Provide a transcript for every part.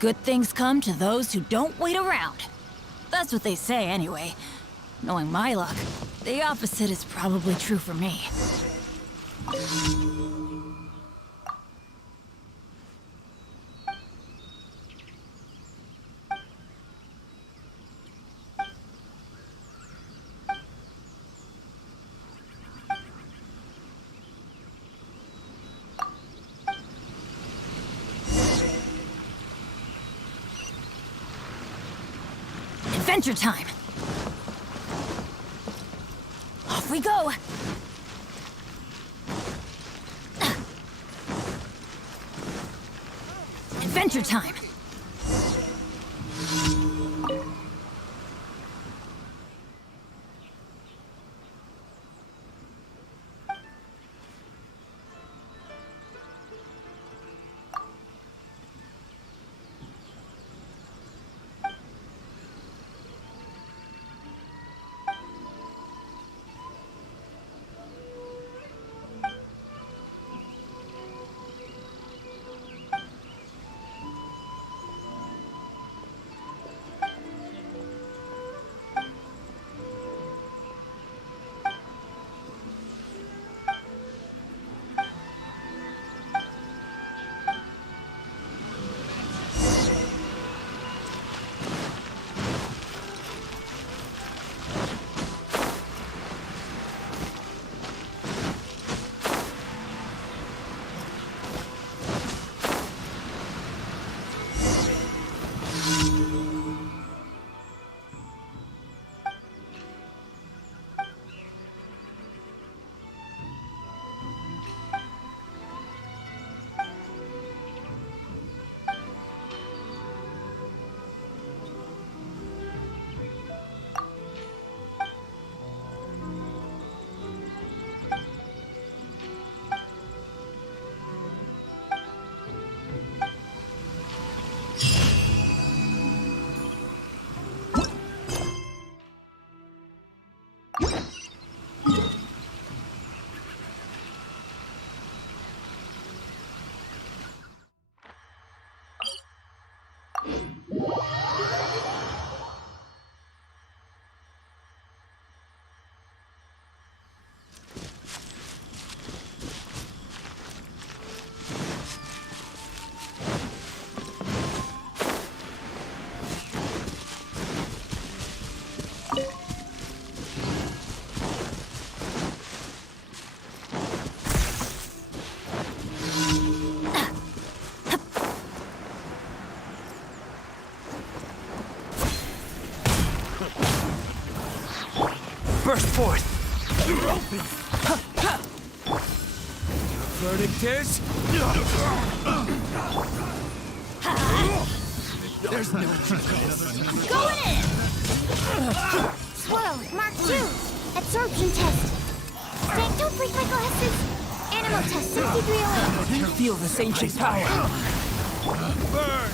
Good things come to those who don't wait around. That's what they say anyway. Knowing my luck, the opposite is probably true for me. Adventure time! Off we go! Adventure time! Burst forth! Your verdict is... There's no chance. Going in! Swirl, Mark 2. Absorption test. Stank, don't break my glasses. Animal test, 6308. Feel this ancient power. Burn!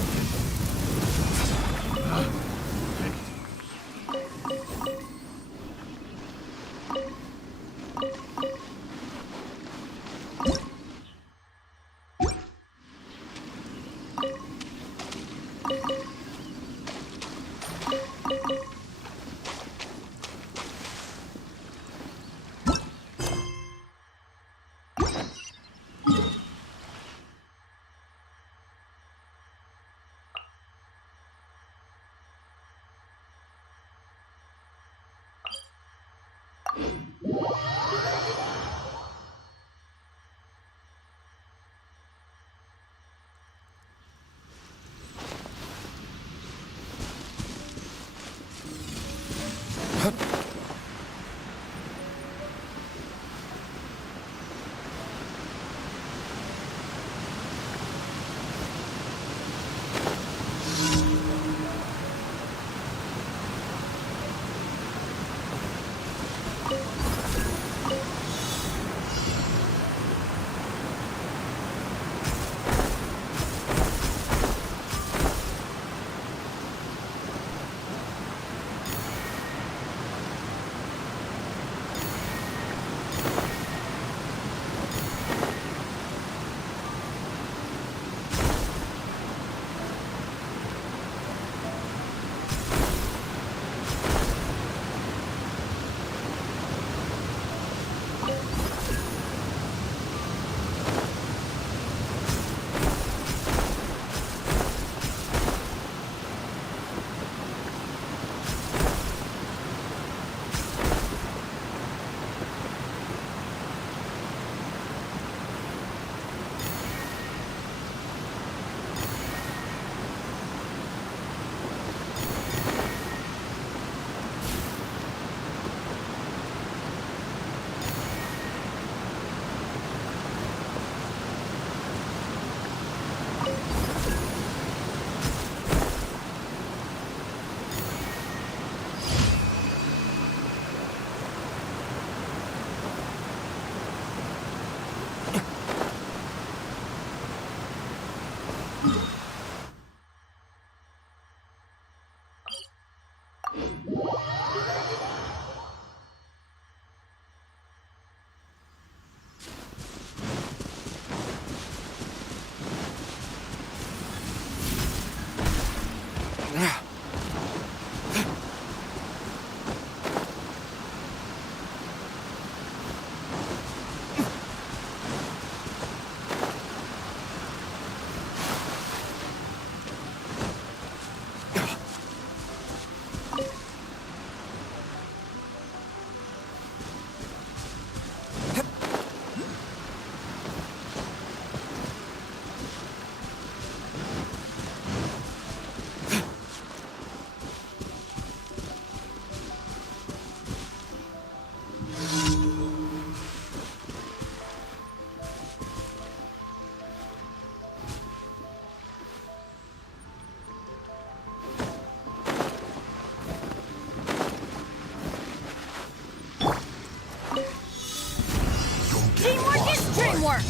some work.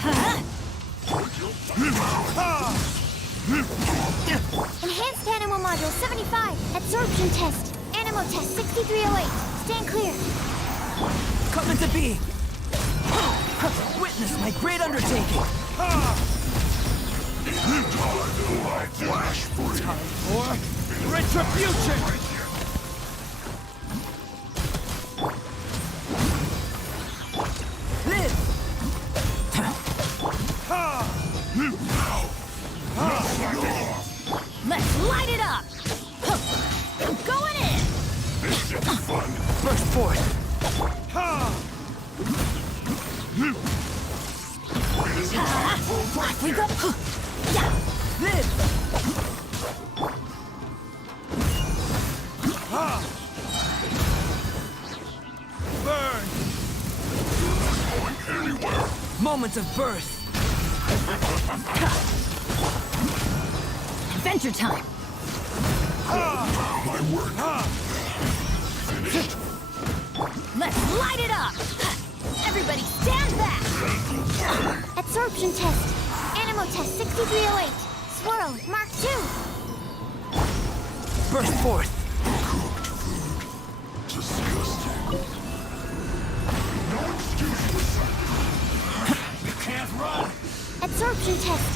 Huh? Enhanced animal module 75. Absorption test. Animal test 6308. Stand clear. Come into being. Witness my great undertaking. Time for retribution. Live. Let's light it up. I'm going in. Burst forth. Off we go. Yeah. Live. Burn. Moments of birth. Adventure time. Let's light it up. Everybody stand back. Absorption test. Animal test 6308. Swirl. Mark 2. Burst forth. Absorption test.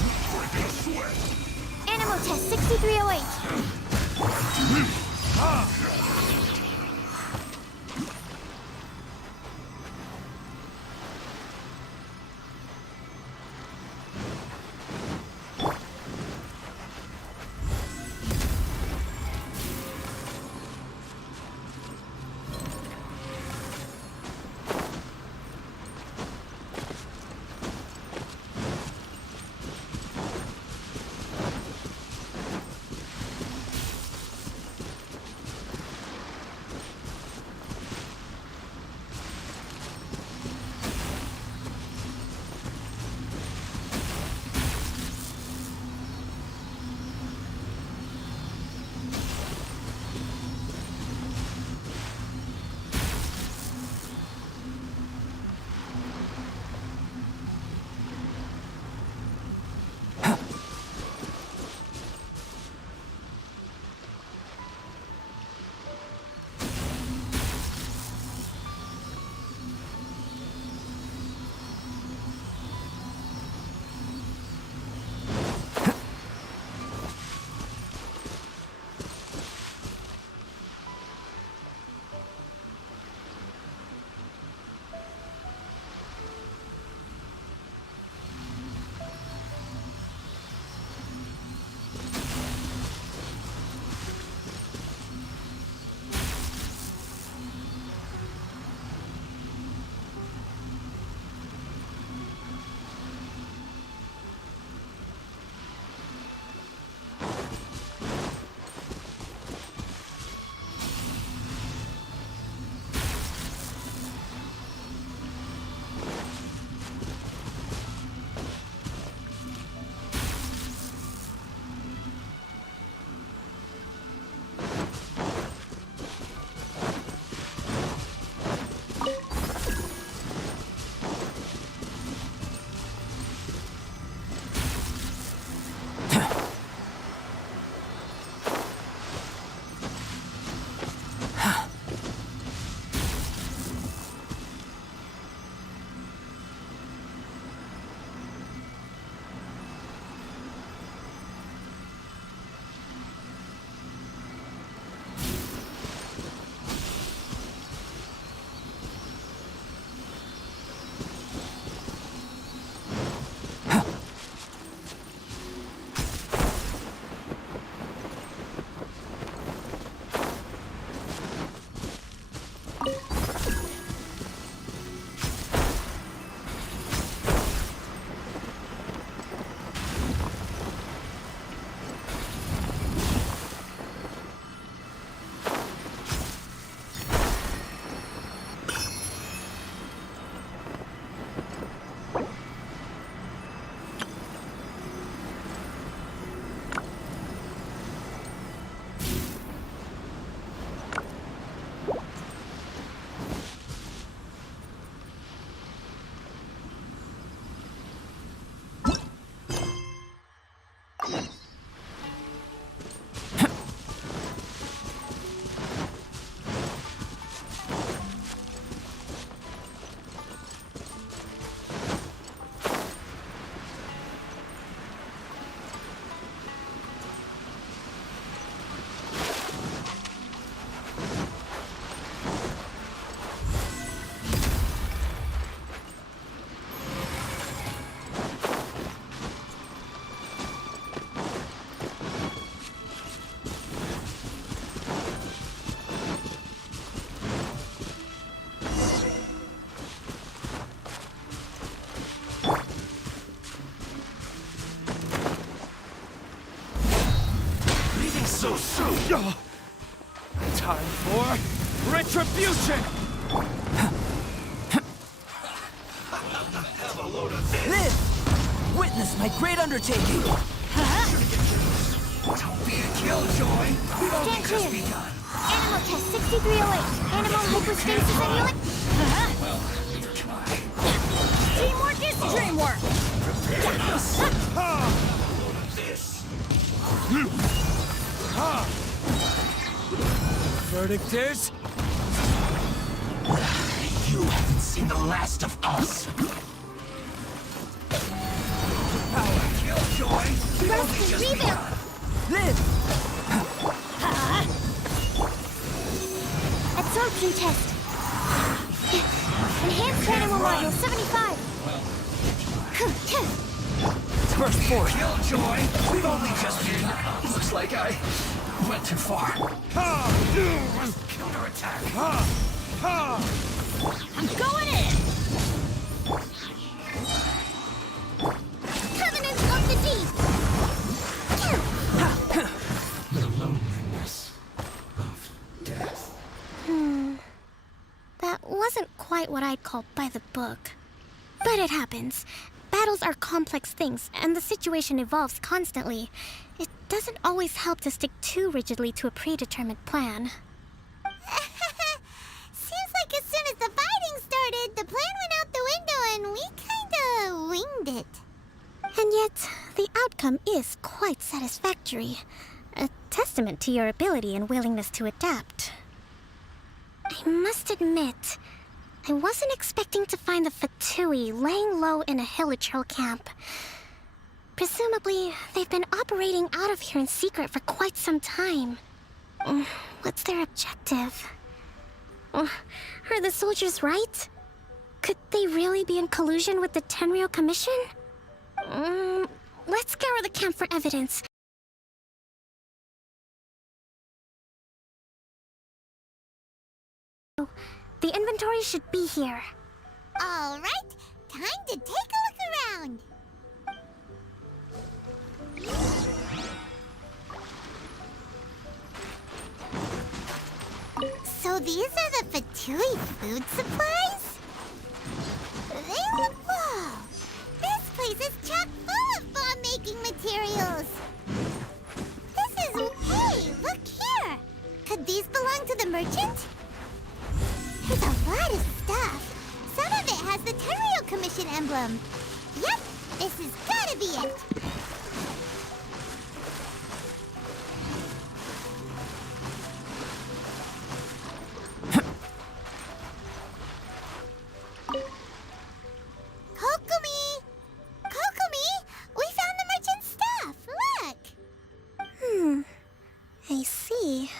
Animal test 6308. so soon! Time for retribution! Live! Witness my great undertaking! Don't be a killjoy! We've only Stand just clear. begun! Animal test 6308. Animal hypostasis amulet. Well, neither can I. Teamwork is dreamwork! This. Verdict is... You haven't seen the last of us! Killjoy! We've only Rest and just rebuild. begun! Live! Absorption test. Enhanced animal module 75. Burst forth! Killjoy! We've only just begun! Looks like I went too far. Counterattack! I'm going in! Covenant of the Deep. The loneliness of death. That wasn't quite what I'd call by the book. But it happens. Battles are complex things, and the situation evolves constantly. It doesn't always help to stick too rigidly to a predetermined plan. Seems like as soon as the fighting started, the plan went out the window and we kinda winged it. And yet, the outcome is quite satisfactory. A testament to your ability and willingness to adapt. I must admit, I wasn't expecting to find the Fatui laying low in a Hilichurl camp. Presumably, they've been operating out of here in secret for quite some time. What's their objective? Are the soldiers right? Could they really be in collusion with the Tenryou Commission? Let's scour the camp for evidence. The inventory should be here. All right, time to take a look around. So these are the Fatui food supplies? They look wow. This place is chock full of bomb-making materials. Hey, look here. Could these belong to the merchant? There's a lot of stuff. Some of it has the Tenryou Commission emblem. Yep, this has gotta be it. Kokomi! Kokomi! We found the merchant's stuff! Look! I see.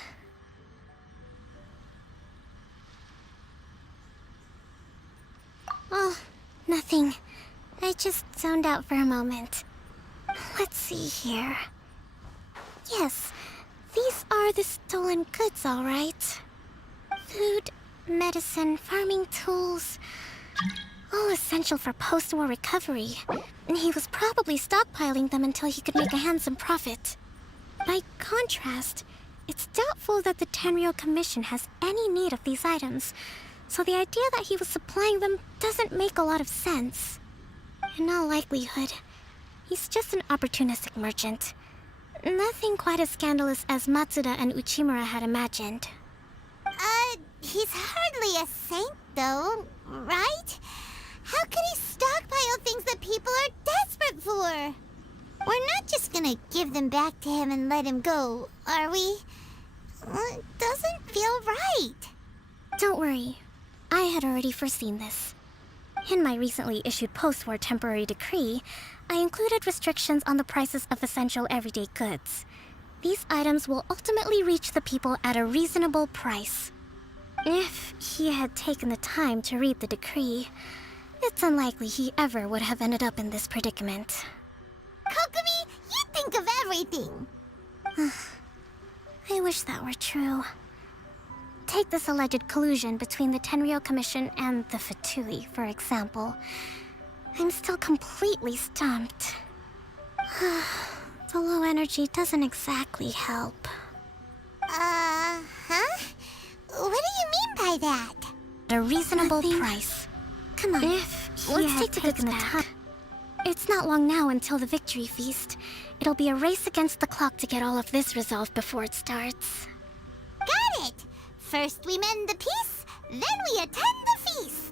Oh, nothing. I just zoned out for a moment. Let's see here. Yes, these are the stolen goods, all right. Food, medicine, farming tools. All essential for post-war recovery. And he was probably stockpiling them until he could make a handsome profit. By contrast, it's doubtful that the Tenryou Commission has any need of these items. So the idea that he was supplying them doesn't make a lot of sense. In all likelihood, he's just an opportunistic merchant. Nothing quite as scandalous as Matsuda and Uchimura had imagined. He's hardly a saint, though, right? How could he stockpile things that people are desperate for? We're not just gonna give them back to him and let him go, are we? It doesn't feel right. Don't worry. I had already foreseen this. In my recently issued post-war temporary decree, I included restrictions on the prices of essential everyday goods. These items will ultimately reach the people at a reasonable price. If he had taken the time to read the decree, it's unlikely he ever would have ended up in this predicament. Kokomi, you think of everything! I wish that were true. Take this alleged collusion between the Tenryou Commission and the Fatui, for example. I'm still completely stumped. The low energy doesn't exactly help. Huh? What do you mean by that? A reasonable price. Come on, let's take the goods back. It's not long now until the victory feast. It'll be a race against the clock to get all of this resolved before it starts. Got it! First we mend the peace, then we attend the feast.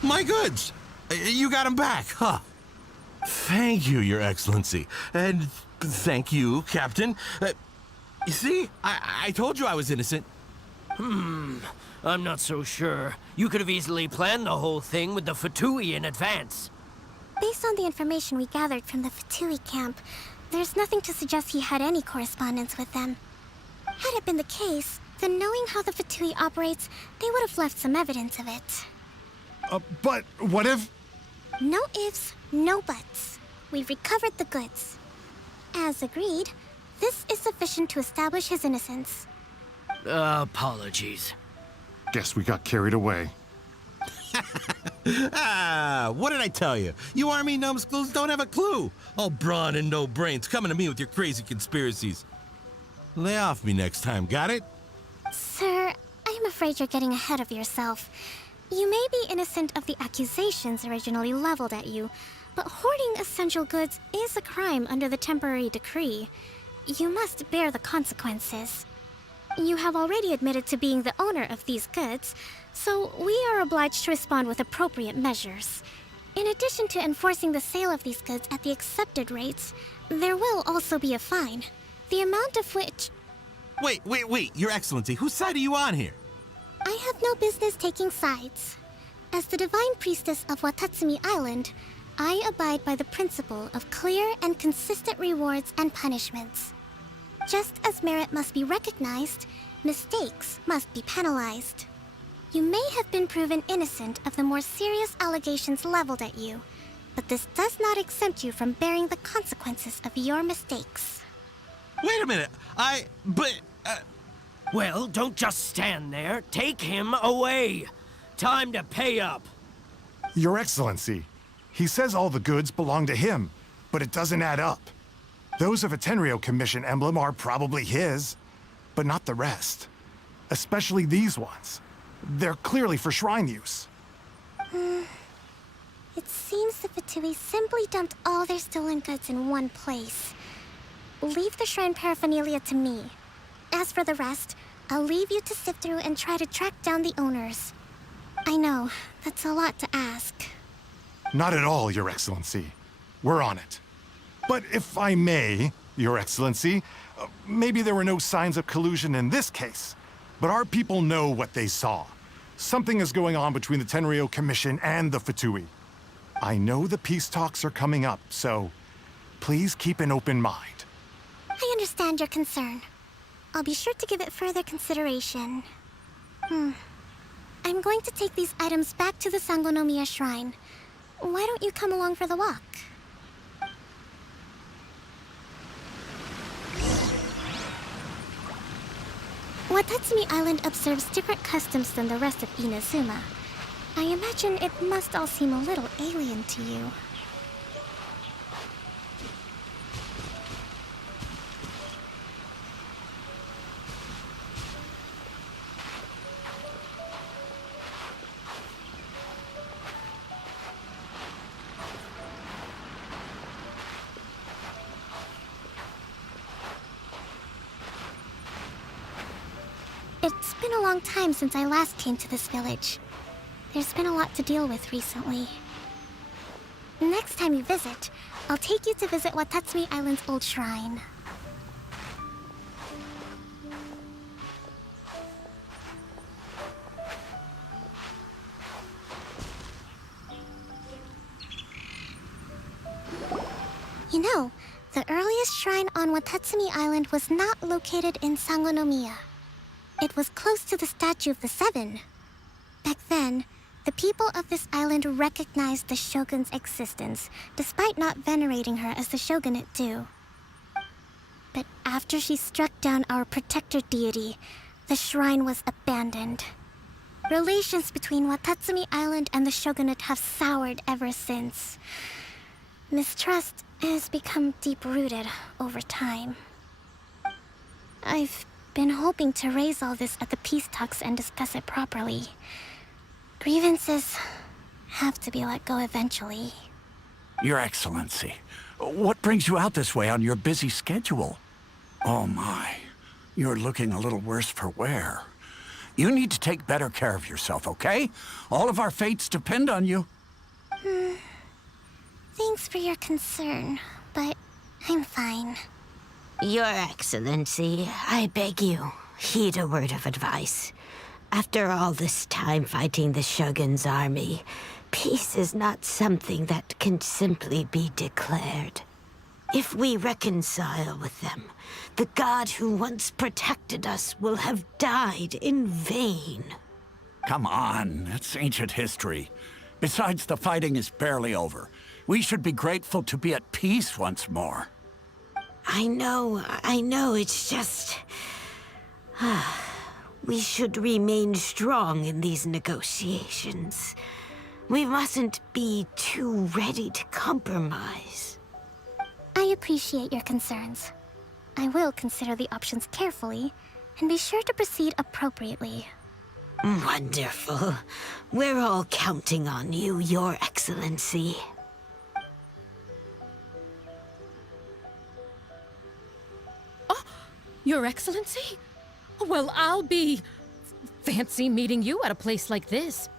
My goods! You got them back, huh? Thank you, Your Excellency. And thank you, Captain. You see, I told you I was innocent. I'm not so sure. You could have easily planned the whole thing with the Fatui in advance. Based on the information we gathered from the Fatui camp, there's nothing to suggest he had any correspondence with them. Had it been the case, then knowing how the Fatui operates, they would have left some evidence of it. But what if... No ifs, no buts. We've recovered the goods. As agreed, this is sufficient to establish his innocence. Apologies. Guess we got carried away. What did I tell you? You army numbskulls don't have a clue. All brawn and no brains coming to me with your crazy conspiracies. Lay off me next time, got it? Sir, I'm afraid you're getting ahead of yourself. You may be innocent of the accusations originally leveled at you, but hoarding essential goods is a crime under the temporary decree. You must bear the consequences. You have already admitted to being the owner of these goods, so we are obliged to respond with appropriate measures. In addition to enforcing the sale of these goods at the accepted rates, there will also be a fine, the amount of which... Wait, Your Excellency, whose side are you on here? I have no business taking sides. As the Divine Priestess of Watatsumi Island, I abide by the principle of clear and consistent rewards and punishments. Just as merit must be recognized, mistakes must be penalized. You may have been proven innocent of the more serious allegations leveled at you, but this does not exempt you from bearing the consequences of your mistakes. Wait a minute, Well, don't just stand there. Take him away. Time to pay up. Your Excellency, he says all the goods belong to him, but it doesn't add up. Those of a Tenryo Commission emblem are probably his, but not the rest. Especially these ones. They're clearly for shrine use. It seems the Fatui simply dumped all their stolen goods in one place. Leave the shrine paraphernalia to me. As for the rest, I'll leave you to sift through and try to track down the owners. I know, that's a lot to ask. Not at all, Your Excellency. We're on it. But if I may, Your Excellency, maybe there were no signs of collusion in this case, but our people know what they saw. Something is going on between the Tenryo Commission and the Fatui. I know the peace talks are coming up, so please keep an open mind. I understand your concern. I'll be sure to give it further consideration. I'm going to take these items back to the Sangonomiya Shrine. Why don't you come along for the walk? Watatsumi Island observes different customs than the rest of Inazuma. I imagine it must all seem a little alien to you. It's been a long time since I last came to this village. There's been a lot to deal with recently. Next time you visit, I'll take you to visit Watatsumi Island's old shrine. You know, the earliest shrine on Watatsumi Island was not located in Sangonomiya. It was close to the statue of the Seven. Back then, the people of this island recognized the shogun's existence, despite not venerating her as the shogunate do. But after she struck down our protector deity, the shrine was abandoned. Relations between Watatsumi Island and the shogunate have soured ever since. Mistrust has become deep-rooted over time. I've been hoping to raise all this at the peace talks and discuss it properly. Grievances have to be let go eventually. Your Excellency, what brings you out this way on your busy schedule? Oh my, you're looking a little worse for wear. You need to take better care of yourself, okay? All of our fates depend on you. Thanks for your concern, but I'm fine. Your Excellency, I beg you, heed a word of advice. After all this time fighting the Shogun's army, peace is not something that can simply be declared. If we reconcile with them, the god who once protected us will have died in vain. Come on, that's ancient history. Besides, the fighting is barely over. We should be grateful to be at peace once more. I know, it's just... We should remain strong in these negotiations. We mustn't be too ready to compromise. I appreciate your concerns. I will consider the options carefully and be sure to proceed appropriately. Wonderful. We're all counting on you, Your Excellency. Your Excellency? Well, I'll be... fancy meeting you at a place like this.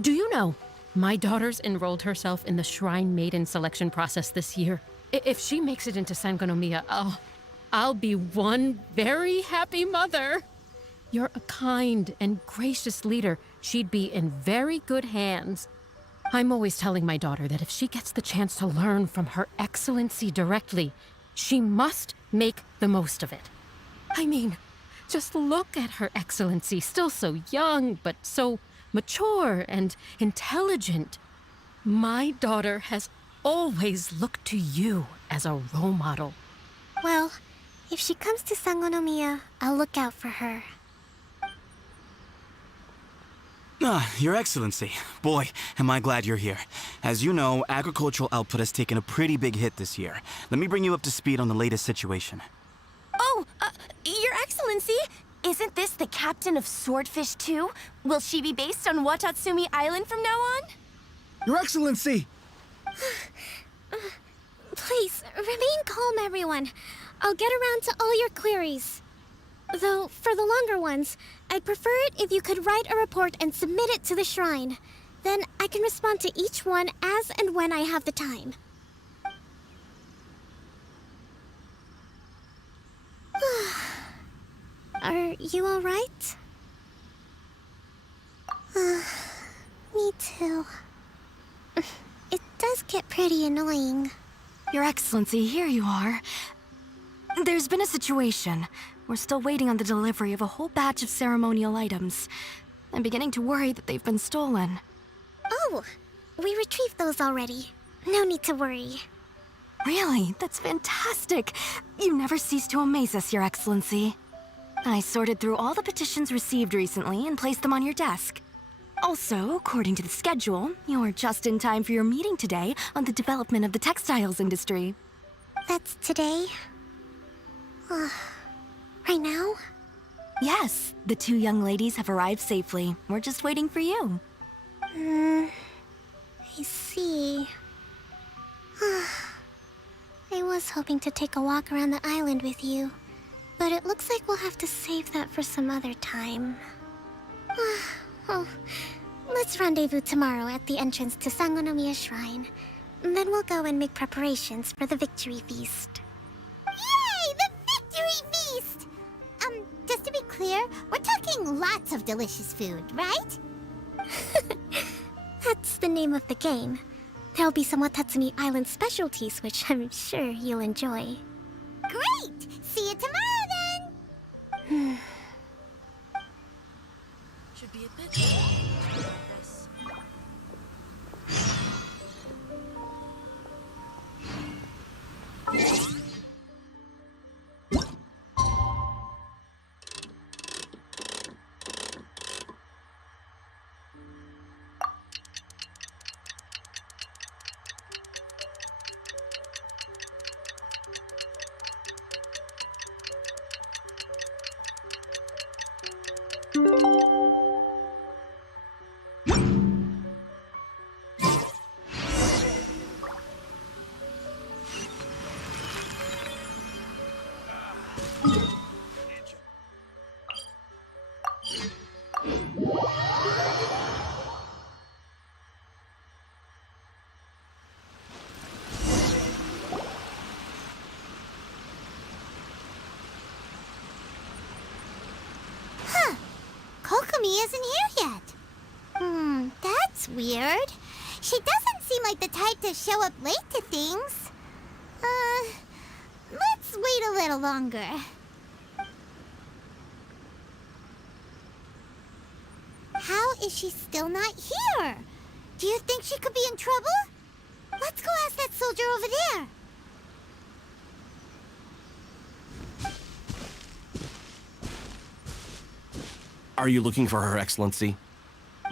Do you know, my daughter's enrolled herself in the Shrine Maiden selection process this year. If she makes it into Sangonomiya, I'll be one very happy mother. You're a kind and gracious leader. She'd be in very good hands. I'm always telling my daughter that if she gets the chance to learn from Her Excellency directly, she must make the most of it. I mean, just look at Her Excellency, still so young, but so mature and intelligent. My daughter has always looked to you as a role model. Well, if she comes to Sangonomiya, I'll look out for her. Your Excellency. Boy, am I glad you're here. As you know, agricultural output has taken a pretty big hit this year. Let me bring you up to speed on the latest situation. Oh, Your Excellency, isn't this the captain of Swordfish 2? Will she be based on Watatsumi Island from now on? Your Excellency! Please, remain calm, everyone. I'll get around to all your queries. Though, for the longer ones, I'd prefer it if you could write a report and submit it to the shrine. Then I can respond to each one as and when I have the time. Are you alright? Me too. It does get pretty annoying. Your Excellency, here you are. There's been a situation. We're still waiting on the delivery of a whole batch of ceremonial items. I'm beginning to worry that they've been stolen. Oh, we retrieved those already. No need to worry. Really? That's fantastic. You never cease to amaze us, Your Excellency. I sorted through all the petitions received recently and placed them on your desk. Also, according to the schedule, you're just in time for your meeting today on the development of the textiles industry. That's today? Right now? Yes, the 2 young ladies have arrived safely. We're just waiting for you. I see. I was hoping to take a walk around the island with you, but it looks like we'll have to save that for some other time. Oh, let's rendezvous tomorrow at the entrance to Sangonomiya Shrine. Then we'll go and make preparations for the victory feast. Yay! The victory feast! Just to be clear, we're talking lots of delicious food, right? That's the name of the game. There'll be some Watatsumi Island specialties, which I'm sure you'll enjoy. Great! See you tomorrow then! Should be a bit this. Kokomi isn't here yet. That's weird. She doesn't seem like the type to show up late to things. Let's wait a little longer. How is she still not here? Do you think she could be in trouble? Let's go ask that soldier over there. Are you looking for Her Excellency?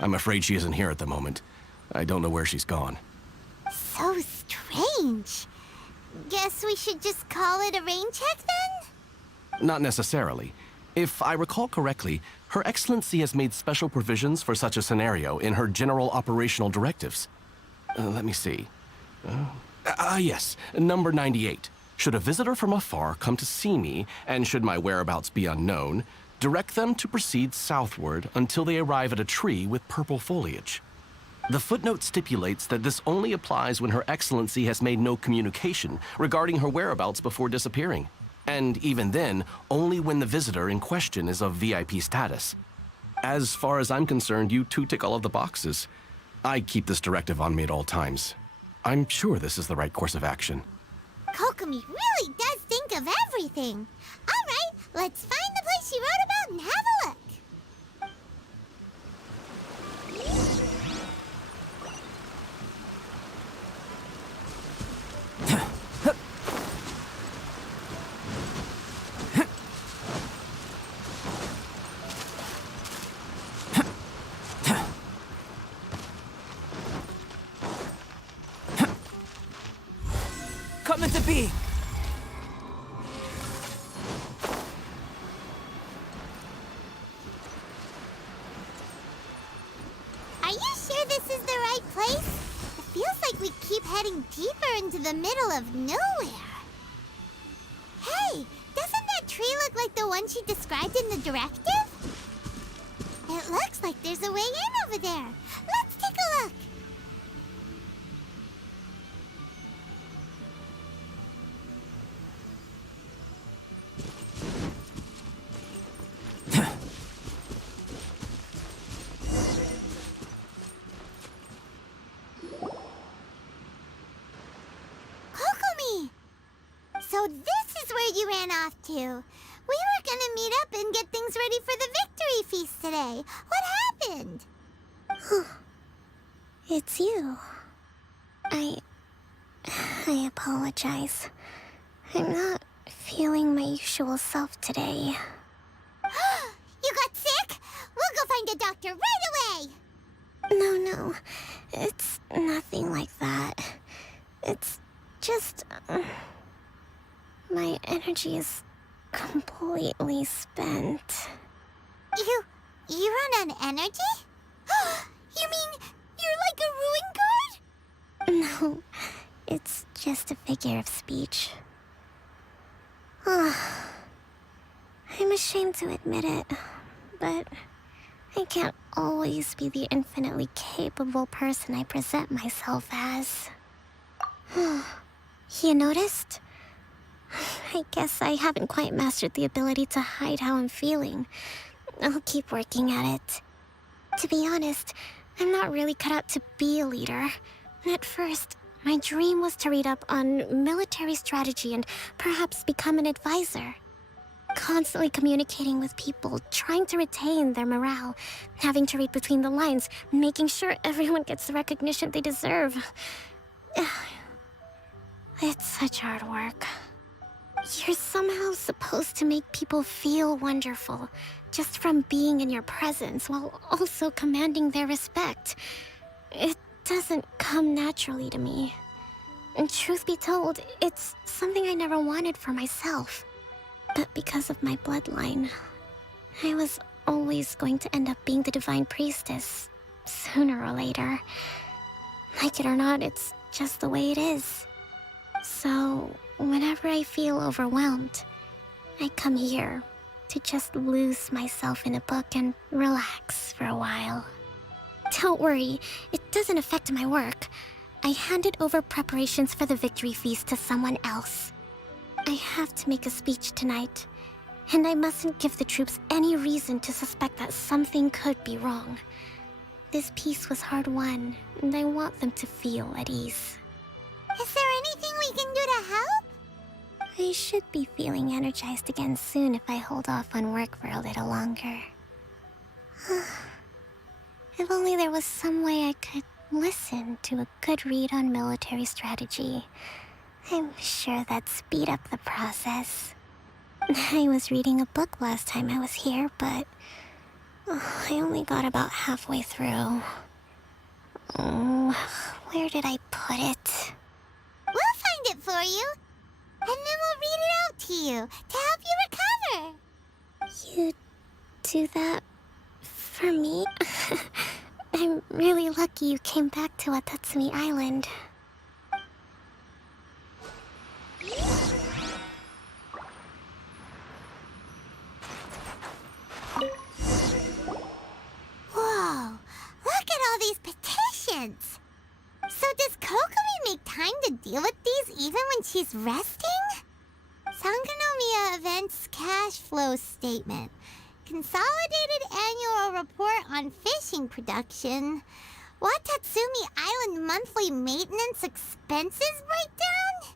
I'm afraid she isn't here at the moment. I don't know where she's gone. So strange. Guess we should just call it a rain check then? Not necessarily. If I recall correctly, Her Excellency has made special provisions for such a scenario in her general operational directives. Let me see. Yes, number 98. Should a visitor from afar come to see me, and should my whereabouts be unknown, direct them to proceed southward until they arrive at a tree with purple foliage. The footnote stipulates that this only applies when Her Excellency has made no communication regarding her whereabouts before disappearing. And even then, only when the visitor in question is of VIP status. As far as I'm concerned, you two tick all of the boxes. I keep this directive on me at all times. I'm sure this is the right course of action. Kokomi really does think of everything. All right, let's find the place she wrote about and have a look. Come into being! Are you sure this is the right place? It feels like we keep heading deeper into the middle of nowhere. Hey, doesn't that tree look like the one she described in the directive? It looks like there's a way in over there. Let's take a look. Kokomi! So this is where you ran off to. We were gonna meet up and get things ready for the victory feast today. What happened? It's you. I apologize. I'm not feeling my usual self today. You got sick? We'll go find a doctor right away! No. It's nothing like that. It's just... my energy is completely spent. You run on energy? You mean you're like a ruin guard? No, it's just a figure of speech. I'm ashamed to admit it, but I can't always be the infinitely capable person I present myself as. You noticed? I guess I haven't quite mastered the ability to hide how I'm feeling. I'll keep working at it. To be honest, I'm not really cut out to be a leader. At first, my dream was to read up on military strategy and perhaps become an advisor. Constantly communicating with people, trying to retain their morale, having to read between the lines, making sure everyone gets the recognition they deserve. It's such hard work. You're somehow supposed to make people feel wonderful, just from being in your presence, while also commanding their respect. It doesn't come naturally to me. And truth be told, it's something I never wanted for myself. But because of my bloodline, I was always going to end up being the divine priestess, sooner or later. Like it or not, it's just the way it is. So, whenever I feel overwhelmed, I come here to just lose myself in a book and relax for a while. Don't worry, it doesn't affect my work. I handed over preparations for the victory feast to someone else. I have to make a speech tonight, and I mustn't give the troops any reason to suspect that something could be wrong. This peace was hard-won, and I want them to feel at ease. Is there anything we can do to help? I should be feeling energized again soon if I hold off on work for a little longer. If only there was some way I could listen to a good read on military strategy. I'm sure that'd speed up the process. I was reading a book last time I was here, but I only got about halfway through. Where did I put it? We'll find it for you. And then we'll read it out to you to help you recover. You do that for me? I'm really lucky you came back to Watatsumi Island. Whoa, look at all these petitions. So does Kokomi make time to deal with these even when she's resting? Sangonomiya Events Cash Flow Statement. Consolidated Annual Report on Fishing Production. Watatsumi Island Monthly Maintenance Expenses Breakdown?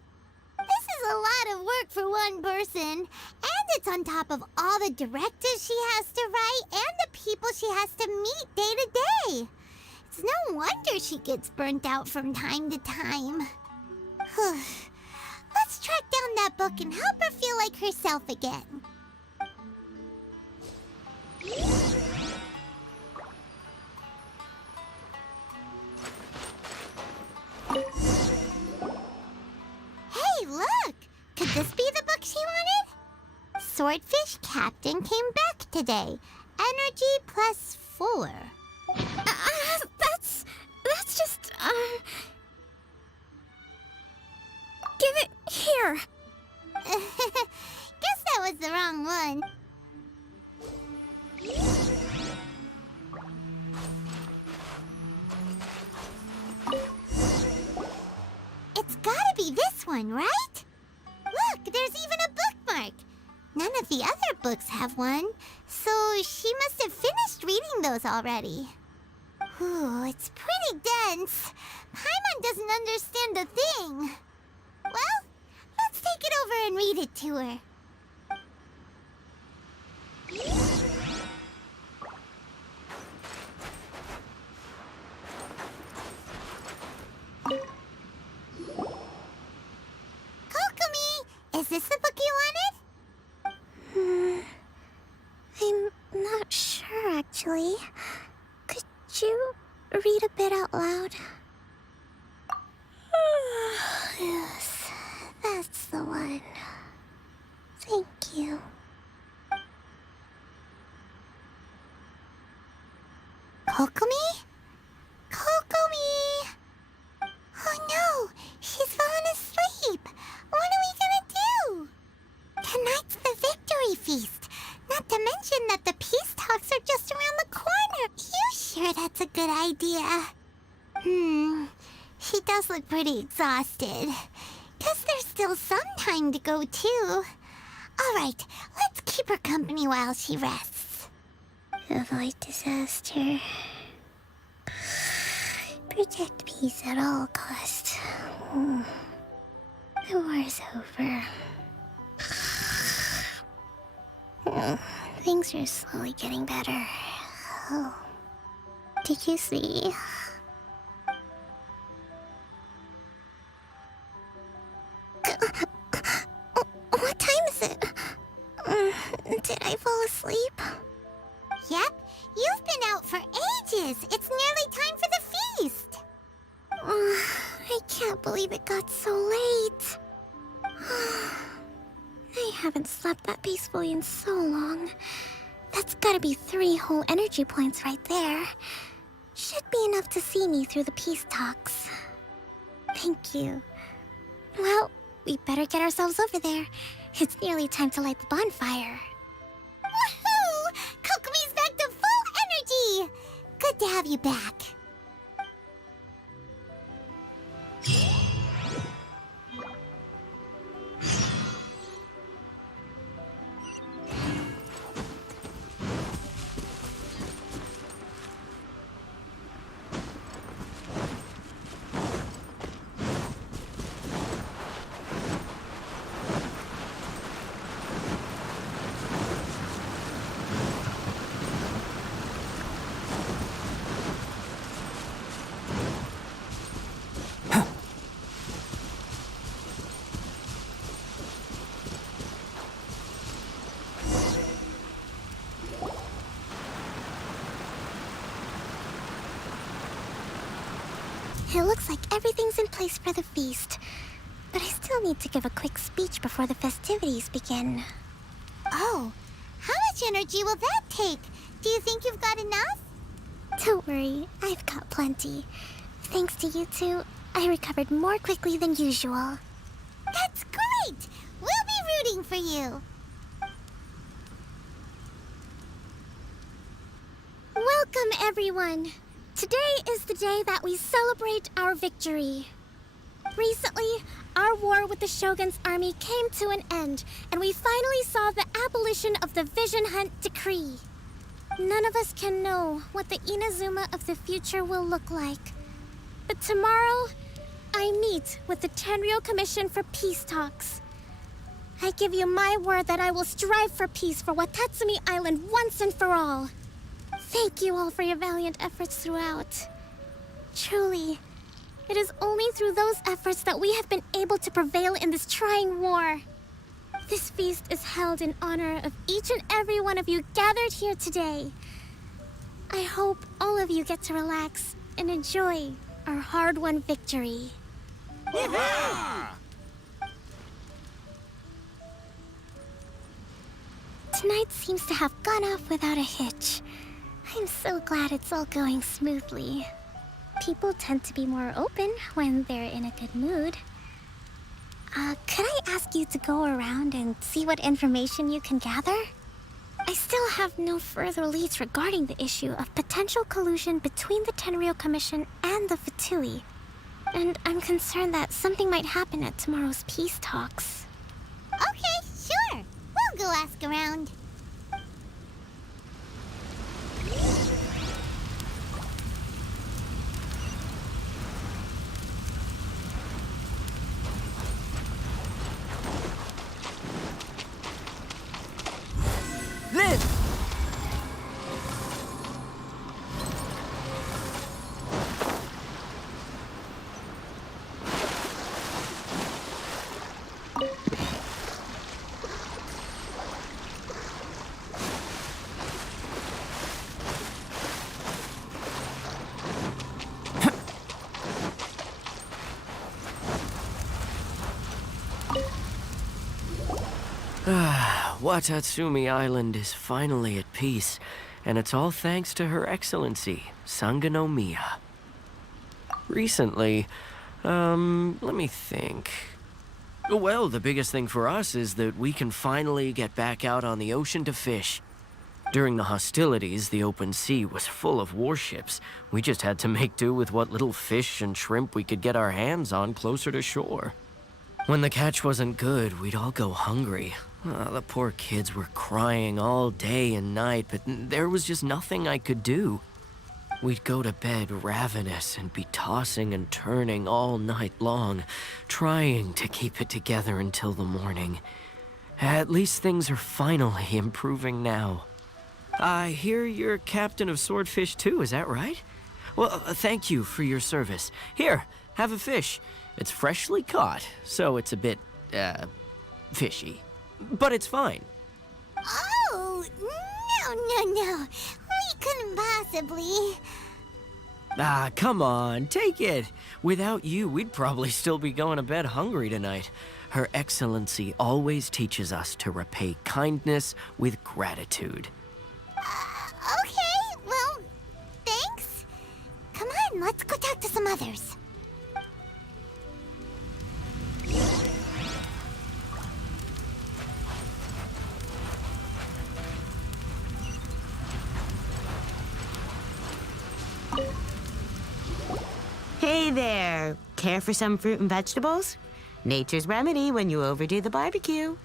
This is a lot of work for one person, and it's on top of all the directives she has to write and the people she has to meet day to day. It's no wonder she gets burnt out from time to time. Let's track down that book and help her feel like herself again. Hey, look! Could this be the book she wanted? Swordfish Captain came back today. Energy +4. That's just, Give it here. Guess that was the wrong one. It's gotta be this one, right? Look, there's even a bookmark. None of the other books have one, so she must have finished reading those already. Ooh, it's pretty dense. Paimon doesn't understand a thing. Well, let's take it over and read it to her. Kokomi, is this the book you wanted? I'm not sure, actually. Could you read a bit out loud? Yes, that's the one. Thank you. Kokomi? Kokomi! Oh no, she's fallen asleep. What are we gonna do? Tonight's the victory feast. Not to mention that the peace talks are just around the corner. You sure that's a good idea? She does look pretty exhausted. Guess there's still some time to go, too. All right, let's keep her company while she rests. Avoid disaster. Protect peace at all costs. The war's over. Things are slowly getting better. Oh. Did you see? What time is it? Did I fall asleep? Yep, you've been out for ages. It's nearly time for the feast. I can't believe it got so late. I haven't slept that peacefully in so long. That's gotta be 3 whole energy points right there. Should be enough to see me through the peace talks. Thank you. Well, we better get ourselves over there. It's nearly time to light the bonfire. Woohoo! Kokomi's back to full energy! Good to have you back. It looks like everything's in place for the feast. But I still need to give a quick speech before the festivities begin. Oh, how much energy will that take? Do you think you've got enough? Don't worry, I've got plenty. Thanks to you two, I recovered more quickly than usual. That's great! We'll be rooting for you. Welcome, everyone. Today is the day that we celebrate our victory. Recently, our war with the Shogun's army came to an end, and we finally saw the abolition of the Vision Hunt Decree. None of us can know what the Inazuma of the future will look like. But tomorrow, I meet with the Tenryou Commission for peace talks. I give you my word that I will strive for peace for Watatsumi Island once and for all. Thank you all for your valiant efforts throughout. Truly, it is only through those efforts that we have been able to prevail in this trying war. This feast is held in honor of each and every one of you gathered here today. I hope all of you get to relax and enjoy our hard-won victory. Tonight seems to have gone off without a hitch. I'm so glad it's all going smoothly. People tend to be more open when they're in a good mood. Could I I ask you to go around and see what information you can gather? I still have no further leads regarding the issue of potential collusion between the Tenryou Commission and the Fatui. And I'm concerned that something might happen at tomorrow's peace talks. Okay, sure. We'll go ask around. Liz! Watatsumi Island is finally at peace, and it's all thanks to Her Excellency, Sangonomiya. Recently, let me think. Well, the biggest thing for us is that we can finally get back out on the ocean to fish. During the hostilities, the open sea was full of warships. We just had to make do with what little fish and shrimp we could get our hands on closer to shore. When the catch wasn't good, we'd all go hungry. The poor kids were crying all day and night, but there was just nothing I could do. We'd go to bed ravenous and be tossing and turning all night long, trying to keep it together until the morning. At least things are finally improving now. I hear you're captain of Swordfish too, is that right? Well, thank you for your service. Here, have a fish. It's freshly caught, so it's a bit, fishy. But it's fine. Oh, no. We couldn't possibly. Come on, take it. Without you, we'd probably still be going to bed hungry tonight. Her Excellency always teaches us to repay kindness with gratitude. Okay, well, thanks. Come on, let's go talk to some others. Hey there! Care for some fruit and vegetables? Nature's remedy when you overdo the barbecue.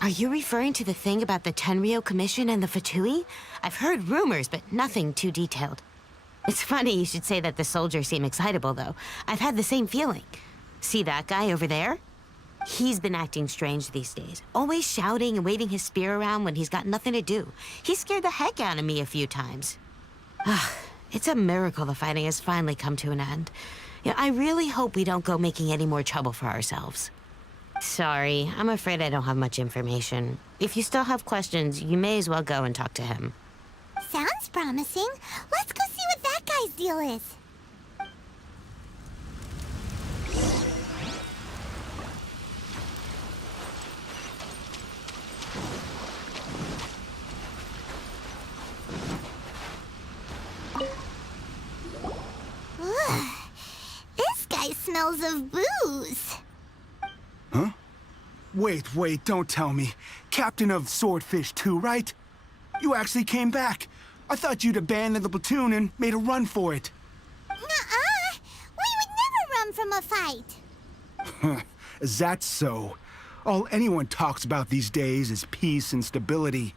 Are you referring to the thing about the Tenryou Commission and the Fatui? I've heard rumors, but nothing too detailed. It's funny you should say that the soldiers seem excitable, though. I've had the same feeling. See that guy over there? He's been acting strange these days. Always shouting and waving his spear around when he's got nothing to do. He scared the heck out of me a few times. It's a miracle the fighting has finally come to an end. I really hope we don't go making any more trouble for ourselves. Sorry, I'm afraid I don't have much information. If you still have questions, you may as well go and talk to him. Sounds promising. Let's go see what that guy's deal is. This guy smells of booze. Huh? Wait, don't tell me. Captain of Swordfish too, right? You actually came back. I thought you'd abandoned the platoon and made a run for it. Nuh-uh. We would never run from a fight. Is that so? All anyone talks about these days is peace and stability.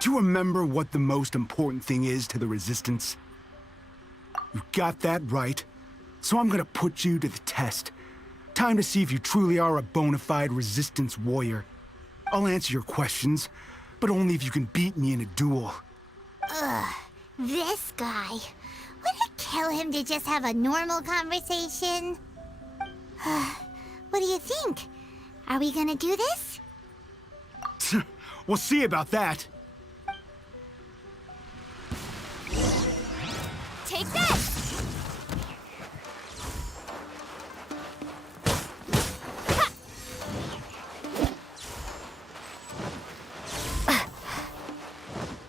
Do you remember what the most important thing is to the Resistance? You got that right. So I'm gonna put you to the test. Time to see if you truly are a bona fide Resistance warrior. I'll answer your questions, but only if you can beat me in a duel. Ugh, this guy. Would it kill him to just have a normal conversation? What do you think? Are we gonna do this? We'll see about that. Take that!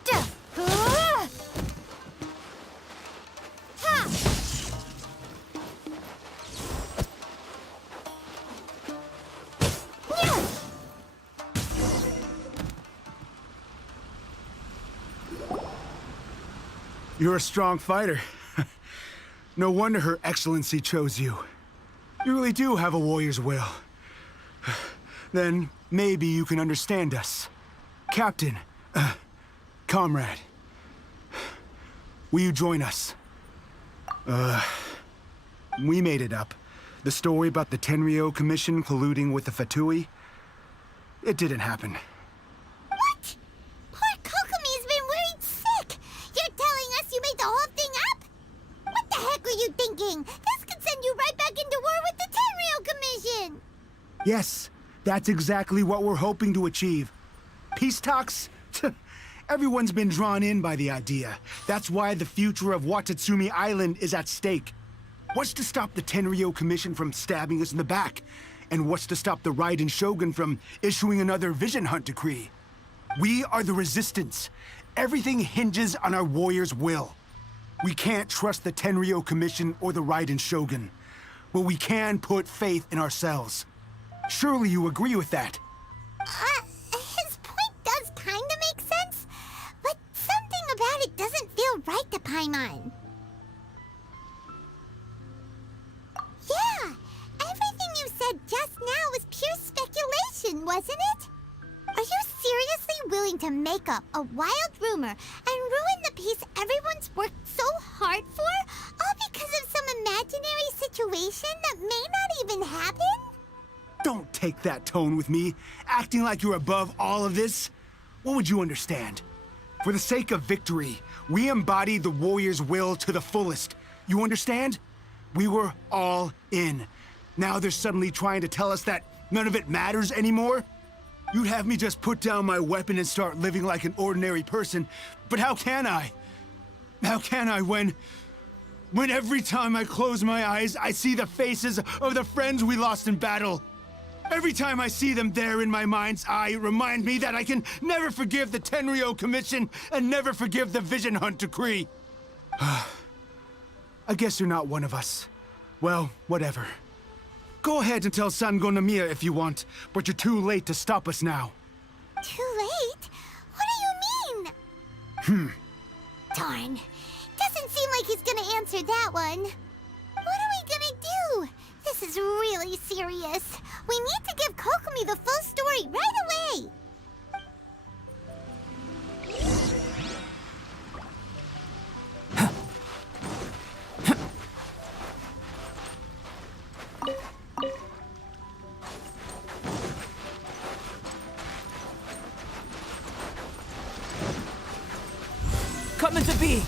Yeah! You're a strong fighter. No wonder Her Excellency chose you. You really do have a warrior's will. Then maybe you can understand us. Captain, comrade, will you join us? We made it up. The story about the Tenryo Commission colluding with the Fatui, it didn't happen. What? Poor Kokomi's been worried sick. You're telling us you made the whole thing up? What the heck were you thinking? This could send you right back into war with the Tenryo Commission. Yes, that's exactly what we're hoping to achieve. Peace talks? Everyone's been drawn in by the idea. That's why the future of Watatsumi Island is at stake. What's to stop the Tenryo Commission from stabbing us in the back? And what's to stop the Raiden Shogun from issuing another Vision Hunt decree? We are the Resistance. Everything hinges on our warrior's will. We can't trust the Tenryo Commission or the Raiden Shogun, but we can put faith in ourselves. Surely you agree with that? His point does kind of make sense, but something about it doesn't feel right to Paimon. Yeah, everything you said just now was pure speculation, wasn't it? Are you seriously willing to make up a wild rumor and ruin the peace everyone's worked so hard for, all because of some imaginary situation that may not even happen? Don't take that tone with me, acting like you're above all of this. What would you understand? For the sake of victory, we embodied the warrior's will to the fullest. You understand? We were all in. Now they're suddenly trying to tell us that none of it matters anymore? You'd have me just put down my weapon and start living like an ordinary person, but how can I? How can I when every time I close my eyes, I see the faces of the friends we lost in battle? Every time I see them there in my mind's eye, it reminds me that I can never forgive the Tenryo Commission and never forgive the Vision Hunt decree. I guess you're not one of us. Well, whatever. Go ahead and tell Sango Nomiya if you want, but you're too late to stop us now. Too late? What do you mean? Darn. Doesn't seem like he's gonna answer that one. What are we gonna do? This is really serious. We need to give Kokomi the full story right away. Come into being.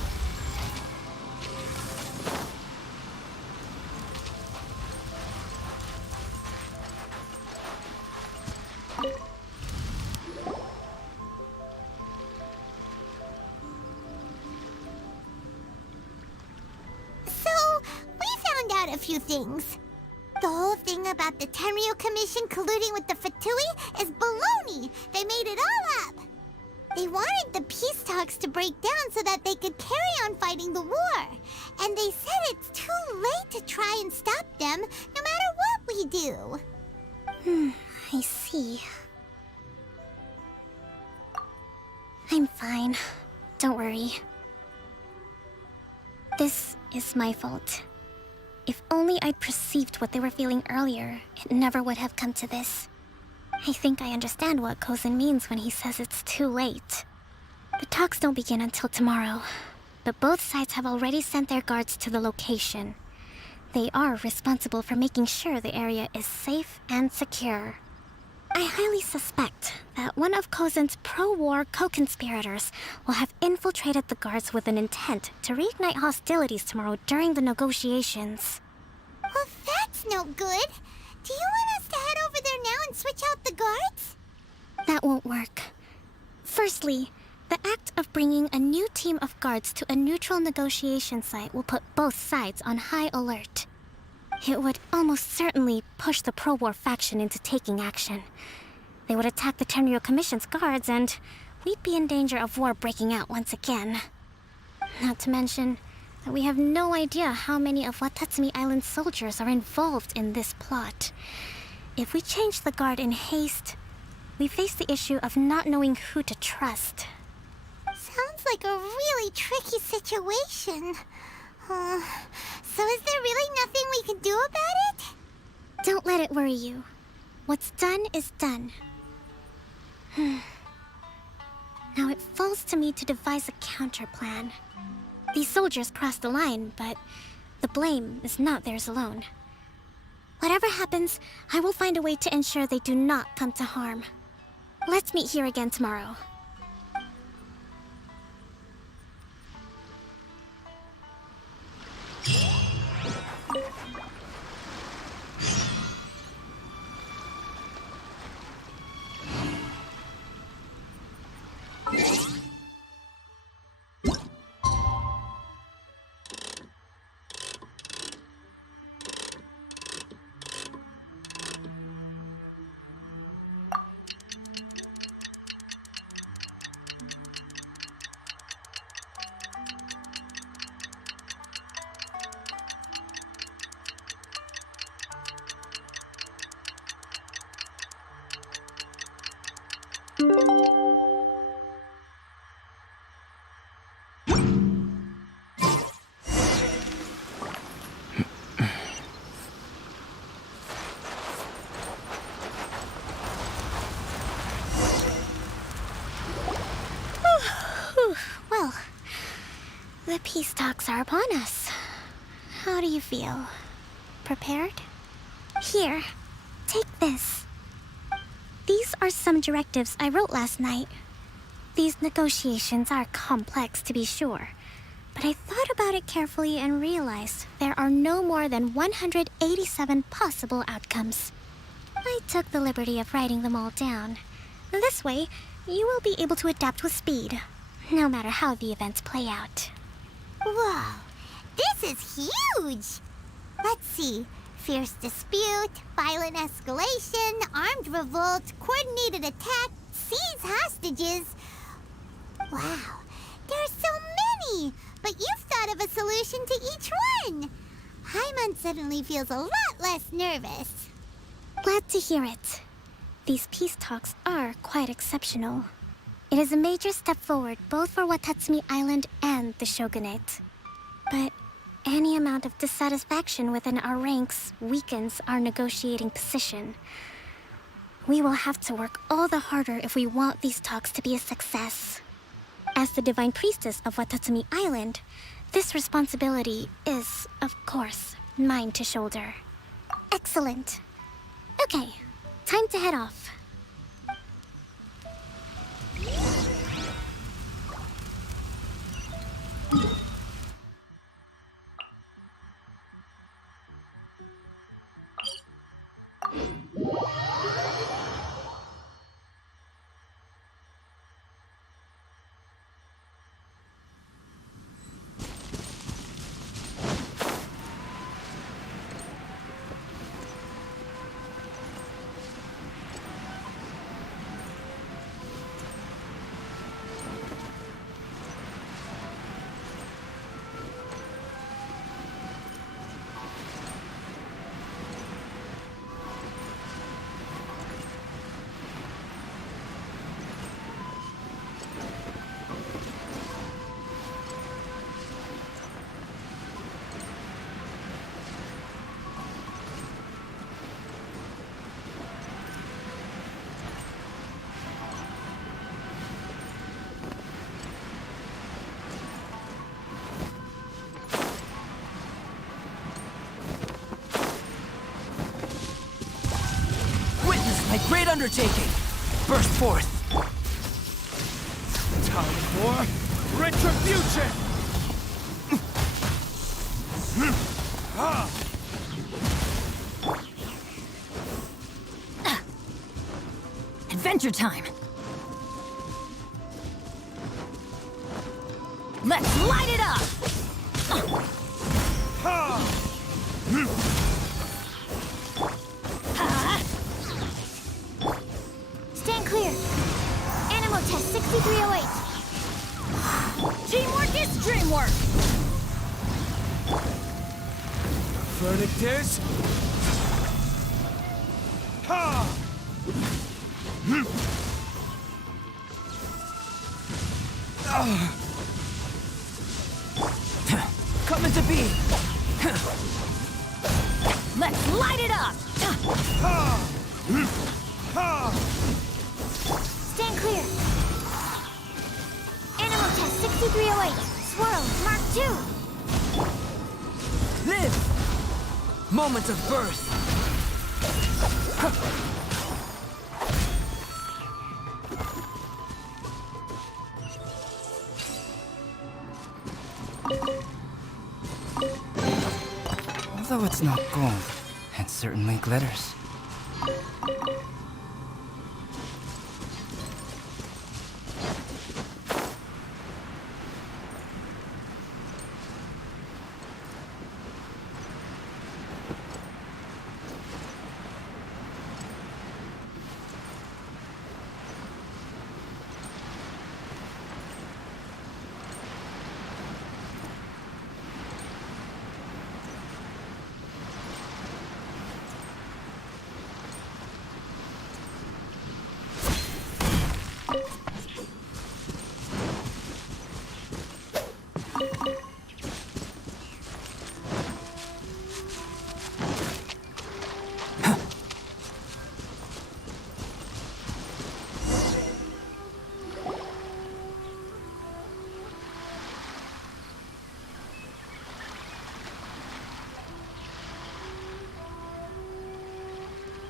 A few things. The whole thing about the Tenryo Commission colluding with the Fatui is baloney. They made it all up. They wanted the peace talks to break down so that they could carry on fighting the war. And they said it's too late to try and stop them, no matter what we do. I see. I'm fine. Don't worry. This is my fault. If only I'd perceived what they were feeling earlier, it never would have come to this. I think I understand what Kozin means when he says it's too late. The talks don't begin until tomorrow, but both sides have already sent their guards to the location. They are responsible for making sure the area is safe and secure. I highly suspect that one of Kozin's pro-war co-conspirators will have infiltrated the guards with an intent to reignite hostilities tomorrow during the negotiations. Well, that's no good. Do you want us to head over there now and switch out the guards? That won't work. Firstly, the act of bringing a new team of guards to a neutral negotiation site will put both sides on high alert. It would almost certainly push the pro-war faction into taking action. They would attack the Tenryo Commission's guards, and we'd be in danger of war breaking out once again. Not to mention that we have no idea how many of Watatsumi Island's soldiers are involved in this plot. If we change the guard in haste, we face the issue of not knowing who to trust. Sounds like a really tricky situation. So is there really nothing we can do about it? Don't let it worry you. What's done is done. Now it falls to me to devise a counter plan. These soldiers crossed the line, but the blame is not theirs alone. Whatever happens, I will find a way to ensure they do not come to harm. Let's meet here again tomorrow. Well, the peace talks are upon us. How do you feel? Prepared? Here, take this. These are some directives I wrote last night. These negotiations are complex, to be sure, but I thought about it carefully and realized there are no more than 187 possible outcomes. I took the liberty of writing them all down. This way, you will be able to adapt with speed, no matter how the events play out. Whoa, this is huge! Let's see. Fierce dispute, violent escalation, armed revolt, coordinated attack, seize hostages. Wow, there are so many! But you've thought of a solution to each one! Hyman suddenly feels a lot less nervous. Glad to hear it. These peace talks are quite exceptional. It is a major step forward both for Watatsumi Island and the Shogunate. But any amount of dissatisfaction within our ranks weakens our negotiating position. We will have to work all the harder if we want these talks to be a success. As the Divine Priestess of Watatsumi Island, this responsibility is, of course, mine to shoulder. Excellent. Okay, time to head off. My great undertaking! Burst forth! Time for retribution! Adventure time! Let's light it up! Stand clear. Animo test 6308. Teamwork is dreamwork! Verdict is... Ha! to be! Let's light it up! Stand clear. Animal test 6308. Swirl, Mark 2. Live! Moment of birth. Although it's not gold, it certainly glitters.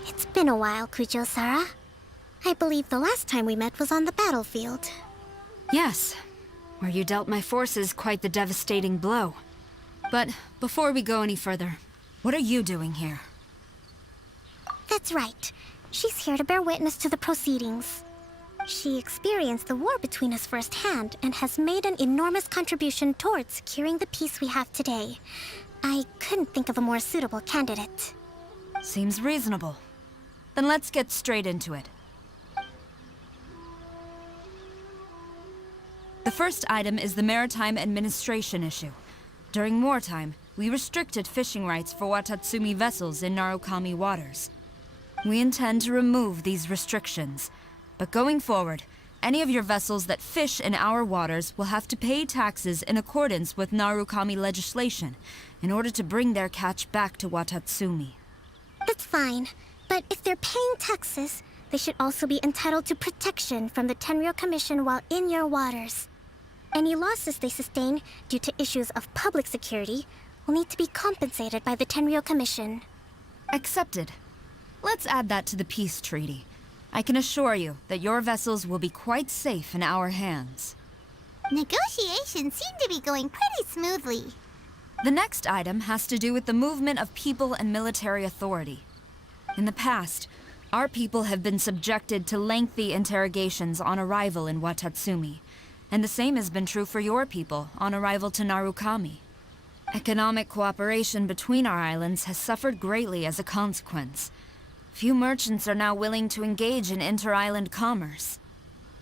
It's been a while, Kujo-Sara. I believe the last time we met was on the battlefield. Yes, where you dealt my forces quite the devastating blow. But before we go any further, What are you doing here? That's right. She's here to bear witness to the proceedings. She experienced the war between us firsthand and has made an enormous contribution towards securing the peace we have today. I couldn't think of a more suitable candidate. Seems reasonable. Then let's get straight into it. The first item is the Maritime Administration issue. During wartime, we restricted fishing rights for Watatsumi vessels in Narukami waters. We intend to remove these restrictions, but going forward, any of your vessels that fish in our waters will have to pay taxes in accordance with Narukami legislation in order to bring their catch back to Watatsumi. That's fine, but if they're paying taxes, they should also be entitled to protection from the Tenryou Commission while in your waters. Any losses they sustain due to issues of public security will need to be compensated by the Tenryou Commission. Accepted. Let's add that to the peace treaty. I can assure you that your vessels will be quite safe in our hands. Negotiations seem to be going pretty smoothly. The next item has to do with the movement of people and military authority. In the past, our people have been subjected to lengthy interrogations on arrival in Watatsumi, and the same has been true for your people on arrival to Narukami. Economic cooperation between our islands has suffered greatly as a consequence. Few merchants are now willing to engage in inter-island commerce.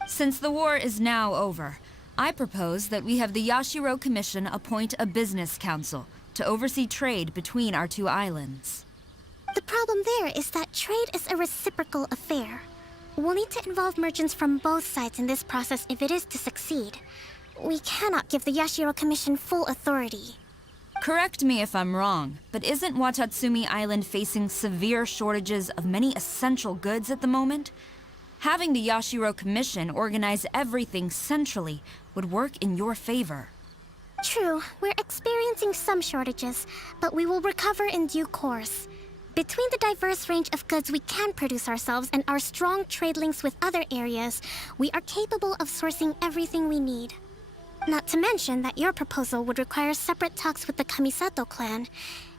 Since the war is now over, I propose that we have the Yashiro Commission appoint a business council to oversee trade between our two islands. The problem there is that trade is a reciprocal affair. We'll need to involve merchants from both sides in this process if it is to succeed. We cannot give the Yashiro Commission full authority. Correct me if I'm wrong, but isn't Watatsumi Island facing severe shortages of many essential goods at the moment? Having the Yashiro Commission organize everything centrally would work in your favor. True, we're experiencing some shortages, but we will recover in due course. Between the diverse range of goods we can produce ourselves and our strong trade links with other areas, we are capable of sourcing everything we need. Not to mention that your proposal would require separate talks with the Kamisato clan.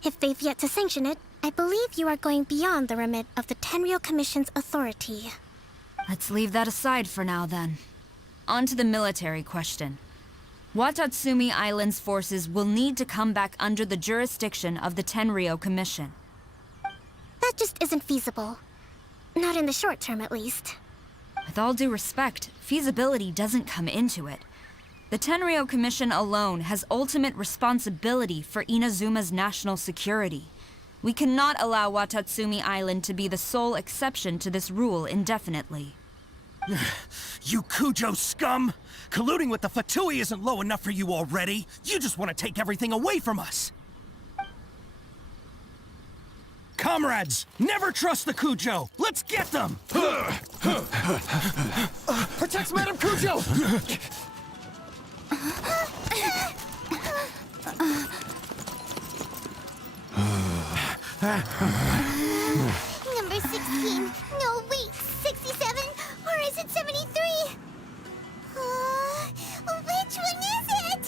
If they've yet to sanction it, I believe you are going beyond the remit of the Tenryou Commission's authority. Let's leave that aside for now, then. On to the military question. Watatsumi Island's forces will need to come back under the jurisdiction of the Tenryou Commission. That just isn't feasible. Not in the short term, at least. With all due respect, feasibility doesn't come into it. The Tenryou Commission alone has ultimate responsibility for Inazuma's national security. We cannot allow Watatsumi Island to be the sole exception to this rule indefinitely. You Kujo scum! Colluding with the Fatui isn't low enough for you already. You just want to take everything away from us. Comrades, never trust the Kujo. Let's get them! Protect Madame Kujo! Number 16. No, wait. 67? Or is it 73? Which one is it?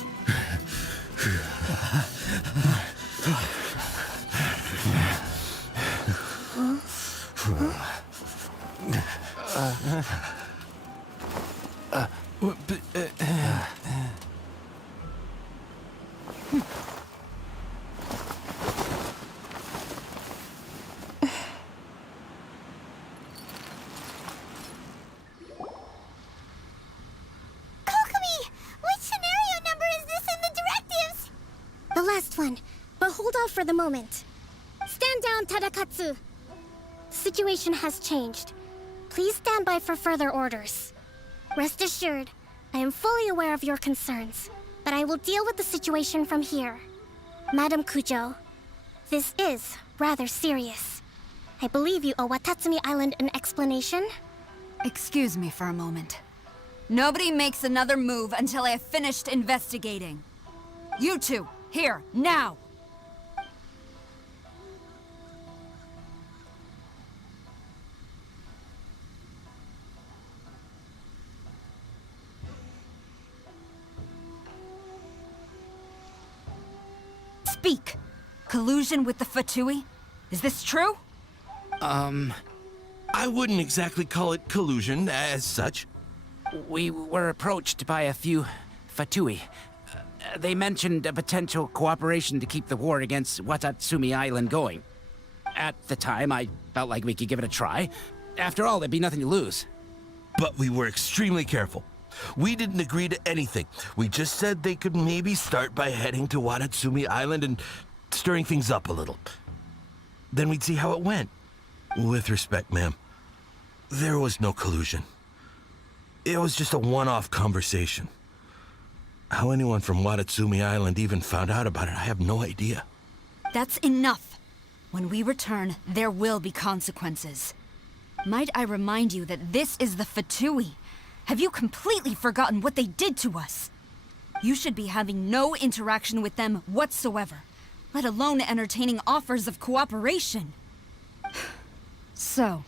The last one, but hold off for the moment. Stand down, Tadakatsu. The situation has changed. Please stand by for further orders. Rest assured, I am fully aware of your concerns, but I will deal with the situation from here. Madam Kujo, this is rather serious. I believe you owe Watatsumi Island an explanation? Excuse me for a moment. Nobody makes another move until I have finished investigating. You two, here, now! Speak! Collusion with the Fatui? Is this true? I wouldn't exactly call it collusion as such. We were approached by a few Fatui. They mentioned a potential cooperation to keep the war against Watatsumi Island going. At the time, I felt like we could give it a try. After all, there'd be nothing to lose. But we were extremely careful. We didn't agree to anything. We just said they could maybe start by heading to Watatsumi Island and stirring things up a little. Then we'd see how it went. With respect, ma'am, there was no collusion. It was just a one-off conversation. How anyone from Watatsumi Island even found out about it, I have no idea. That's enough. When we return, there will be consequences. Might I remind you that this is the Fatui? Have you completely forgotten what they did to us? You should be having no interaction with them whatsoever, let alone entertaining offers of cooperation. So,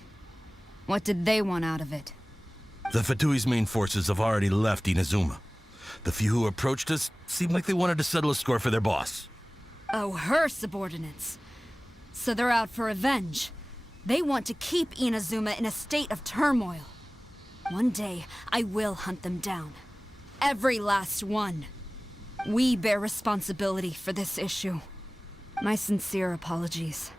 what did they want out of it? The Fatui's main forces have already left Inazuma. The few who approached us seemed like they wanted to settle a score for their boss. Oh, her subordinates. So they're out for revenge. They want to keep Inazuma in a state of turmoil. One day, I will hunt them down. Every last one. We bear responsibility for this issue. My sincere apologies.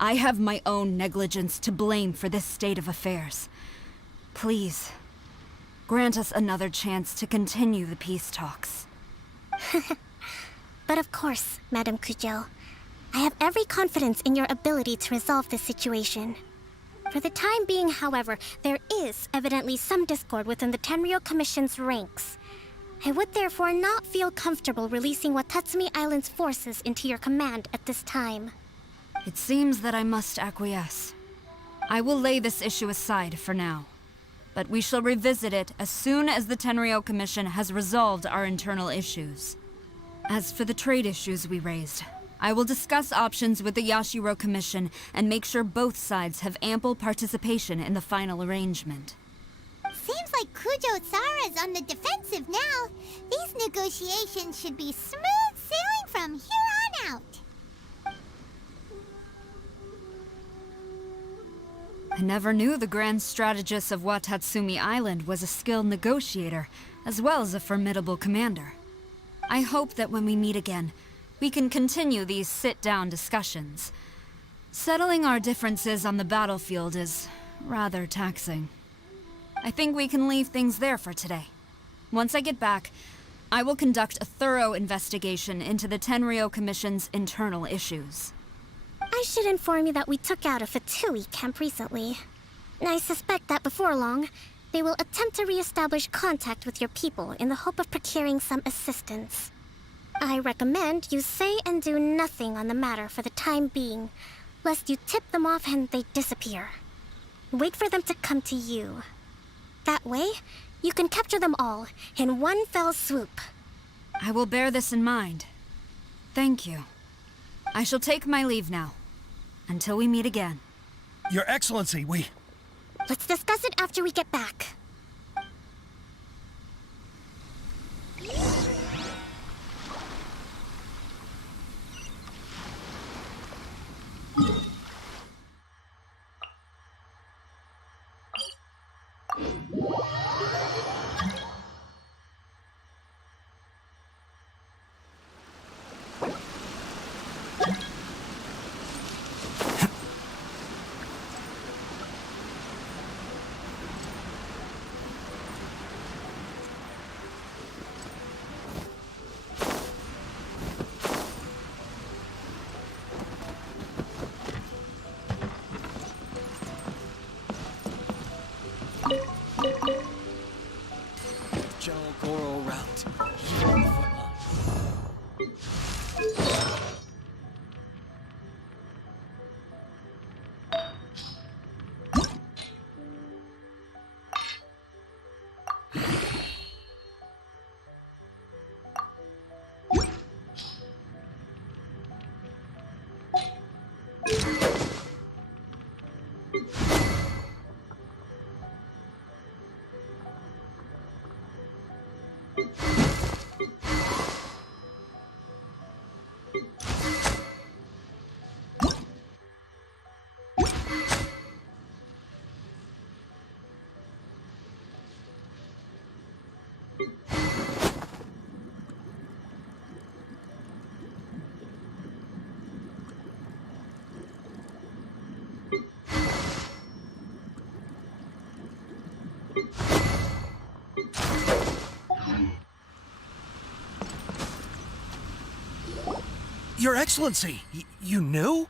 I have my own negligence to blame for this state of affairs. Please, grant us another chance to continue the peace talks. But of course, Madam Kujo. I have every confidence in your ability to resolve this situation. For the time being, however, there is evidently some discord within the Tenryou Commission's ranks. I would therefore not feel comfortable releasing Watatsumi Island's forces into your command at this time. It seems that I must acquiesce. I will lay this issue aside for now. But we shall revisit it as soon as the Tenryou Commission has resolved our internal issues. As for the trade issues we raised, I will discuss options with the Yashiro Commission and make sure both sides have ample participation in the final arrangement. Seems like Kujo-Sara's on the defensive now. These negotiations should be smooth sailing from here on out. I never knew the grand strategist of Watatsumi Island was a skilled negotiator, as well as a formidable commander. I hope that when we meet again, we can continue these sit-down discussions. Settling our differences on the battlefield is rather taxing. I think we can leave things there for today. Once I get back, I will conduct a thorough investigation into the Tenryou Commission's internal issues. I should inform you that we took out a Fatui camp recently. I suspect that before long, They will attempt to re-establish contact with your people in the hope of procuring some assistance. I recommend you say and do nothing on the matter for the time being, lest you tip them off and they disappear. Wait for them to come to you. That way, you can capture them all in one fell swoop. I will bear this in mind. Thank you. I shall take my leave now. Until we meet again. Your Excellency, we... Let's discuss it after we get back. General Goro route. Here on the front line. Your Excellency, you knew?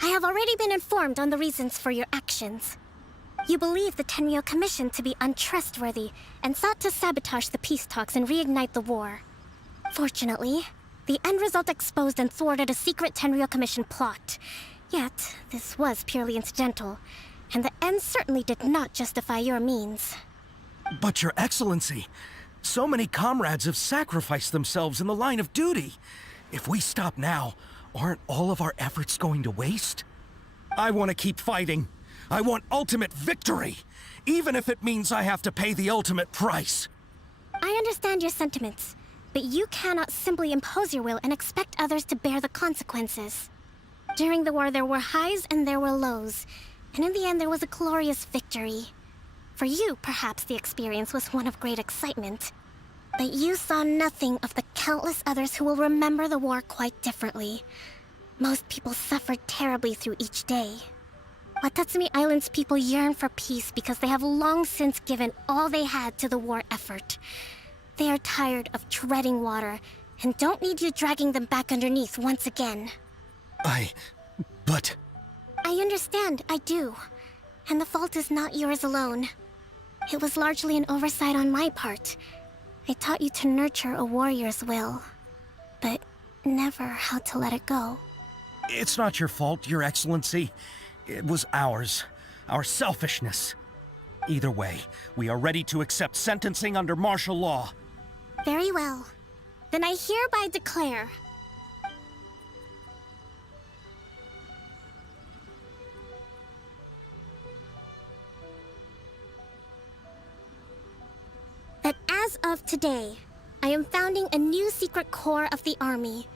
I have already been informed on the reasons for your actions. You believe the Tenryo Commission to be untrustworthy and sought to sabotage the peace talks and reignite the war. Fortunately, the end result exposed and thwarted a secret Tenryo Commission plot. Yet, this was purely incidental, and the end certainly did not justify your means. But Your Excellency, so many comrades have sacrificed themselves in the line of duty. If we stop now, aren't all of our efforts going to waste? I want to keep fighting. I want ultimate victory, even if it means I have to pay the ultimate price. I understand your sentiments, but you cannot simply impose your will and expect others to bear the consequences. During the war, there were highs and there were lows, and in the end, there was a glorious victory. For you, perhaps the experience was one of great excitement. But you saw nothing of the countless others who will remember the war quite differently. Most people suffered terribly through each day. Watatsumi Island's people yearn for peace because they have long since given all they had to the war effort. They are tired of treading water and don't need you dragging them back underneath once again. But... I understand, I do. And the fault is not yours alone. It was largely an oversight on my part. I taught you to nurture a warrior's will, but never how to let it go. It's not your fault, Your Excellency. It was ours. Our selfishness. Either way, we are ready to accept sentencing under martial law. Very well. Then I hereby declare... that as of today, I am founding a new secret corps of the army.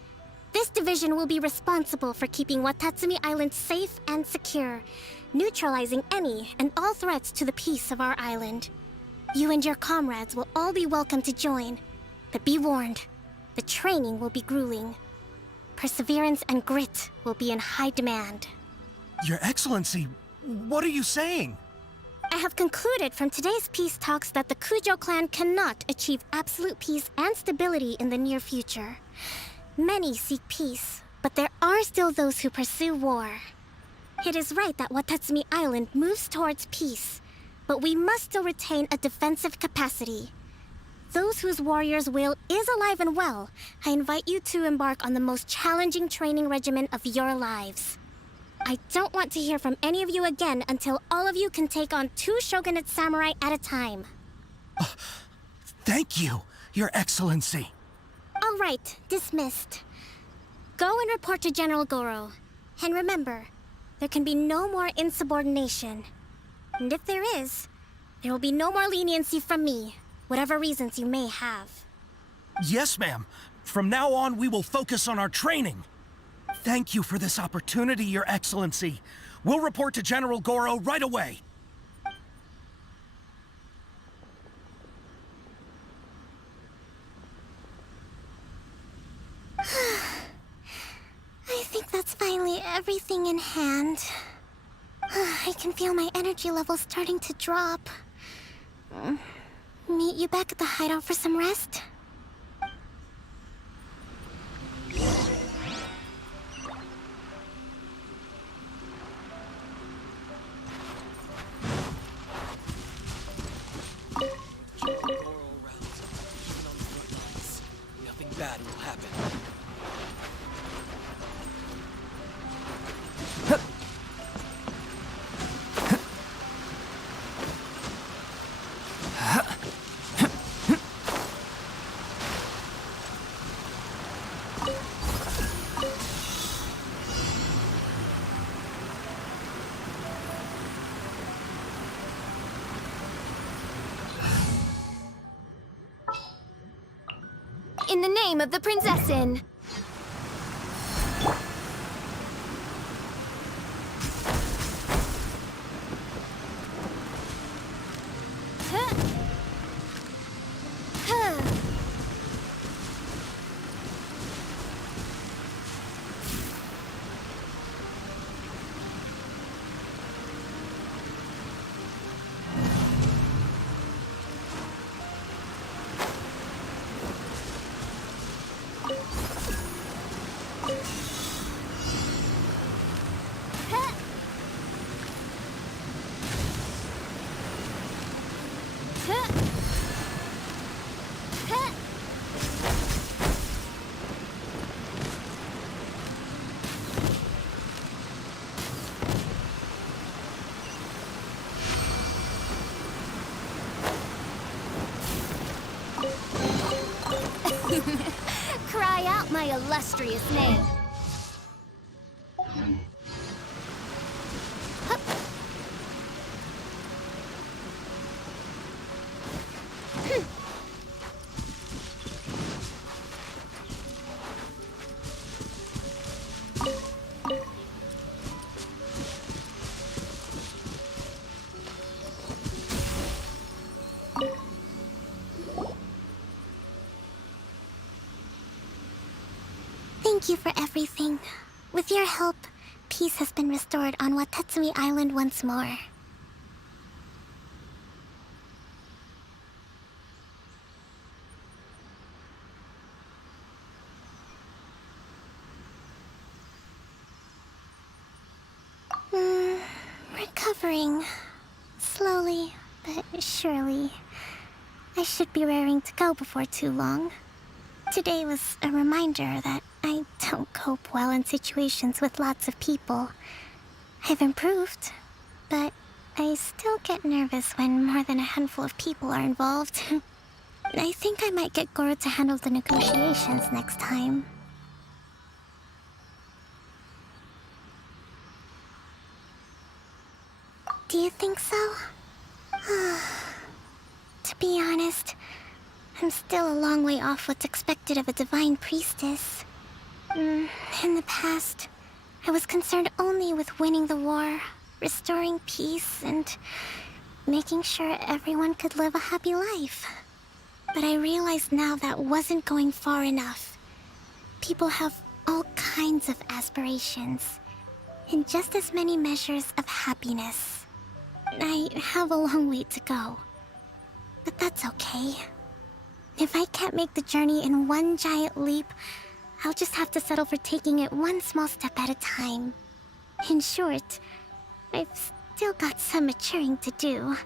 This division will be responsible for keeping Watatsumi Island safe and secure, neutralizing any and all threats to the peace of our island. You and your comrades will all be welcome to join, but be warned, the training will be grueling. Perseverance and grit will be in high demand. Your Excellency, what are you saying? I have concluded from today's peace talks that the Kujo clan cannot achieve absolute peace and stability in the near future. Many seek peace, but there are still those who pursue war. It is right that Watatsumi Island moves towards peace, but we must still retain a defensive capacity. Those whose warrior's will is alive and well, I invite you to embark on the most challenging training regimen of your lives. I don't want to hear from any of you again until all of you can take on 2 shogunate samurai at a time. Thank you, Your Excellency. All right, dismissed. Go and report to General Goro. And remember, there can be no more insubordination. And if there is, there will be no more leniency from me, whatever reasons you may have. Yes, ma'am. From now on, we will focus on our training. Thank you for this opportunity, Your Excellency. We'll report to General Goro right away. I think that's finally everything in hand. I can feel my energy levels starting to drop. Meet you back at the hideout for some rest? Nothing bad will happen. In the name of the Prinzessin! Cry out my illustrious name. Thank you for everything. With your help, peace has been restored on Watatsumi Island once more. Recovering. Slowly, but surely. I should be raring to go before too long. Today was a reminder that I don't cope well in situations with lots of people. I've improved, but I still get nervous when more than a handful of people are involved. I think I might get Goro to handle the negotiations next time. Do you think so? To be honest, I'm still a long way off what's expected of a divine priestess. In the past, I was concerned only with winning the war, restoring peace, and making sure everyone could live a happy life. But I realize now that wasn't going far enough. People have all kinds of aspirations, and just as many measures of happiness. I have a long way to go. But that's okay. If I can't make the journey in one giant leap, I'll just have to settle for taking it one small step at a time. In short, I've still got some maturing to do,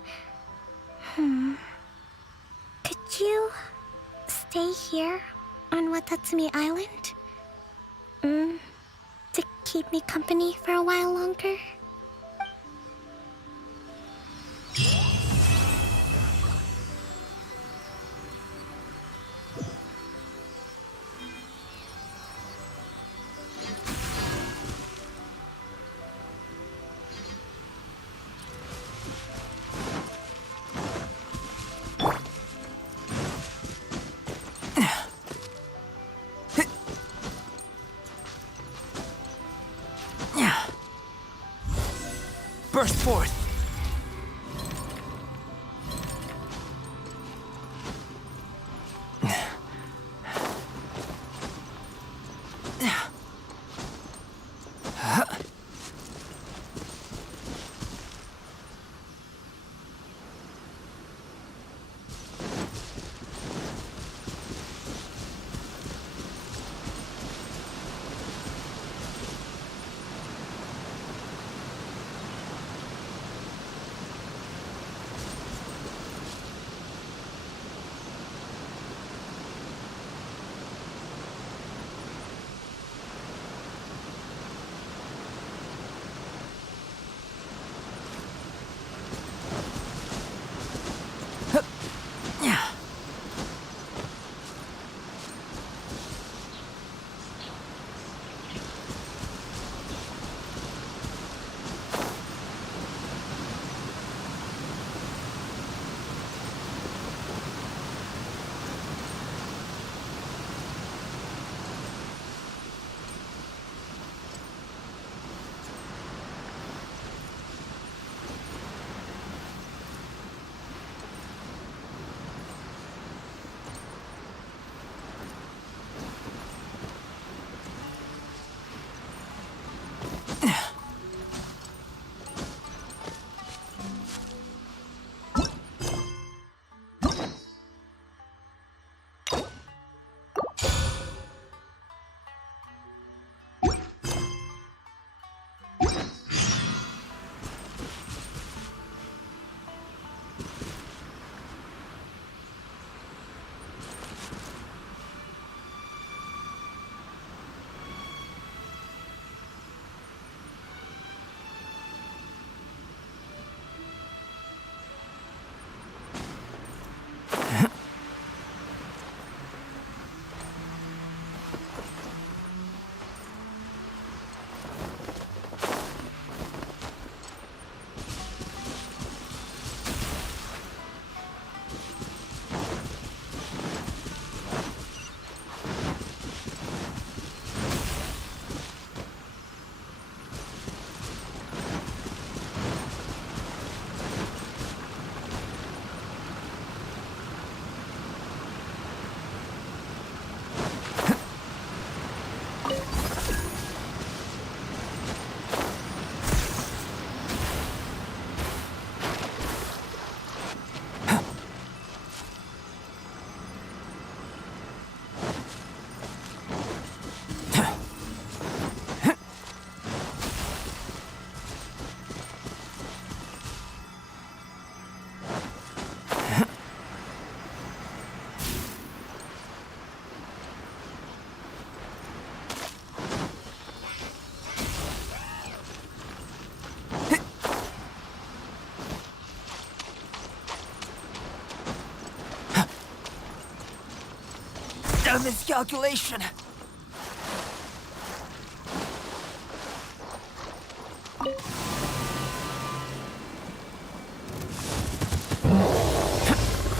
stay here on Watatsumi Island? To keep me company for a while longer? Burst forth! A miscalculation!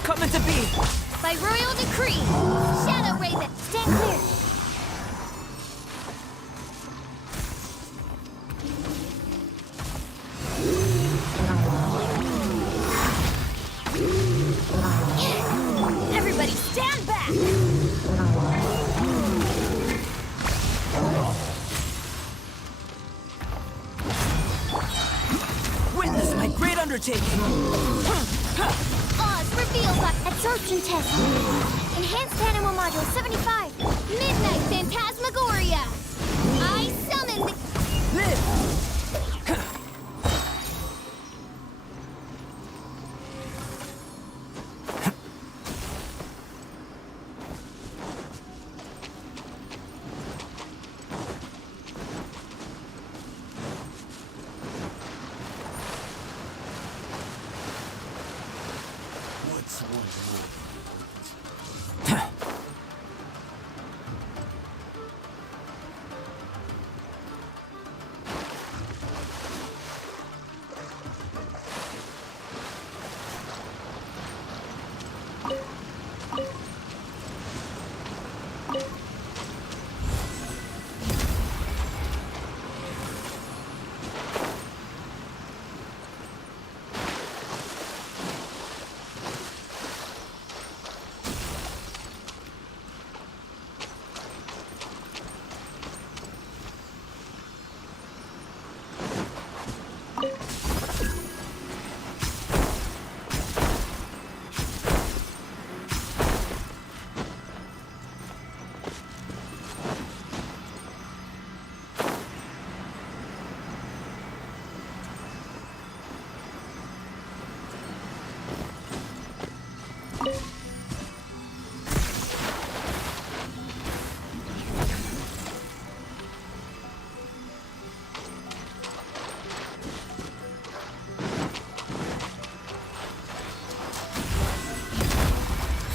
Coming to be! By royal decree! Shadow Raven, stand clear! Everybody stand back! Witness my great undertaking! Oz revealed by absorption test. Enhanced animal module 75. Midnight Phantasmagoria. I summon the...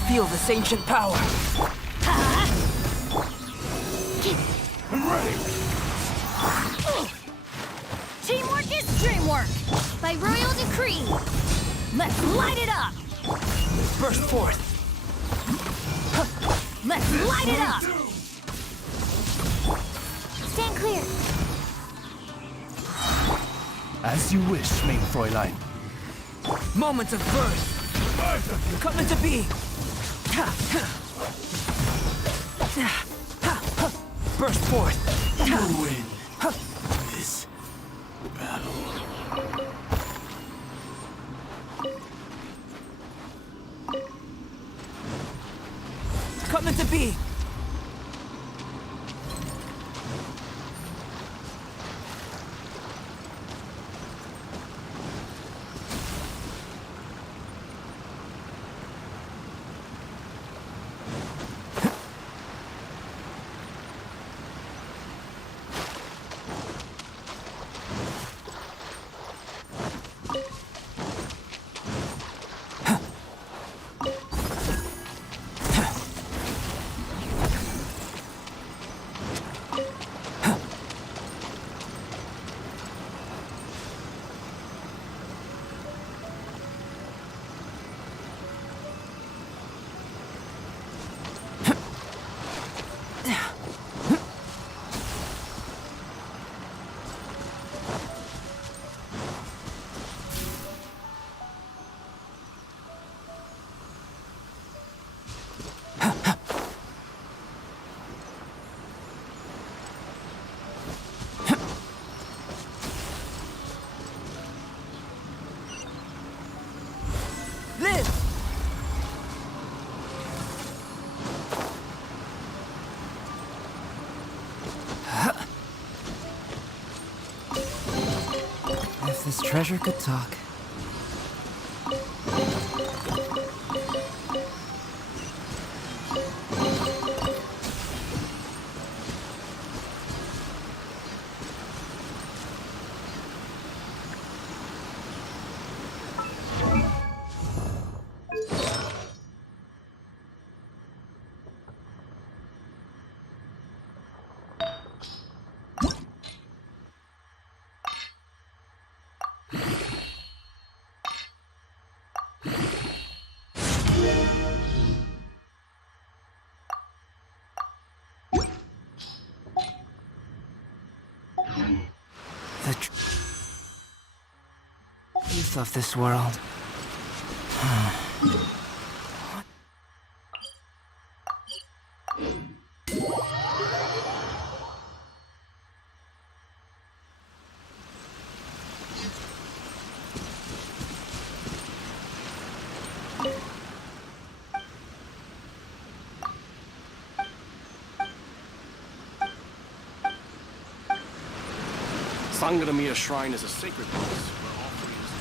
Feel this ancient power. I'm ready. Teamwork is dreamwork! By royal decree! Let's light it up! Burst forth. Let's light it up! Stand clear. As you wish, main Fräulein. Moment of birth. Coming to be. Burst forth. You win this battle. Coming to be. If this treasure could talk. Youth of this world. Sangramir Shrine is a sacred place where all three is.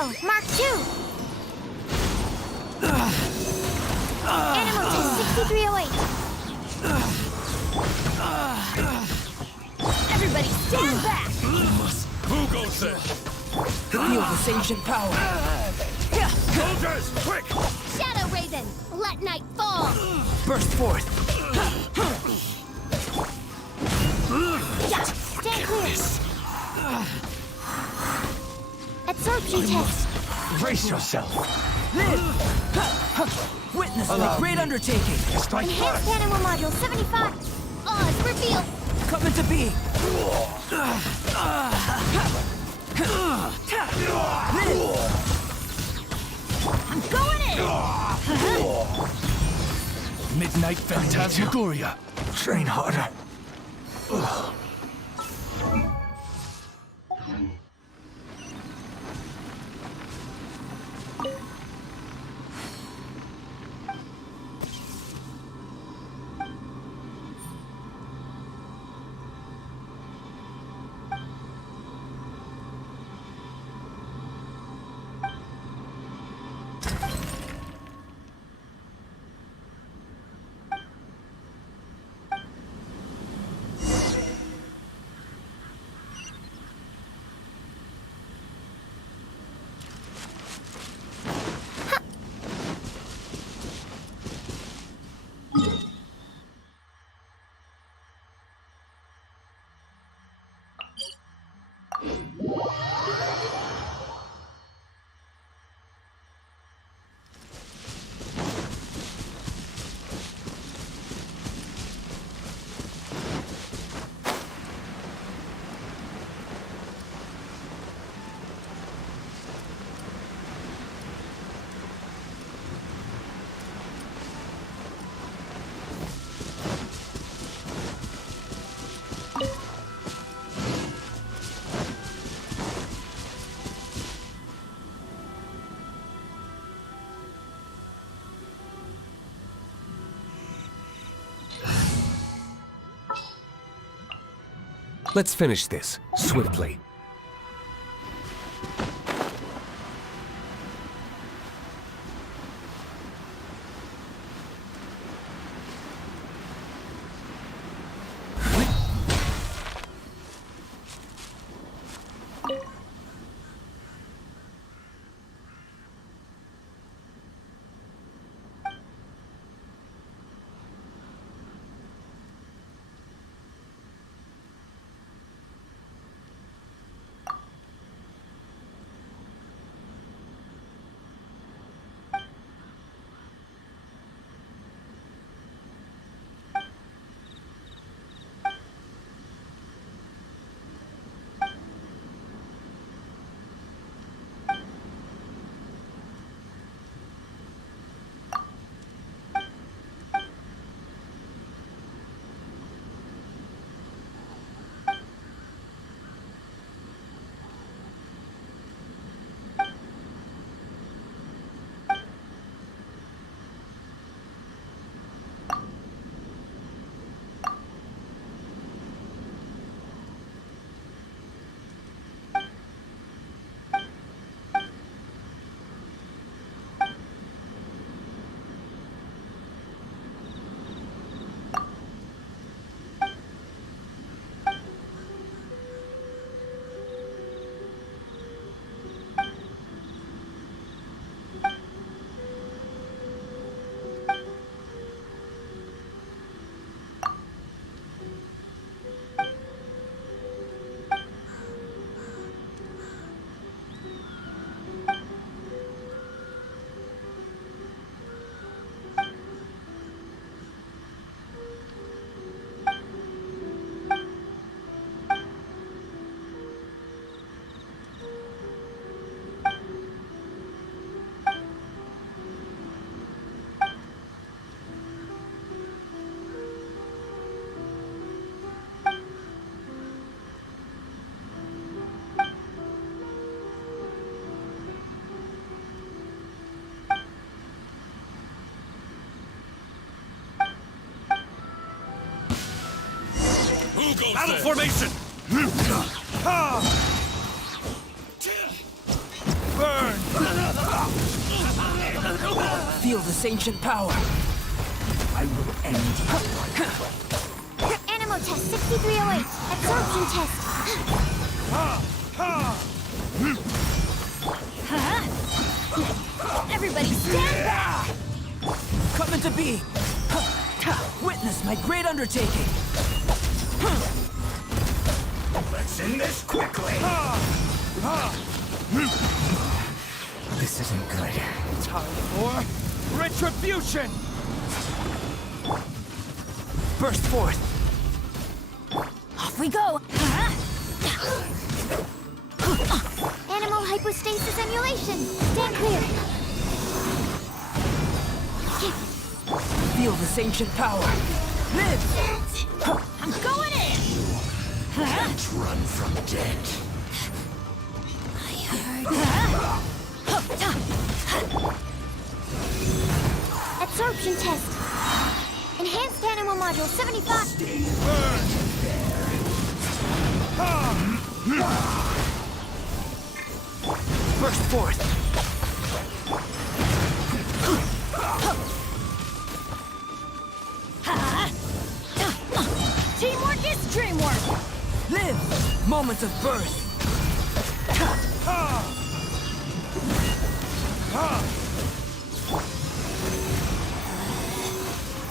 Zero, Mark 2. Animal test 6308. Everybody stand back! Who goes there? Feel this ancient power. Soldiers, quick! Shadow Raven, let night fall! Burst forth. Yeah, stand clear. Absorption test. Brace yourself. Live! Witness the great undertaking. Enhanced animal module 75. Oz, reveal. Come into being. I'm going in! Midnight Phantasmagoria. Train harder. Let's finish this, swiftly. Battle formation! Burn! Feel this ancient power. I will end you. Animal test 6308. Absorption test. Everybody stand back! Come into being. Witness my great undertaking. Let's end this quickly. This isn't good. Time for retribution! Burst forth. Off we go! Animal hypostasis emulation. Stand clear. Feel this ancient power. Live! I'm going in! Can't run from death. Absorption test. Enhanced animal module 75. Burst forth. Teamwork is dreamwork. Live. Moments of birth.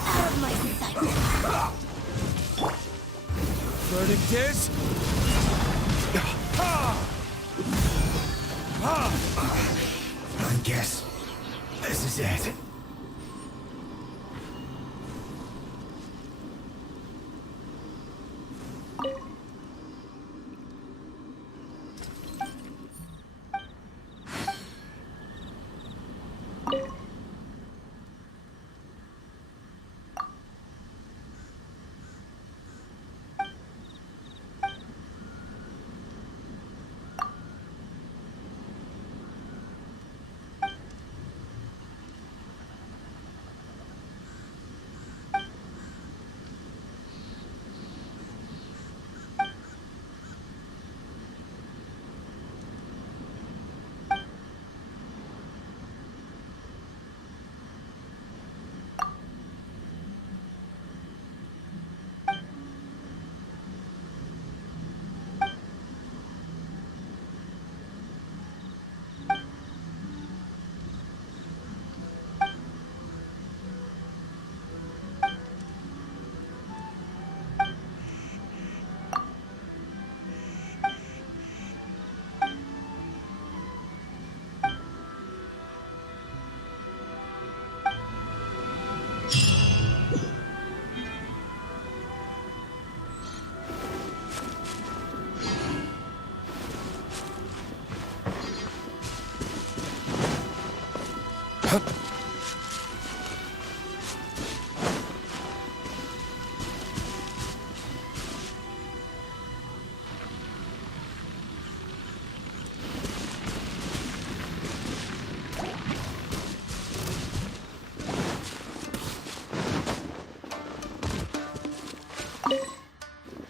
Out of my sight. Verdict is... I guess this is it.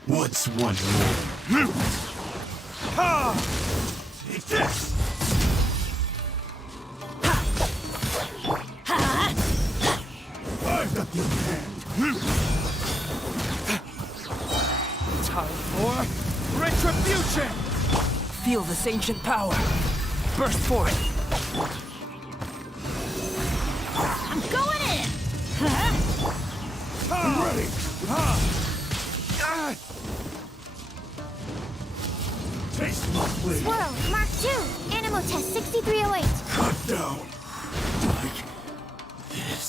What's one more? Take this! I've got the upper hand. Time for retribution! Feel this ancient power. Burst forth. I'm going in! I'm ready! Taste my blade! Swirl, Mark 2. Animal test 6308. Cut down! Like this.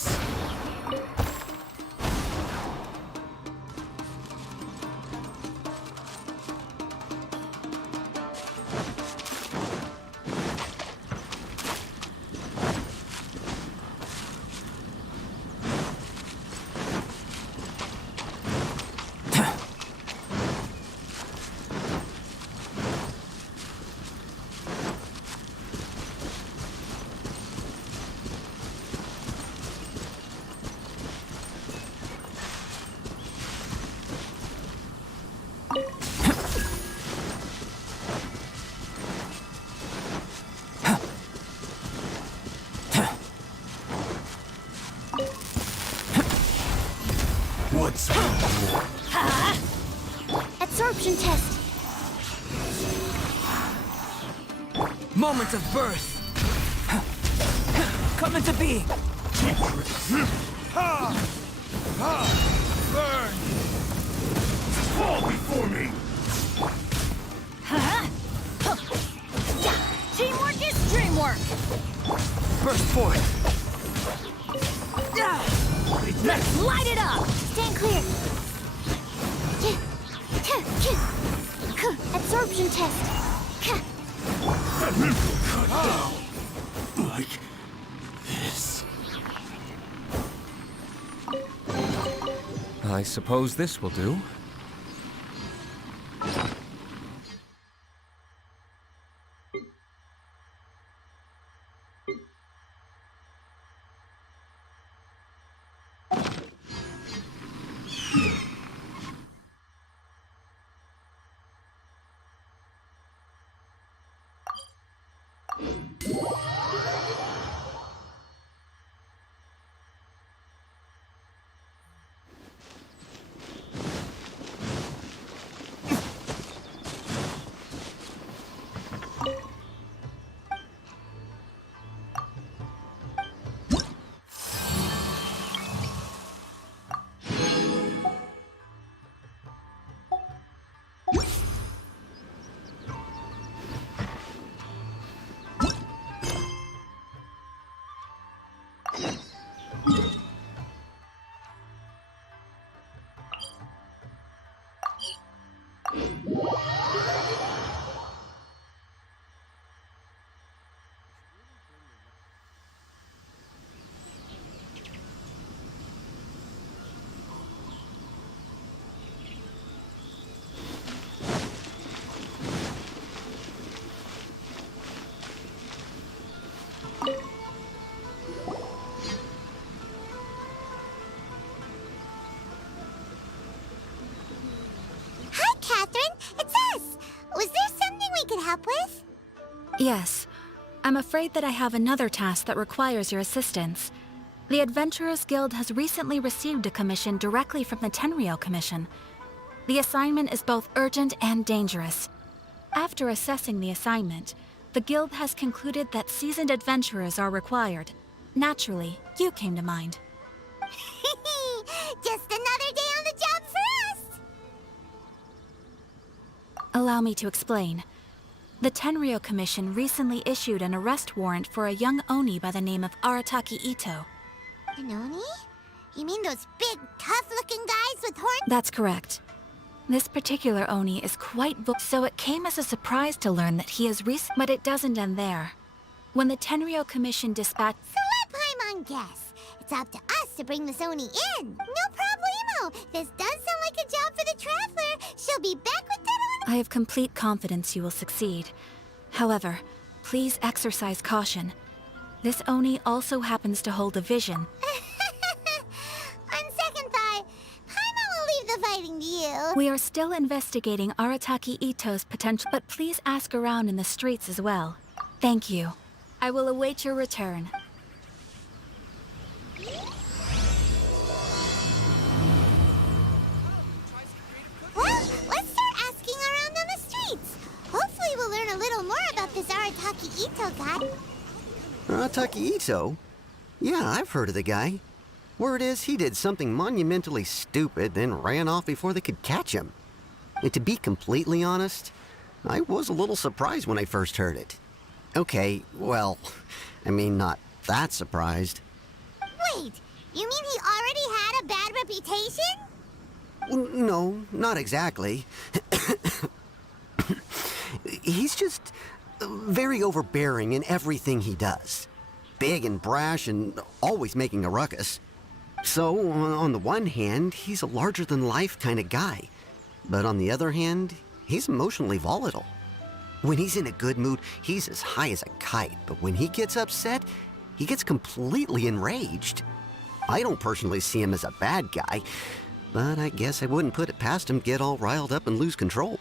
Absorption test. Moment of birth. Come into being. Burn! Fall before me! Teamwork is dreamwork! Burst forth. Let's light it up! Stand clear. Absorption test. Like this. I suppose this will do. Hi, Catherine. It's us. Was there something we could help with? Yes. I'm afraid that I have another task that requires your assistance. The Adventurers Guild has recently received a commission directly from the Tenryou Commission. The assignment is both urgent and dangerous. After assessing the assignment, the Guild has concluded that seasoned adventurers are required. Naturally, you came to mind. Just another day on the job for us. Allow me to explain. The Tenryou Commission recently issued an arrest warrant for a young Oni by the name of Arataki Ito. An Oni? You mean those big, tough-looking guys with horns? That's correct. This particular Oni is quite so it came as a surprise to learn that he is but it doesn't end there. When the Tenryou Commission dispatched— So let Paimon guess. It's up to us to bring this Oni in. No problemo. This does sound like a job for the Traveler. She'll be back with that Oni. I have complete confidence you will succeed. However, please exercise caution. This Oni also happens to hold a vision. On second thought, Paimon will leave the fighting to you. We are still investigating Arataki Ito's potential, but please ask around in the streets as well. Thank you. I will await your return. Well, let's start asking around on the streets. Hopefully we'll learn a little more about this Arataki Ito guy. Arataki Ito? Yeah, I've heard of the guy. Word is he did something monumentally stupid, then ran off before they could catch him. And to be completely honest, I was a little surprised when I first heard it. Okay, well, I mean, not that surprised. Wait, you mean he already had a bad reputation? No, not exactly. He's just very overbearing in everything he does. Big and brash and always making a ruckus. So, on the one hand, he's a larger-than-life kind of guy. But on the other hand, he's emotionally volatile. When he's in a good mood, he's as high as a kite. But when he gets upset, he gets completely enraged. I don't personally see him as a bad guy, but I guess I wouldn't put it past him to get all riled up and lose control.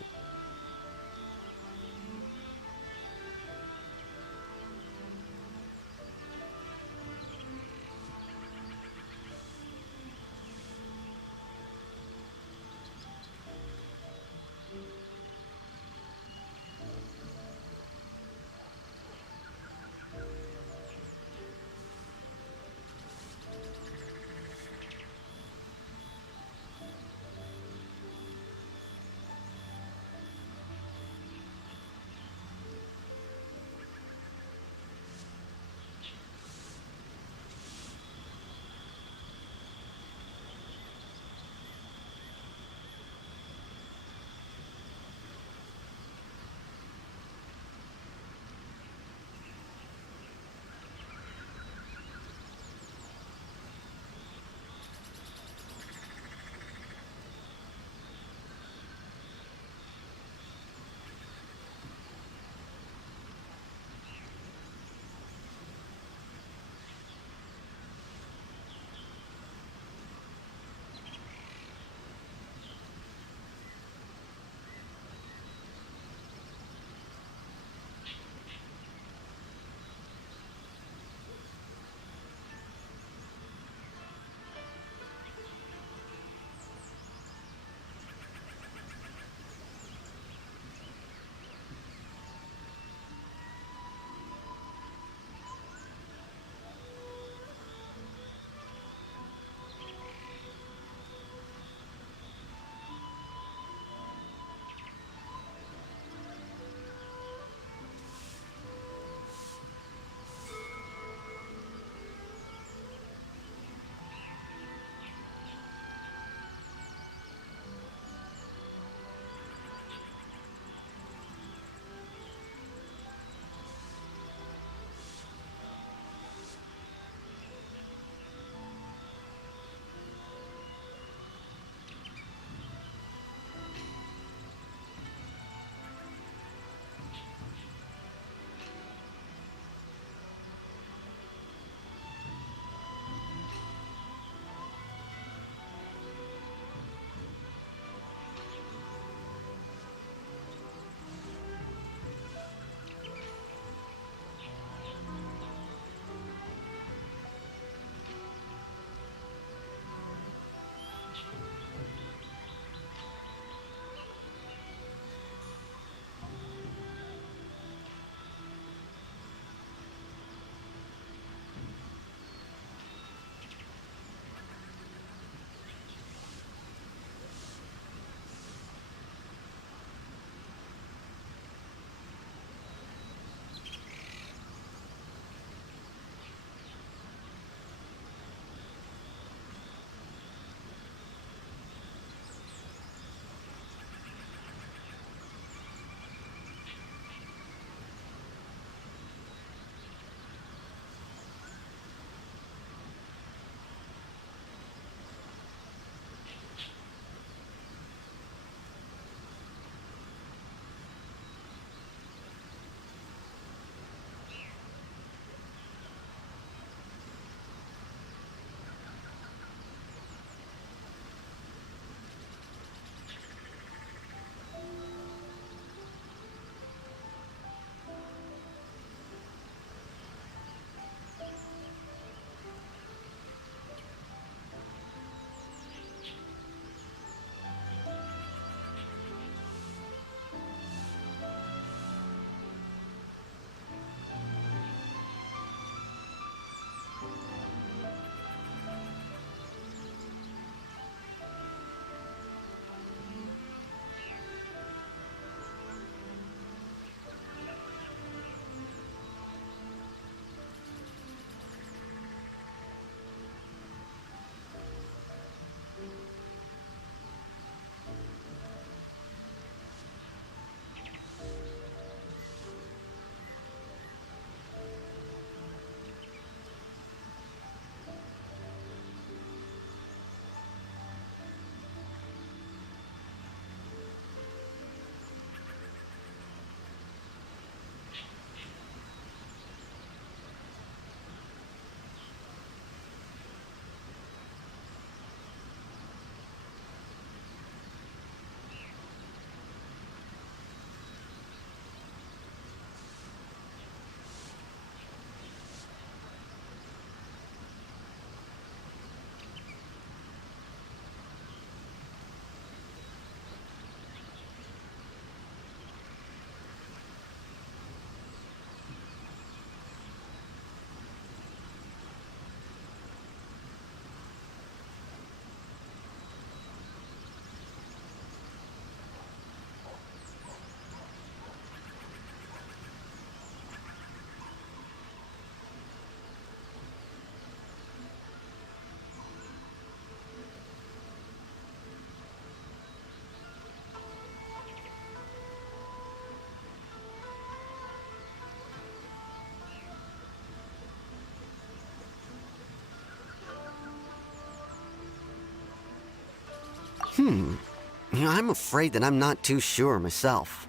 I'm afraid that I'm not too sure myself.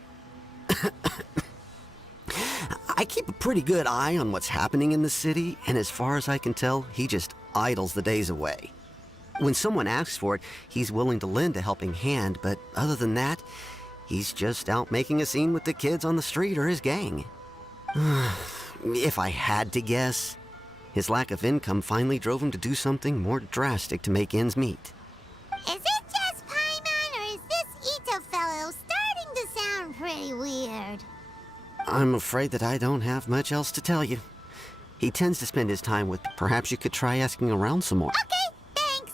I keep a pretty good eye on what's happening in the city, and as far as I can tell, he just idles the days away. When someone asks for it, he's willing to lend a helping hand, but other than that, he's just out making a scene with the kids on the street or his gang. If I had to guess, his lack of income finally drove him to do something more drastic to make ends meet. Is it just Paimon, or is this Ito fellow starting to sound pretty weird? I'm afraid that I don't have much else to tell you. He tends to spend his time with... Perhaps you could try asking around some more. Okay, thanks.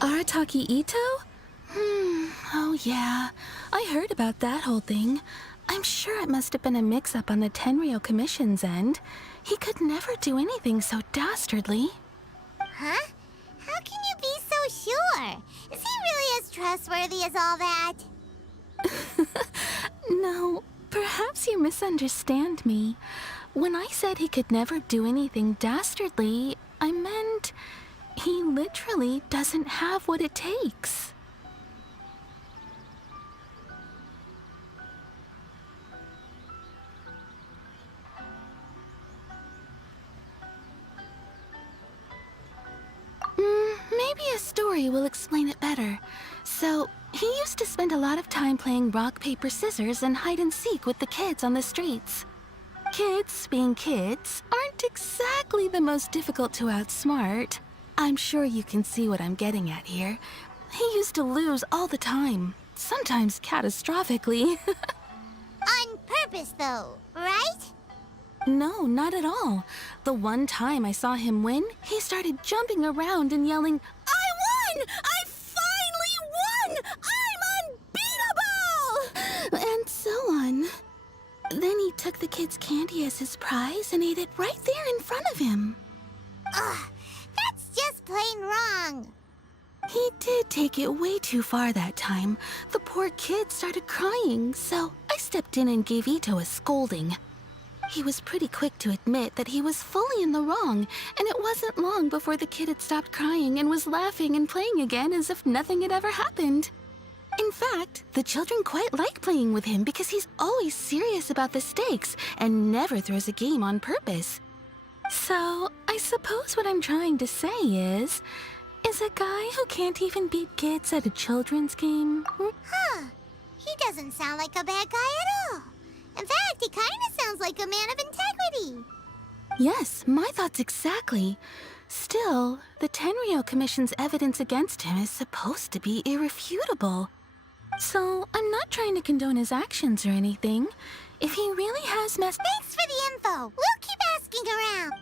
Arataki Ito? Oh yeah. I heard about that whole thing. I'm sure it must have been a mix-up on the Tenryo Commission's end. He could never do anything so dastardly. Huh? How can you be so sure? Is he really as trustworthy as all that? No, perhaps you misunderstand me. When I said he could never do anything dastardly, I meant he literally doesn't have what it takes. Maybe a story will explain it better. So, he used to spend a lot of time playing rock, paper, scissors and hide and seek with the kids on the streets. Kids, being kids, aren't exactly the most difficult to outsmart. I'm sure you can see what I'm getting at here. He used to lose all the time, sometimes catastrophically. On purpose, though, right? No, not at all. The one time I saw him win, he started jumping around and yelling, "I won! I finally won! I'm unbeatable!" And so on. Then he took the kid's candy as his prize and ate it right there in front of him. Ugh, that's just plain wrong. He did take it way too far that time. The poor kid started crying, so I stepped in and gave Ito a scolding. He was pretty quick to admit that he was fully in the wrong, and it wasn't long before the kid had stopped crying and was laughing and playing again as if nothing had ever happened. In fact, the children quite like playing with him because he's always serious about the stakes and never throws a game on purpose. So, I suppose what I'm trying to say is a guy who can't even beat kids at a children's game? Huh. He doesn't sound like a bad guy at all. In fact, he kind of sounds like a man of integrity. Yes, my thoughts exactly. Still, the Tenryo Commission's evidence against him is supposed to be irrefutable. So, I'm not trying to condone his actions or anything. If he really has messed... Thanks for the info. We'll keep asking around.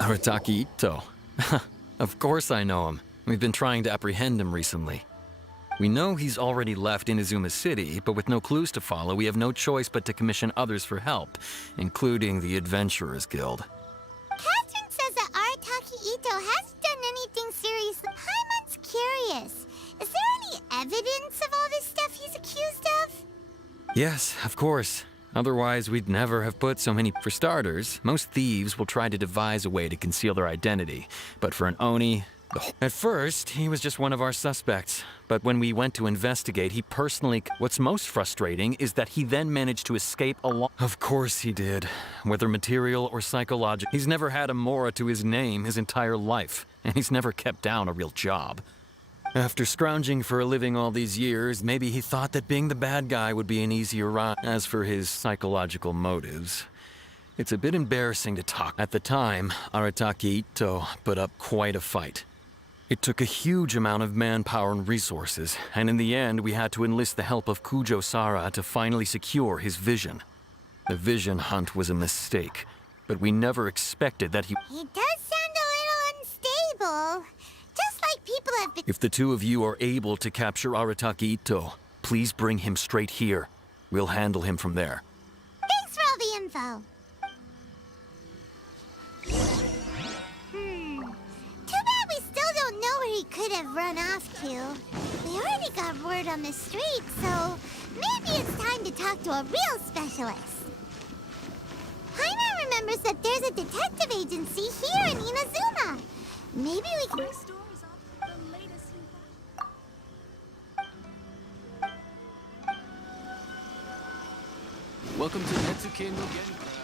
Arataki Ito. Of course I know him. We've been trying to apprehend him recently. We know he's already left Inazuma City, but with no clues to follow, we have no choice but to commission others for help, including the Adventurers Guild. Catherine says that Arataki Ito hasn't done anything serious. Paimon's curious. Is there any evidence of all this stuff he's accused of? Yes, of course. Otherwise, we'd never have put so many... For starters, most thieves will try to devise a way to conceal their identity. But for an Oni... At first, he was just one of our suspects. But when we went to investigate, he personally... What's most frustrating is that he then managed to escape along... Of course he did. Whether material or psychological, he's never had a Mora to his name his entire life. And he's never kept down a real job. After scrounging for a living all these years, maybe he thought that being the bad guy would be an easier ride. As for his psychological motives, it's a bit embarrassing to talk. At the time, Arataki Ito put up quite a fight. It took a huge amount of manpower and resources, and in the end, we had to enlist the help of Kujo Sara to finally secure his vision. The vision hunt was a mistake, but we never expected that he... He does sound a little unstable. Just like people have been... If the two of you are able to capture Arataki Ito, Please bring him straight here. We'll handle him from there. Thanks for all the info. Too bad we still don't know where he could have run off to. We already got word on the street, so maybe it's time to talk to a real specialist. Jaime remembers that there's a detective agency here in Inazuma. Maybe we can... Welcome to Netsuke no Gencraft.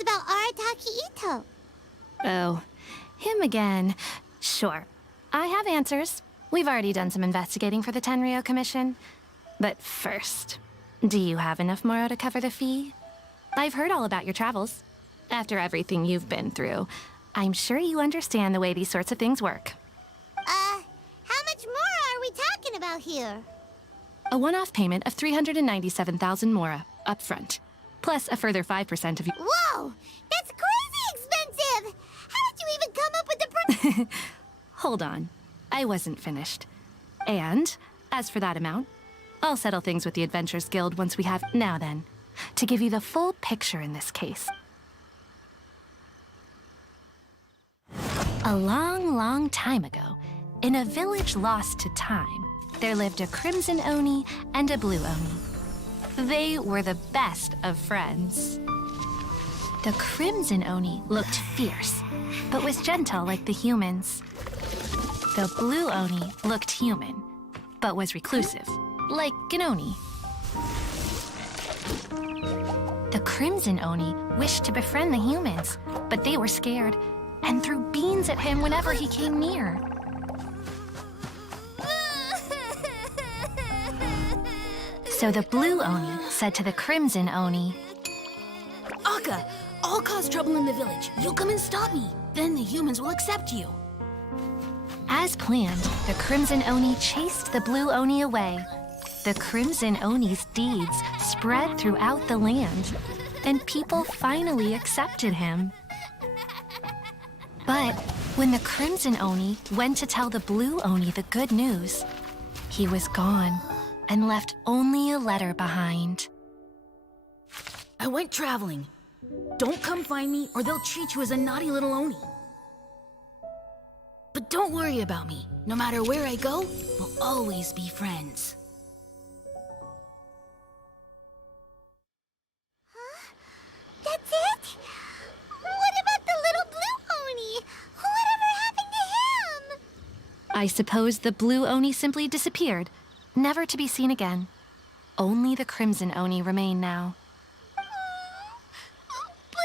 About Arataki Ito. Oh, him again. Sure. I have answers. We've already done some investigating for the Tenryou Commission. But first, do you have enough Moro to cover the fee? I've heard all about your travels. After everything you've been through, I'm sure you understand the way these sorts of things work. How much Moro are we talking about here? A one-off payment of 397,000 Mora, up front. Plus a further 5% of your... Whoa! That's crazy expensive! How did you even come up with the Hold on. I wasn't finished. And, as for that amount, I'll settle things with the Adventurers Guild once we have... Now then, to give you the full picture in this case. A long, long time ago, in a village lost to time, there lived a Crimson Oni and a Blue Oni. They were the best of friends. The Crimson Oni looked fierce, but was gentle like the humans. The Blue Oni looked human, but was reclusive, like an Oni. The Crimson Oni wished to befriend the humans, but they were scared and threw beans at him whenever he came near. So the Blue Oni said to the Crimson Oni, Akka, I'll cause trouble in the village. You come and stop me. Then the humans will accept you. As planned, the Crimson Oni chased the Blue Oni away. The Crimson Oni's deeds spread throughout the land, and people finally accepted him. But when the Crimson Oni went to tell the Blue Oni the good news, he was gone and left only a letter behind. I went traveling. Don't come find me or they'll treat you as a naughty little Oni. But don't worry about me. No matter where I go, we'll always be friends. That's it? What about the little Blue Oni? Whatever happened to him? I suppose the Blue Oni simply disappeared, never to be seen again. Only the Crimson Oni remain now. But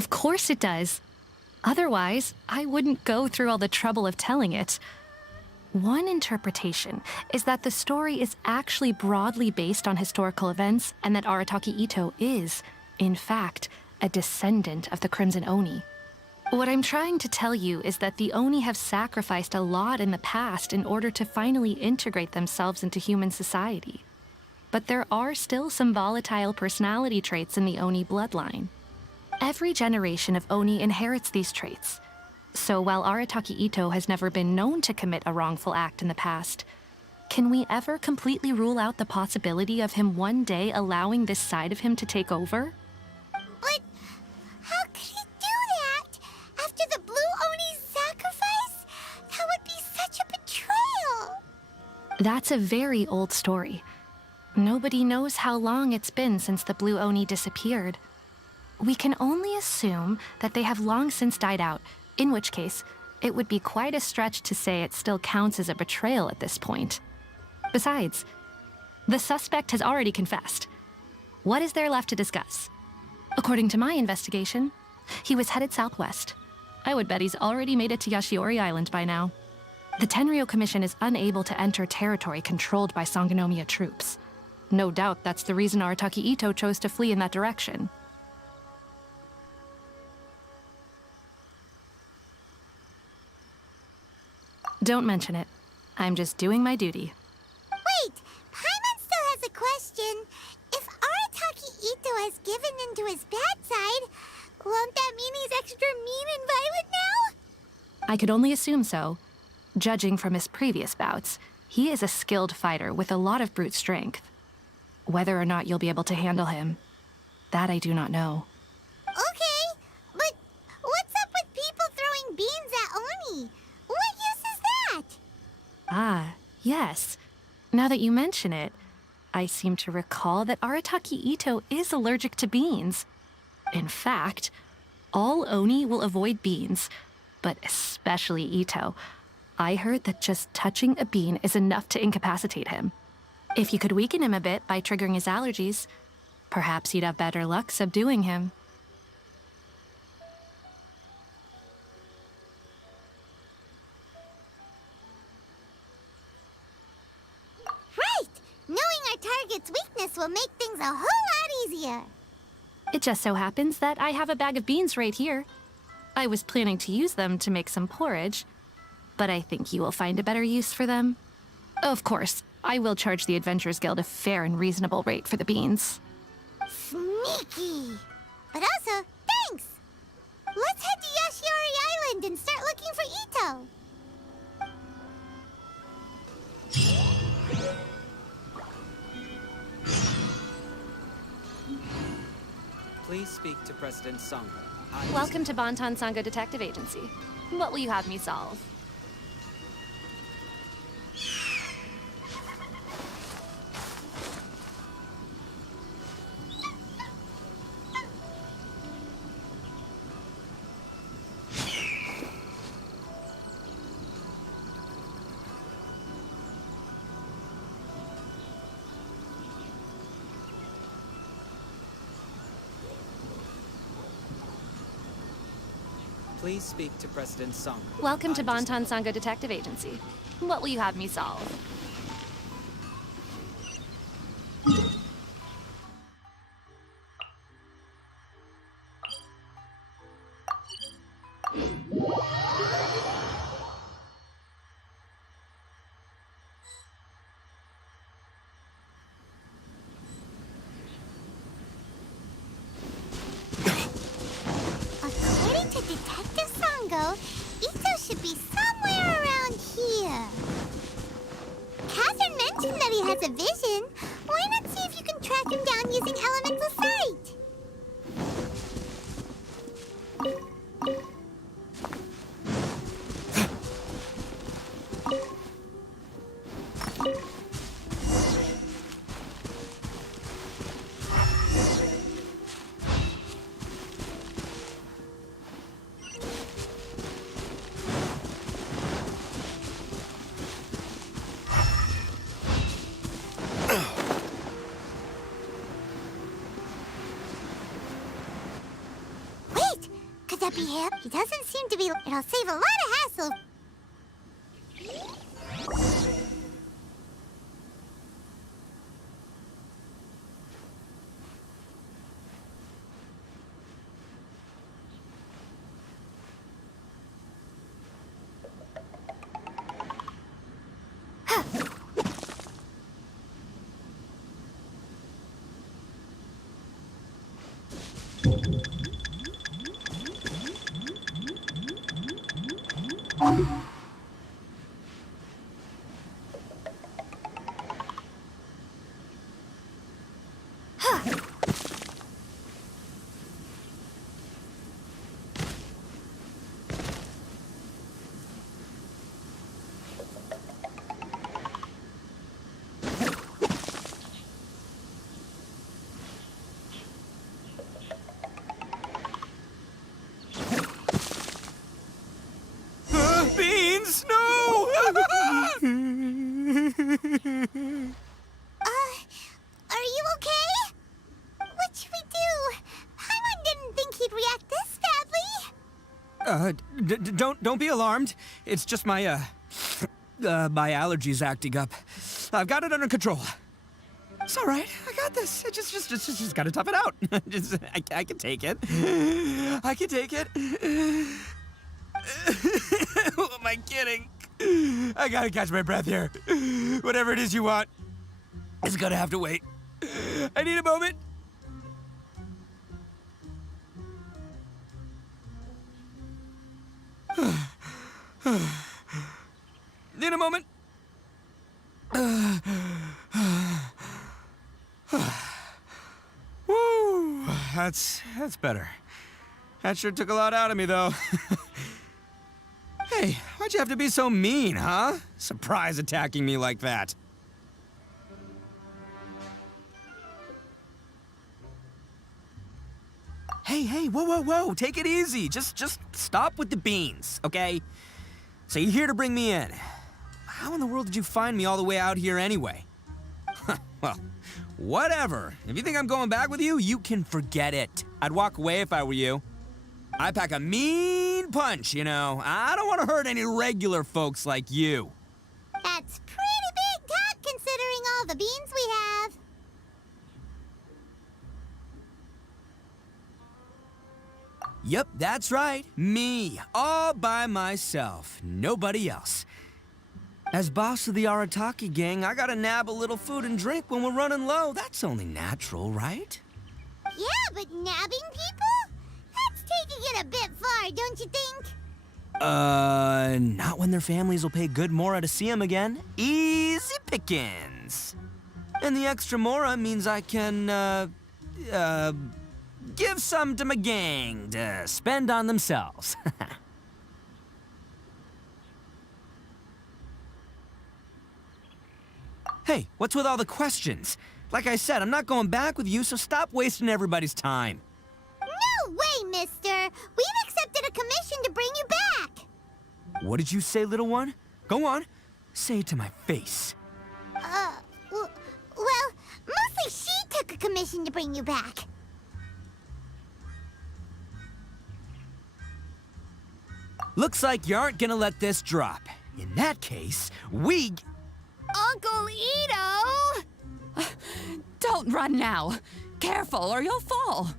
Of course it does. Otherwise, I wouldn't go through all the trouble of telling it. One interpretation is that the story is actually broadly based on historical events and that Arataki Ito is, in fact, a descendant of the Crimson Oni. What I'm trying to tell you is that the Oni have sacrificed a lot in the past in order to finally integrate themselves into human society. But there are still some volatile personality traits in the Oni bloodline. Every generation of Oni inherits these traits. So while Arataki Ito has never been known to commit a wrongful act in the past, can we ever completely rule out the possibility of him one day allowing this side of him to take over? But how could he do that? After the Blue Oni's sacrifice? That would be such a betrayal. That's a very old story. Nobody knows how long it's been since the Blue Oni disappeared. We can only assume that they have long since died out, in which case, it would be quite a stretch to say it still counts as a betrayal at this point. Besides, the suspect has already confessed. What is there left to discuss? According to my investigation, he was headed southwest. I would bet he's already made it to Yashiori Island by now. The Tenryo Commission is unable to enter territory controlled by Sangonomiya troops. No doubt that's the reason Arataki Ito chose to flee in that direction. Don't mention it. I'm just doing my duty. Wait, Paimon still has a question. If Arataki Ito has given in to his bad side, won't that mean he's extra mean and violent now? I could only assume so. Judging from his previous bouts, he is a skilled fighter with a lot of brute strength. Whether or not you'll be able to handle him, that I do not know. Okay, but what's up with people throwing beans at Oni? What use is that? Ah, yes. Now that you mention it, I seem to recall that Arataki Ito is allergic to beans. In fact, all Oni will avoid beans, but especially Ito. I heard that just touching a bean is enough to incapacitate him. If you could weaken him a bit by triggering his allergies, perhaps you'd have better luck subduing him. Right! Knowing our target's weakness will make things a whole lot easier. It just so happens that I have a bag of beans right here. I was planning to use them to make some porridge, but I think you will find a better use for them. Of course, I will charge the Adventurers Guild a fair and reasonable rate for the beans. Sneaky! But also, thanks! Let's head to Yashiori Island and start looking for Ito. Please speak to President Sangha. Welcome to Bantan Sangha Detective Agency. What will you have me solve? Please speak to President Sangha. Welcome to Bantan Sangha Detective Agency. What will you have me solve? According to Detective Sango, Ito should be somewhere around here. Catherine mentioned that he has a vision. Why not see if you can track him down using elemental sight? Ugh. Could that be him? He doesn't seem to be. It'll save a lot of hassle. Beans, no! Are you okay? What should we do? Paimon didn't think he'd react this badly. Don't be alarmed. It's just my my allergies acting up. I've got it under control. It's all right. I got this. I just gotta tough it out. I can take it. I can take it. Who am I kidding? I gotta catch my breath here. Whatever it is you want, it's gonna have to wait. I need a moment. Need a moment. Woo, that's better. That sure took a lot out of me, though. Hey, why'd you have to be so mean, huh? Surprise attacking me like that. Hey, whoa, take it easy. Just stop with the beans, okay? So you're here to bring me in. How in the world did you find me all the way out here anyway? Well, whatever. If you think I'm going back with you, you can forget it. I'd walk away if I were you. I pack a mean punch, you know. I don't want to hurt any regular folks like you. That's pretty big talk considering all the beans we have. Yep, that's right. Me, all by myself. Nobody else. As boss of the Arataki gang, I gotta nab a little food and drink when we're running low. That's only natural, right? Yeah, but nabbing people? That's taking it a bit far, don't you think? Not when their families will pay good mora to see them again. Easy pickings. And the extra mora means I can, give some to my gang to spend on themselves. Hey, what's with all the questions? Like I said, I'm not going back with you, so stop wasting everybody's time. No way, mister! We've accepted a commission to bring you back! What did you say, little one? Go on. Say it to my face. Well, mostly she took a commission to bring you back. Looks like you aren't gonna let this drop. In that case, we... Uncle Ito! Don't run now. Careful or you'll fall.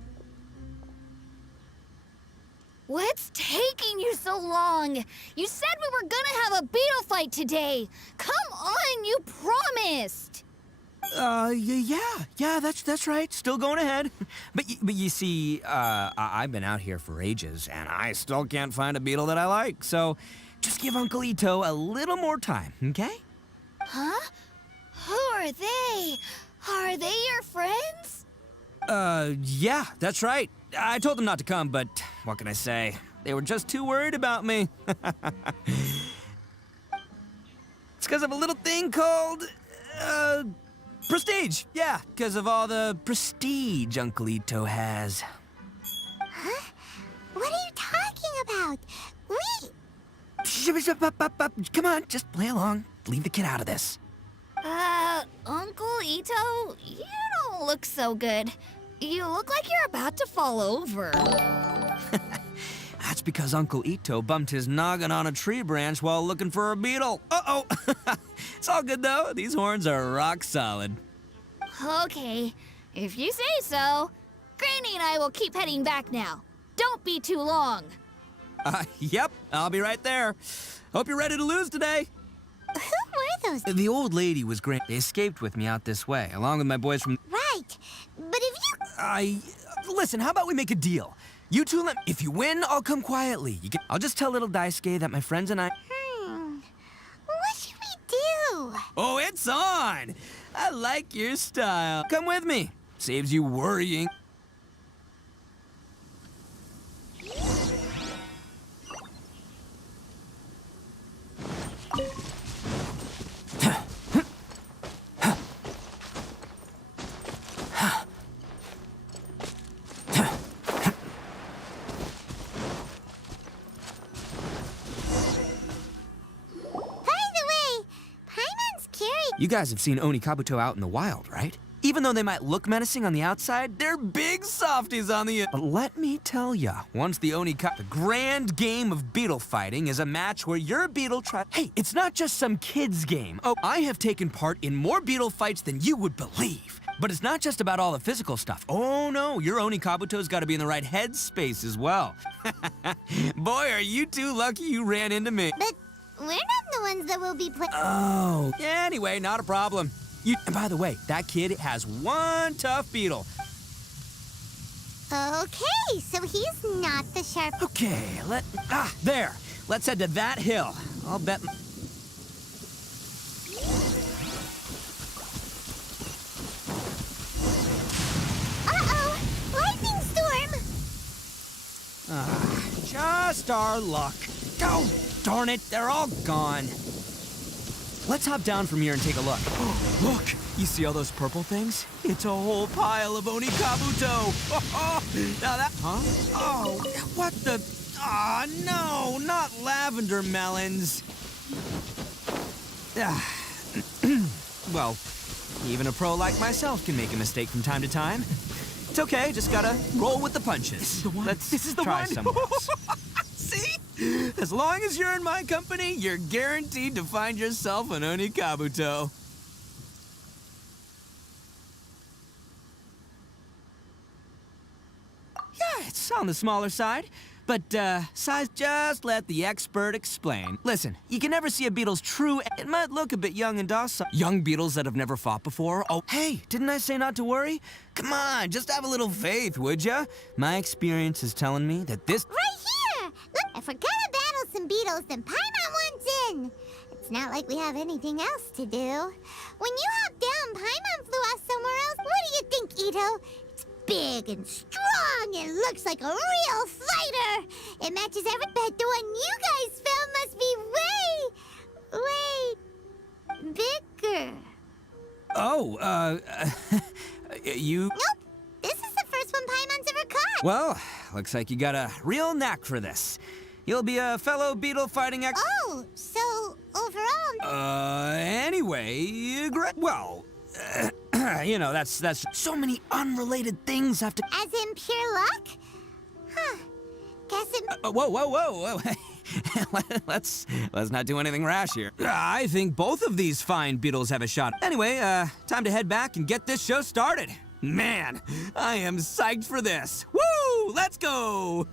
What's taking you so long? You said we were gonna have a beetle fight today. Come on, you promised. Yeah, that's right. Still going ahead. But you see, I've been out here for ages, and I still can't find a beetle that I like. So just give Uncle Ito a little more time, okay? Huh? Who are they? Are they your friends? Yeah, that's right. I told them not to come, but what can I say? They were just too worried about me. It's because of a little thing called, prestige. Yeah, because of all the prestige Uncle Ito has. Huh? What are you talking about? Come on, just play along. Leave the kid out of this. Uncle Ito, you don't look so good. You look like you're about to fall over. That's because Uncle Ito bumped his noggin on a tree branch while looking for a beetle. Uh-oh. It's all good, though. These horns are rock solid. Okay, if you say so. Granny and I will keep heading back now. Don't be too long. Yep, I'll be right there. Hope you're ready to lose today. Who were those? The old lady was great. They escaped with me out this way, along with my boys from... Right, but if you... Listen, how about we make a deal? You two, if you win, I'll come quietly. I'll just tell little Daisuke that my friends and I... What should we do? Oh, it's on! I like your style. Come with me. Saves you worrying. You guys have seen Oni Kabuto out in the wild, right? Even though they might look menacing on the outside, they're big softies on the... But let me tell ya, once the the grand game of beetle fighting is a match where your beetle Hey, it's not just some kid's game. Oh, I have taken part in more beetle fights than you would believe. But it's not just about all the physical stuff. Oh no, your Oni Kabuto's gotta be in the right headspace as well. Boy, are you two lucky you ran into me. But we're not the ones that will be playing. Oh. Anyway, not a problem. And by the way, that kid has one tough beetle. Okay, so he's not the sharp... Okay, there. Let's head to that hill. I'll bet... Uh-oh! Lightning storm! Just our luck. Oh, darn it, they're all gone. Let's hop down from here and take a look. Oh, look! You see all those purple things? It's a whole pile of Oni Kabuto! Now that... Huh? Oh, what the... Ah, no! Not lavender melons! Well, even a pro like myself can make a mistake from time to time. It's okay, just gotta roll with the punches. This is the one. Let's try somewhere else. See? As long as you're in my company, you're guaranteed to find yourself an Oni Kabuto. Yeah, it's on the smaller side. But, size, just let the expert explain. Listen, you can never see a beetle's true... It might look a bit young and docile. Young beetles that have never fought before. Oh, hey, didn't I say not to worry? Come on, just have a little faith, would ya? My experience is telling me that this... Right here! Look, if we're gonna battle some beetles, then Paimon wants in. It's not like we have anything else to do. When you hop down, Paimon flew off somewhere else. What do you think, Ito? It's big and strong and looks like a real fighter. It matches every bet. The one you guys found must be way bigger. Oh, you... Nope. This is the first one Paimon's ever caught. Well, looks like you got a real knack for this. You'll be a fellow beetle fighting ex... Oh, so overall... Anyway, well... you know, that's so many unrelated things have to... As in pure luck? Huh. Guess it... Whoa. Let's not do anything rash here. I think both of these fine beetles have a shot. Anyway, time to head back and get this show started. Man, I am psyched for this. Woo! Let's go!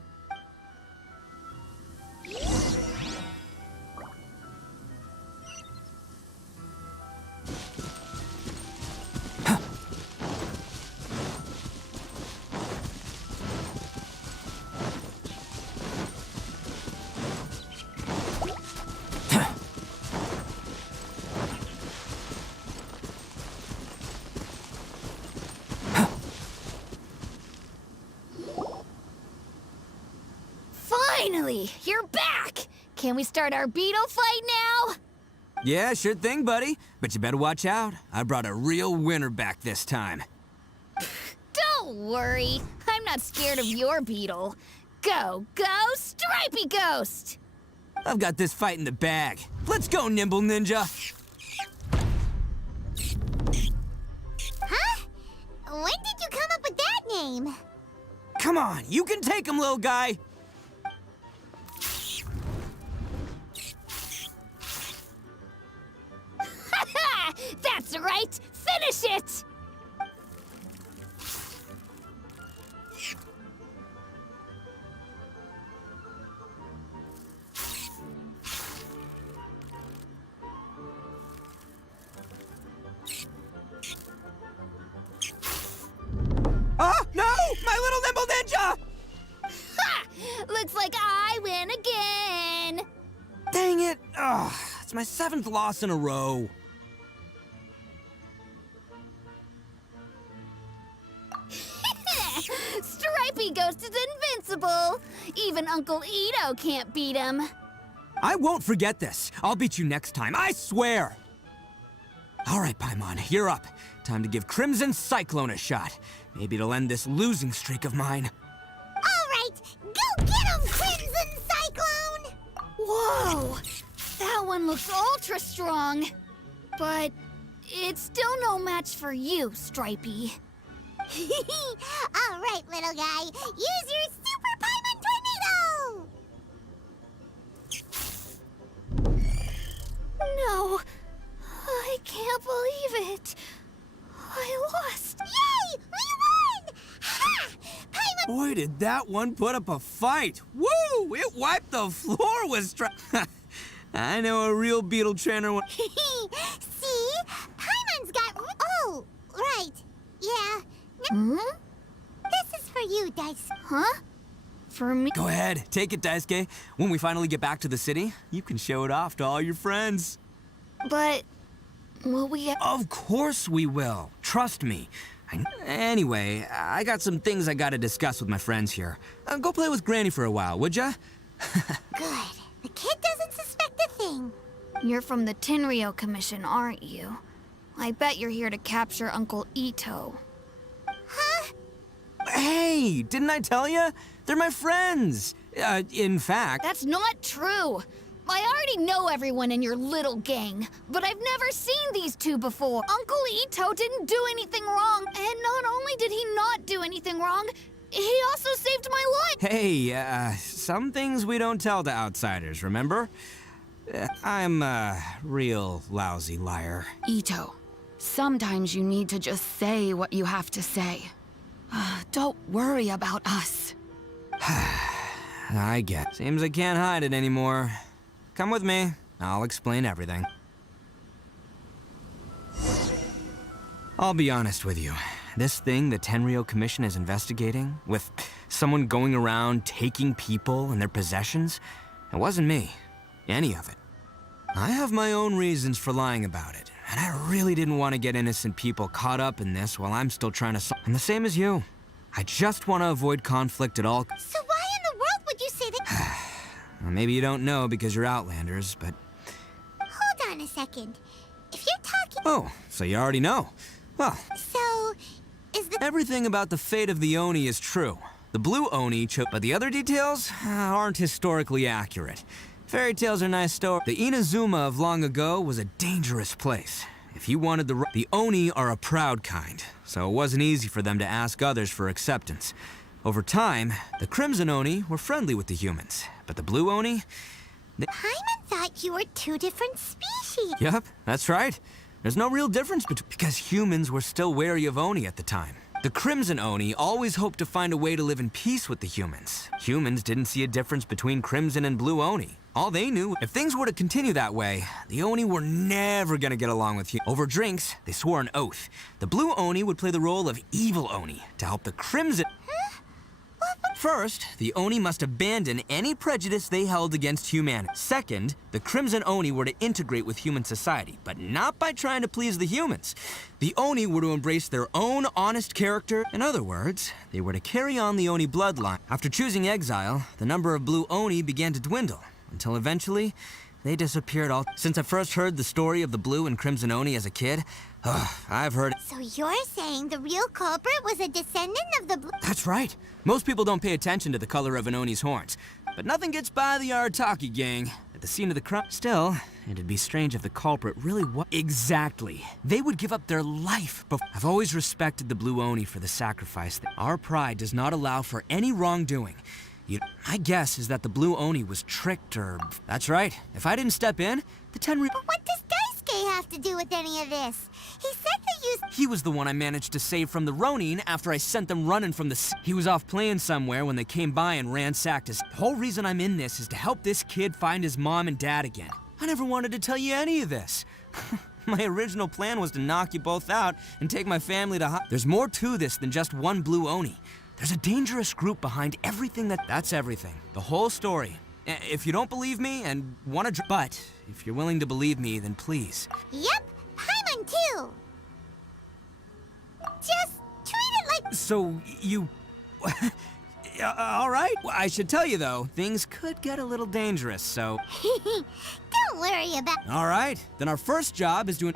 Finally, you're back! Can we start our beetle fight now? Yeah, sure thing, buddy. But you better watch out. I brought a real winner back this time. Don't worry. I'm not scared of your beetle. Go, Stripey Ghost! I've got this fight in the bag. Let's go, Nimble Ninja! Huh? When did you come up with that name? Come on, you can take him, little guy! That's right! Finish it! Oh, no! My little nimble ninja! Ha! Looks like I win again! Dang it! Ugh, it's my 7th loss in a row. Stripey Ghost is invincible! Even Uncle Ito can't beat him. I won't forget this. I'll beat you next time, I swear! All right, Paimon, you're up. Time to give Crimson Cyclone a shot. Maybe it'll end this losing streak of mine. All right, go get him, Crimson Cyclone! Whoa! That one looks ultra strong. But it's still no match for you, Stripey. All right, little guy, use your Super Paimon Tornado! No, I can't believe it. I lost. Yay! We won! Ha! Paimon! Boy, did that one put up a fight. Woo! It wiped the floor with I know a real beetle trainer one. See? Paimon's got... Oh, right. Yeah. This is for you, Dice. Huh? For me? Go ahead, take it, Daisuke. When we finally get back to the city, you can show it off to all your friends. But... will we... Of course we will. Trust me. Anyway, I got some things I gotta discuss with my friends here. Go play with Granny for a while, would ya? Good. The kid doesn't suspect a thing. You're from the Tenryo Commission, aren't you? I bet you're here to capture Uncle Ito. Huh? Hey, didn't I tell ya? They're my friends. In fact... That's not true. I already know everyone in your little gang, but I've never seen these two before. Uncle Ito didn't do anything wrong, and not only did he not do anything wrong, he also saved my life. Hey, some things we don't tell to outsiders, remember? I'm a real lousy liar. Ito, sometimes you need to just say what you have to say. Don't worry about us. I get. Seems I can't hide it anymore. Come with me. I'll explain everything. I'll be honest with you. This thing the Tenryo Commission is investigating, with someone going around taking people and their possessions, it wasn't me. Any of it. I have my own reasons for lying about it, and I really didn't want to get innocent people caught up in this while I'm still trying to I'm the same as you. I just want to avoid conflict at all. So why in the world would you say that? Well, maybe you don't know because you're Outlanders, but... Hold on a second. If you're talking... Oh, so you already know. Well... So, is the... Everything about the fate of the Oni is true. The blue Oni but the other details aren't historically accurate. Fairy tales are nice stories. The Inazuma of long ago was a dangerous place. If you wanted the Oni are a proud kind, so it wasn't easy for them to ask others for acceptance. Over time, the Crimson Oni were friendly with the humans, but the Blue Oni... Paimon thought you were two different species. Yep, that's right. There's no real difference because humans were still wary of Oni at the time. The Crimson Oni always hoped to find a way to live in peace with the humans. Humans didn't see a difference between Crimson and Blue Oni. All they knew, if things were to continue that way, the Oni were never gonna get along with humans. Over drinks, they swore an oath. The Blue Oni would play the role of evil Oni to help the Crimson... First, the Oni must abandon any prejudice they held against humanity. Second, the Crimson Oni were to integrate with human society, but not by trying to please the humans. The Oni were to embrace their own honest character. In other words, they were to carry on the Oni bloodline. After choosing exile, the number of Blue Oni began to dwindle, until eventually, they disappeared all. Since I first heard the story of the Blue and Crimson Oni as a kid, I've heard... So you're saying the real culprit was a descendant of the blue... That's right. Most people don't pay attention to the color of an Oni's horns. But nothing gets by the Arataki gang. At the scene of the crime... Still, it'd be strange if the culprit really was... Exactly. They would give up their life before... I've always respected the Blue Oni for the sacrifice. Our pride does not allow for any wrongdoing. My guess is that the Blue Oni was tricked or... That's right. If I didn't step in, the Tenryo... But what does Daisuke have have to do with any of this? He said that you... He was the one I managed to save from the Ronin after I sent them running from the... He was off playing somewhere when they came by and ransacked us. The whole reason I'm in this is to help this kid find his mom and dad again. I never wanted to tell you any of this. My original plan was to knock you both out and take my family to... There's more to this than just one blue Oni. There's a dangerous group behind everything that... That's everything. The whole story. If you don't believe me and want to... But if you're willing to believe me, then please. Yep, Paimon too. Just treat it like... So, you... all right. Well, I should tell you, though, things could get a little dangerous, so... Don't worry about... All right. Then our first job is doing...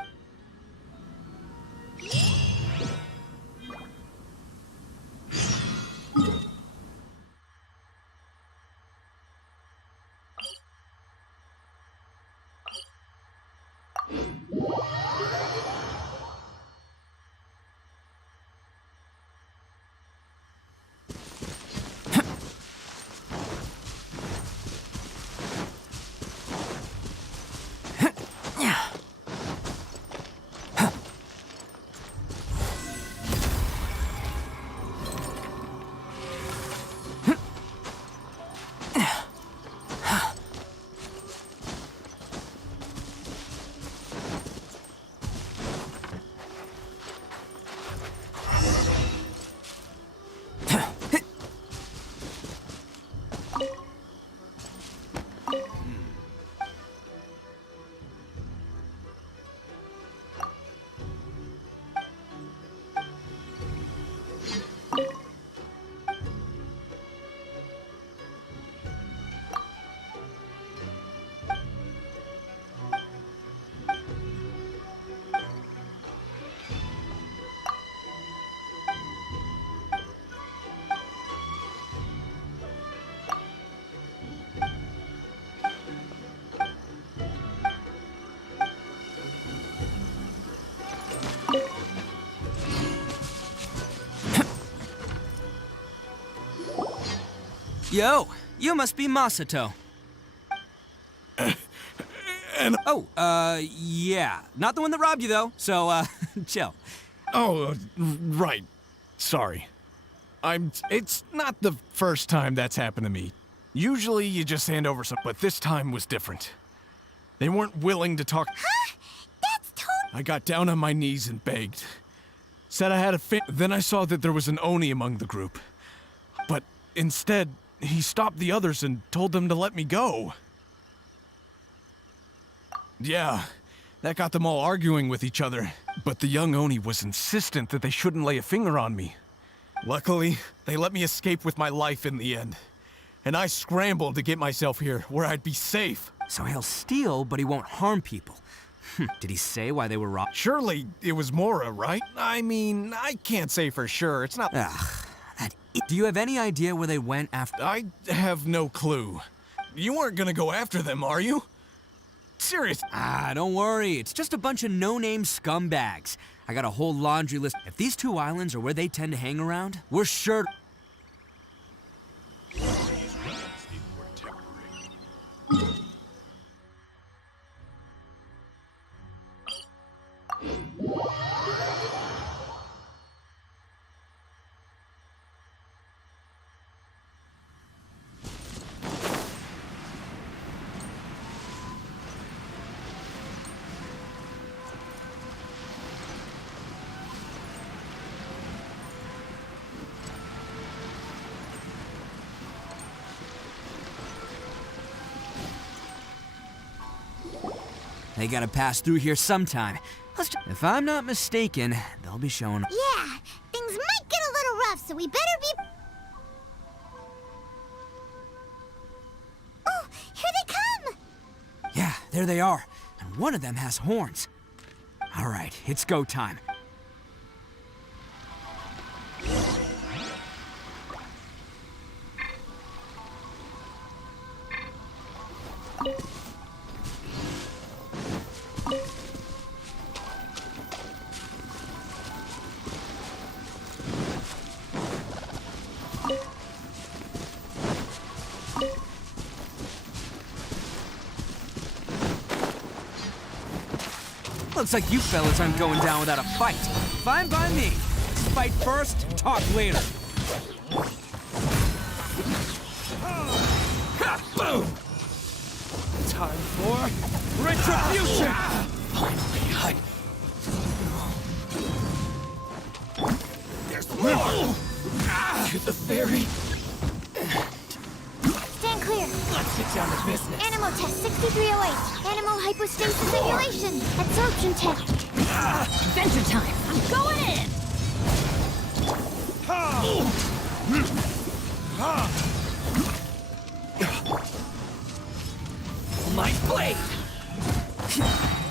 Yo, you must be Masato. Yeah. Not the one that robbed you, though, so, chill. Oh, right. Sorry. It's not the first time that's happened to me. Usually you just hand over some, but this time was different. They weren't willing to talk. Huh? That's totally... I got down on my knees and begged. Said I had Then I saw that there was an Oni among the group. But instead, he stopped the others and told them to let me go. Yeah, that got them all arguing with each other. But the young Oni was insistent that they shouldn't lay a finger on me. Luckily, they let me escape with my life in the end. And I scrambled to get myself here, where I'd be safe. So he'll steal, but he won't harm people. Did he say why they were robbed? Surely it was Mora, right? I mean, I can't say for sure. It's not... Do you have any idea where they went after? I have no clue. You weren't gonna go after them, are you? Serious? Don't worry. It's just a bunch of no-name scumbags. I got a whole laundry list. If these two islands are where they tend to hang around, we're sure... They gotta pass through here sometime. If I'm not mistaken, they'll be showing... Yeah, things might get a little rough, so we better be... Oh, here they come! Yeah, there they are. And one of them has horns. All right, it's go time. Looks like you fellas aren't going down without a fight. Fine by me. Fight first, talk later. Boom! Time for retribution! Finally, there's more! To the ferry. Stand clear. Let's get down to business. Animal test 6308. Animal hypostasis simulation. Absorption test. Adventure time! I'm going in! My blade!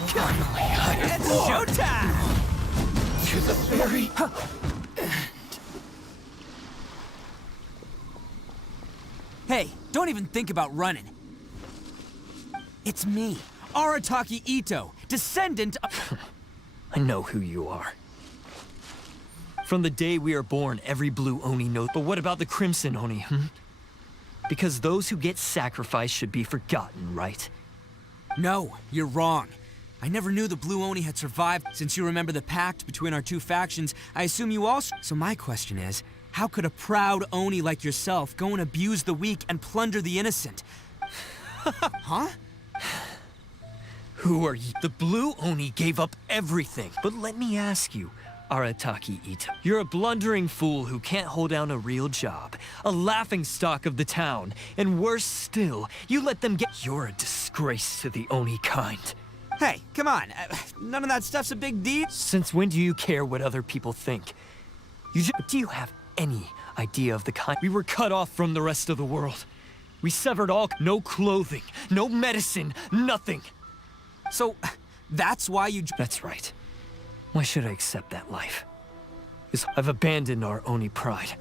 Finally, it's showtime! To the ferry. Hey, don't even think about running. It's me, Arataki Ito, descendant of... I know who you are. From the day we are born, every blue Oni knows. But what about the crimson Oni, Because those who get sacrificed should be forgotten, right? No, you're wrong. I never knew the blue Oni had survived. Since you remember the pact between our two factions, I assume you also... So my question is, how could a proud Oni like yourself go and abuse the weak and plunder the innocent? Huh? Who are you? The blue Oni gave up everything. But let me ask you, Arataki Ito. You're a blundering fool who can't hold down a real job, a laughingstock of the town, and worse still, you let them get... You're a disgrace to the Oni kind. Hey, come on. None of that stuff's a big deal. Since when do you care what other people think? Do you have any idea of the kind? We were cut off from the rest of the world. We severed all... No clothing, no medicine, nothing. So, that's why you... That's right. Why should I accept that life? Because I've abandoned our Oni pride.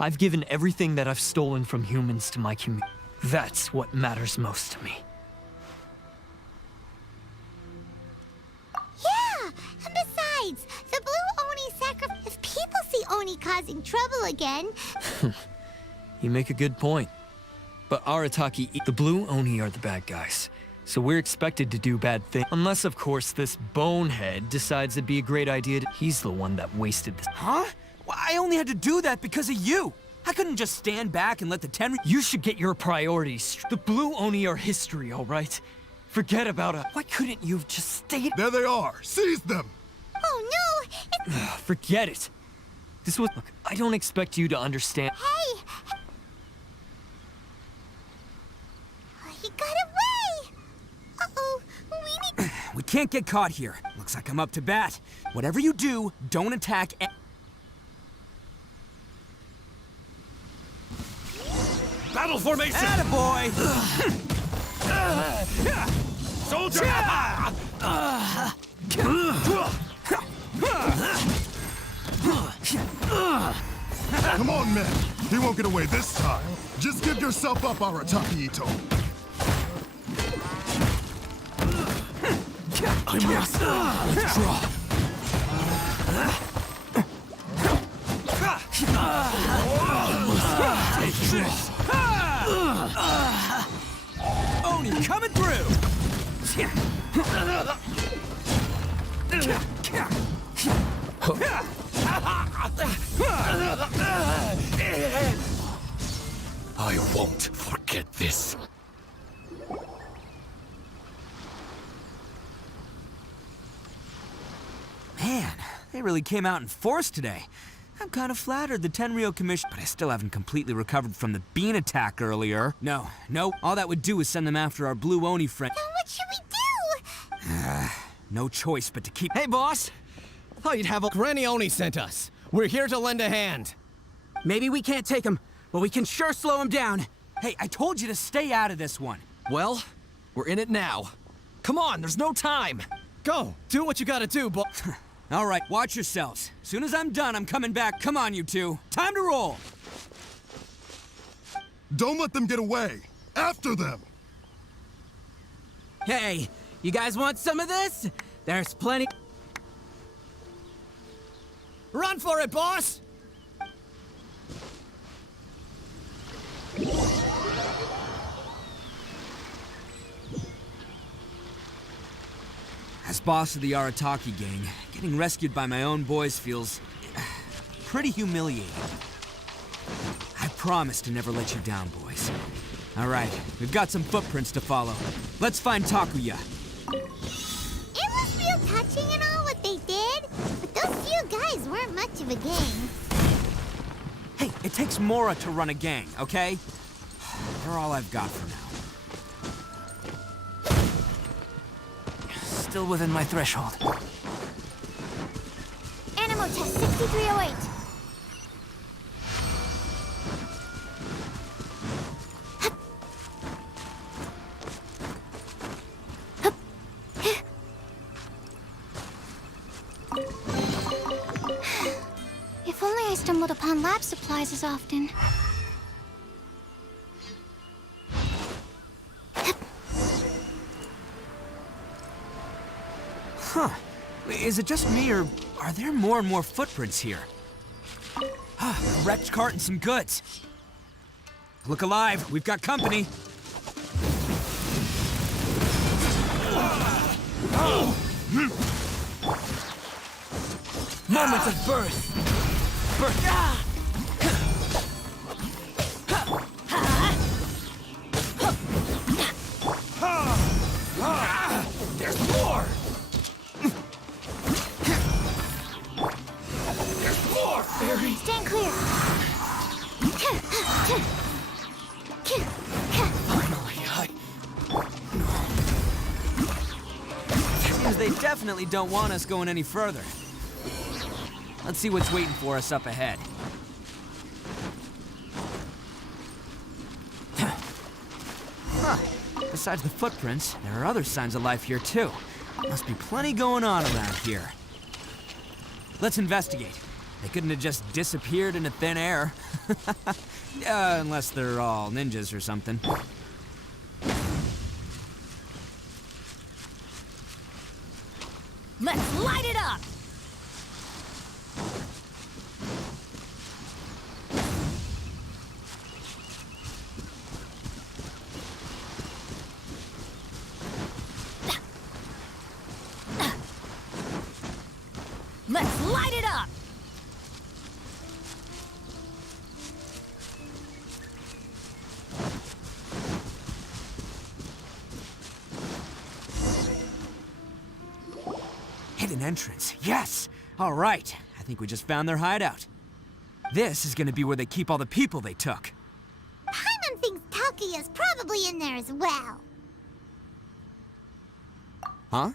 I've given everything that I've stolen from humans to my community. That's what matters most to me. Yeah, and besides, the blue Oni sacrifice... If people see Oni causing trouble again... You make a good point. But Arataki, the blue Oni are the bad guys. So we're expected to do bad things. Unless, of course, this bonehead decides it'd be a great idea to... He's the one that wasted this. Huh? Well, I only had to do that because of you. I couldn't just stand back and let the Tenri... You should get your priorities. The blue Oni are history, all right? Forget about it. Why couldn't you have just stayed... There they are. Seize them. Oh, no! Forget it. This was... Look, I don't expect you to understand... Hey! He got away! Uh-oh, we need... We can't get caught here. Looks like I'm up to bat. Whatever you do, don't attack... Battle formation! Attaboy! Soldier! Come on, men. He won't get away this time. Just give yourself up, Arataki Ito. I must withdraw. Oni coming through! I won't forget this. Man, they really came out in force today. I'm kind of flattered the Tenryou Commission, but I still haven't completely recovered from the bean attack earlier. No, all that would do is send them after our blue Oni friend. Then what should we do? No choice but to keep... Hey, boss! I thought you'd have a... Granny Oni sent us. We're here to lend a hand. Maybe we can't take him, but we can sure slow him down. Hey, I told you to stay out of this one. Well, we're in it now. Come on, there's no time. Go, do what you gotta do, boss. All right, watch yourselves. As soon as I'm done, I'm coming back. Come on, you two. Time to roll. Don't let them get away. After them. Hey, you guys want some of this? There's plenty... Run for it, boss! As boss of the Arataki gang, getting rescued by my own boys feels pretty humiliating. I promise to never let you down, boys. All right, we've got some footprints to follow. Let's find Takuya. It was real touching and all what they did, but those few guys weren't much of a gang. Hey, it takes Mora to run a gang, okay? They're all I've got for now. Still within my threshold. Animal test 6308. If only I stumbled upon lab supplies as often. Huh. Is it just me, or are there more and more footprints here? A wrecked cart and some goods. Look alive, we've got company. Moments of birth. There's more! There's more! Stand clear. Seems they definitely don't want us going any further. Let's see what's waiting for us up ahead. Huh. Besides the footprints, there are other signs of life here too. Must be plenty going on around here. Let's investigate. They couldn't have just disappeared into thin air. Unless they're all ninjas or something. Let's light it up! Let's light it up! Hidden entrance. Yes! All right. I think we just found their hideout. This is gonna be where they keep all the people they took. Paimon thinks Takuya's probably in there as well. Huh?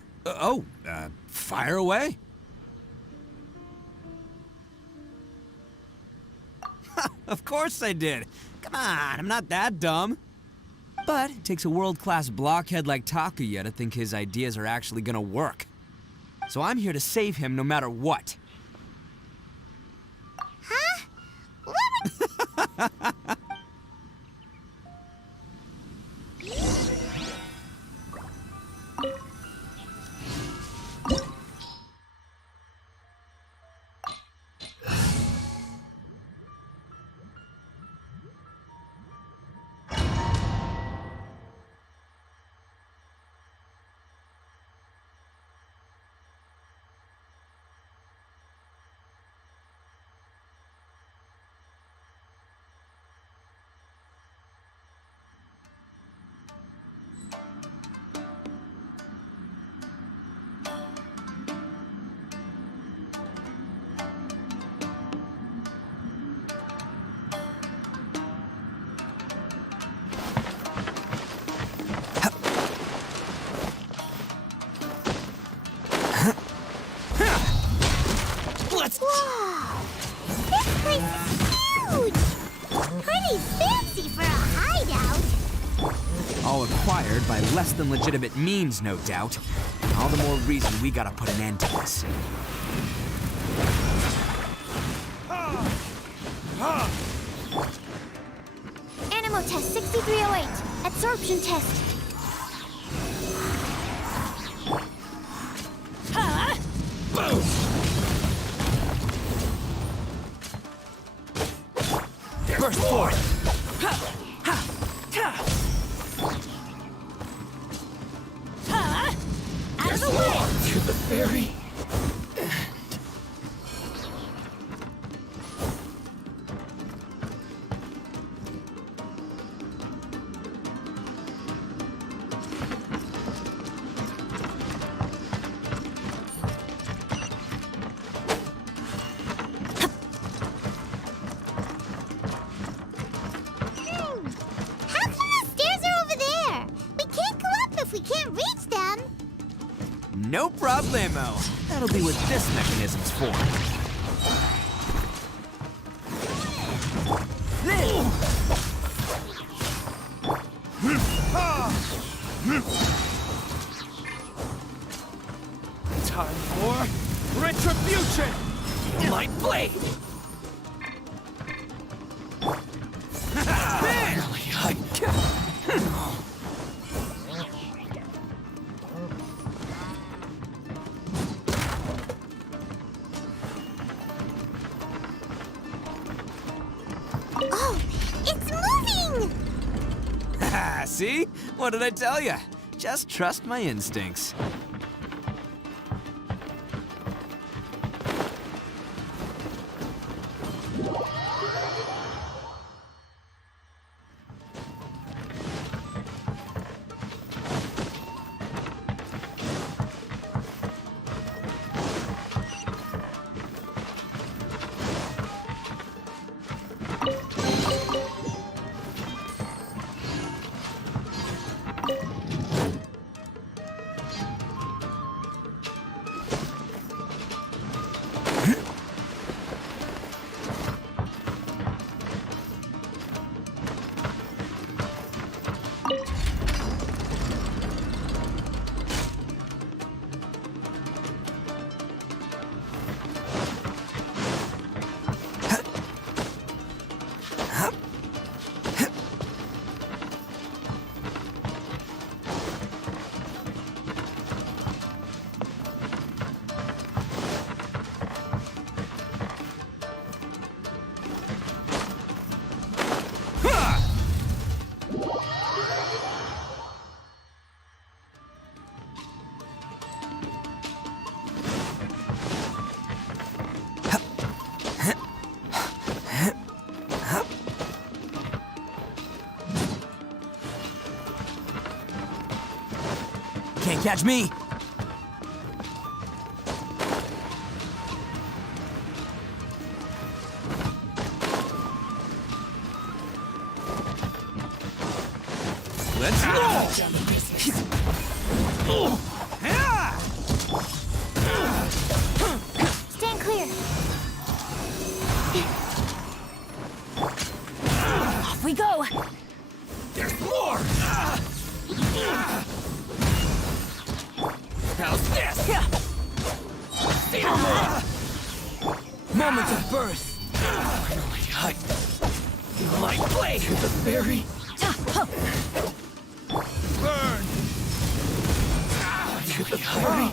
Fire away. Of course I did. Come on, I'm not that dumb. But it takes a world-class blockhead like Takuya to think his ideas are actually gonna work. So I'm here to save him no matter what. Huh? Whoa! This place is huge! Pretty fancy for a hideout! All acquired by less than legitimate means, no doubt. All the more reason we gotta put an end to this. Animal test 6308. Absorption test. Burst forth! Out of the way! the ferry. How come the stairs are over there? We can't go up if we can't reach them. No problemo. That'll be what this mechanism's for. Time for retribution! My blade! Finally, Oh, it's moving! See? What did I tell you? Just trust my instincts. Can't catch me! Let's roll! Stand clear. Off we go! there's more! How's this? See no more! Moment of birth! Finally, my blade! The fairy! Burn! To the fairy!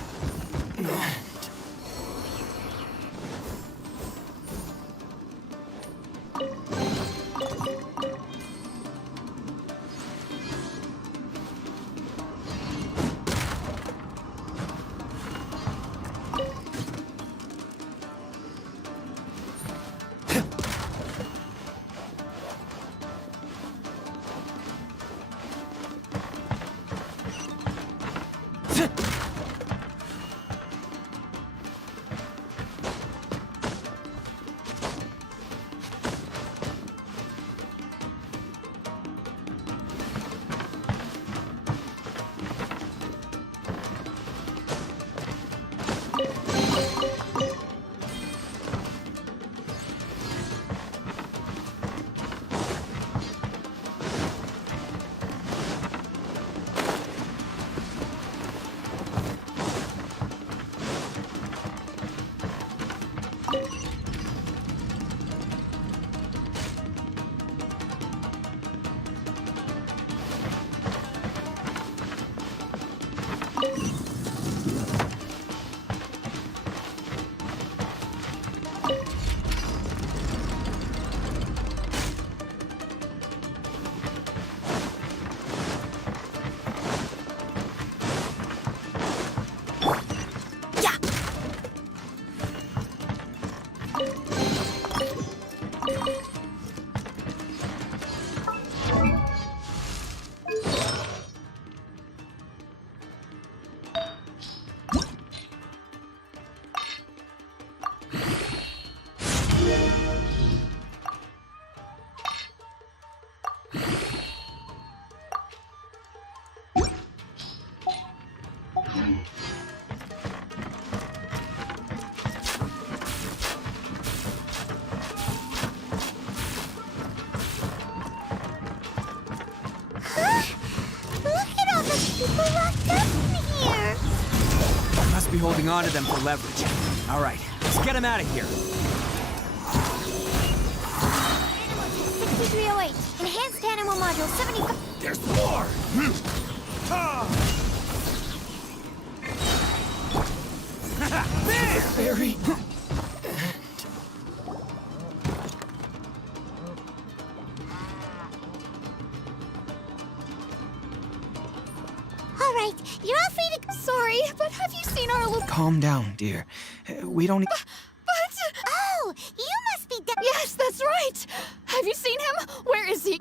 people locked up in here. I must be holding on to them for leverage. All right, let's get them out of here. 6308. Enhanced animal module 75. There's more! Very. All right, you're all free to... Sorry, but have you seen our little... Calm down, dear. We don't... But... Oh, you must be... Yes, that's right! Have you seen him? Where is he?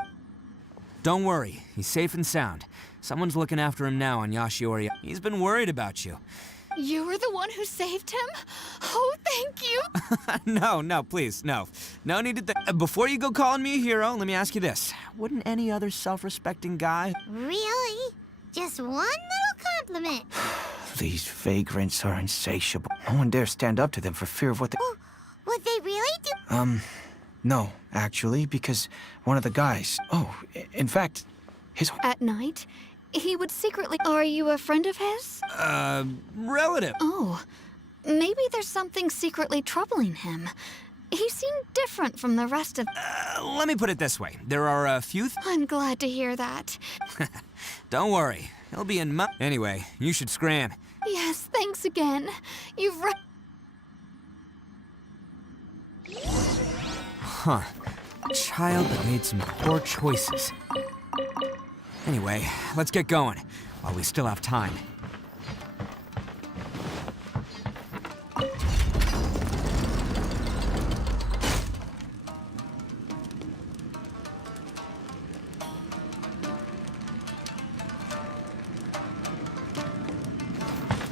Don't worry, he's safe and sound. Someone's looking after him now on Yashiori. He's been worried about you. You were the one who saved him? Oh, thank you! No, please, no. No need to before you go calling me a hero, let me ask you this. Wouldn't any other self-respecting guy... Really? Just one little compliment. These vagrants are insatiable. No one dares stand up to them for fear of what they... Would they really do... No, actually, because one of the guys... Oh, in fact, his... At night, he would secretly... Are you a friend of his? Relative. Oh, maybe there's something secretly troubling him. He seemed different from the rest of... Let me put it this way. There are a few... I'm glad to hear that. Don't worry. He'll be in Anyway, you should scram. Yes, thanks again. You've... Huh. A child that made some poor choices. Anyway, let's get going, while we still have time.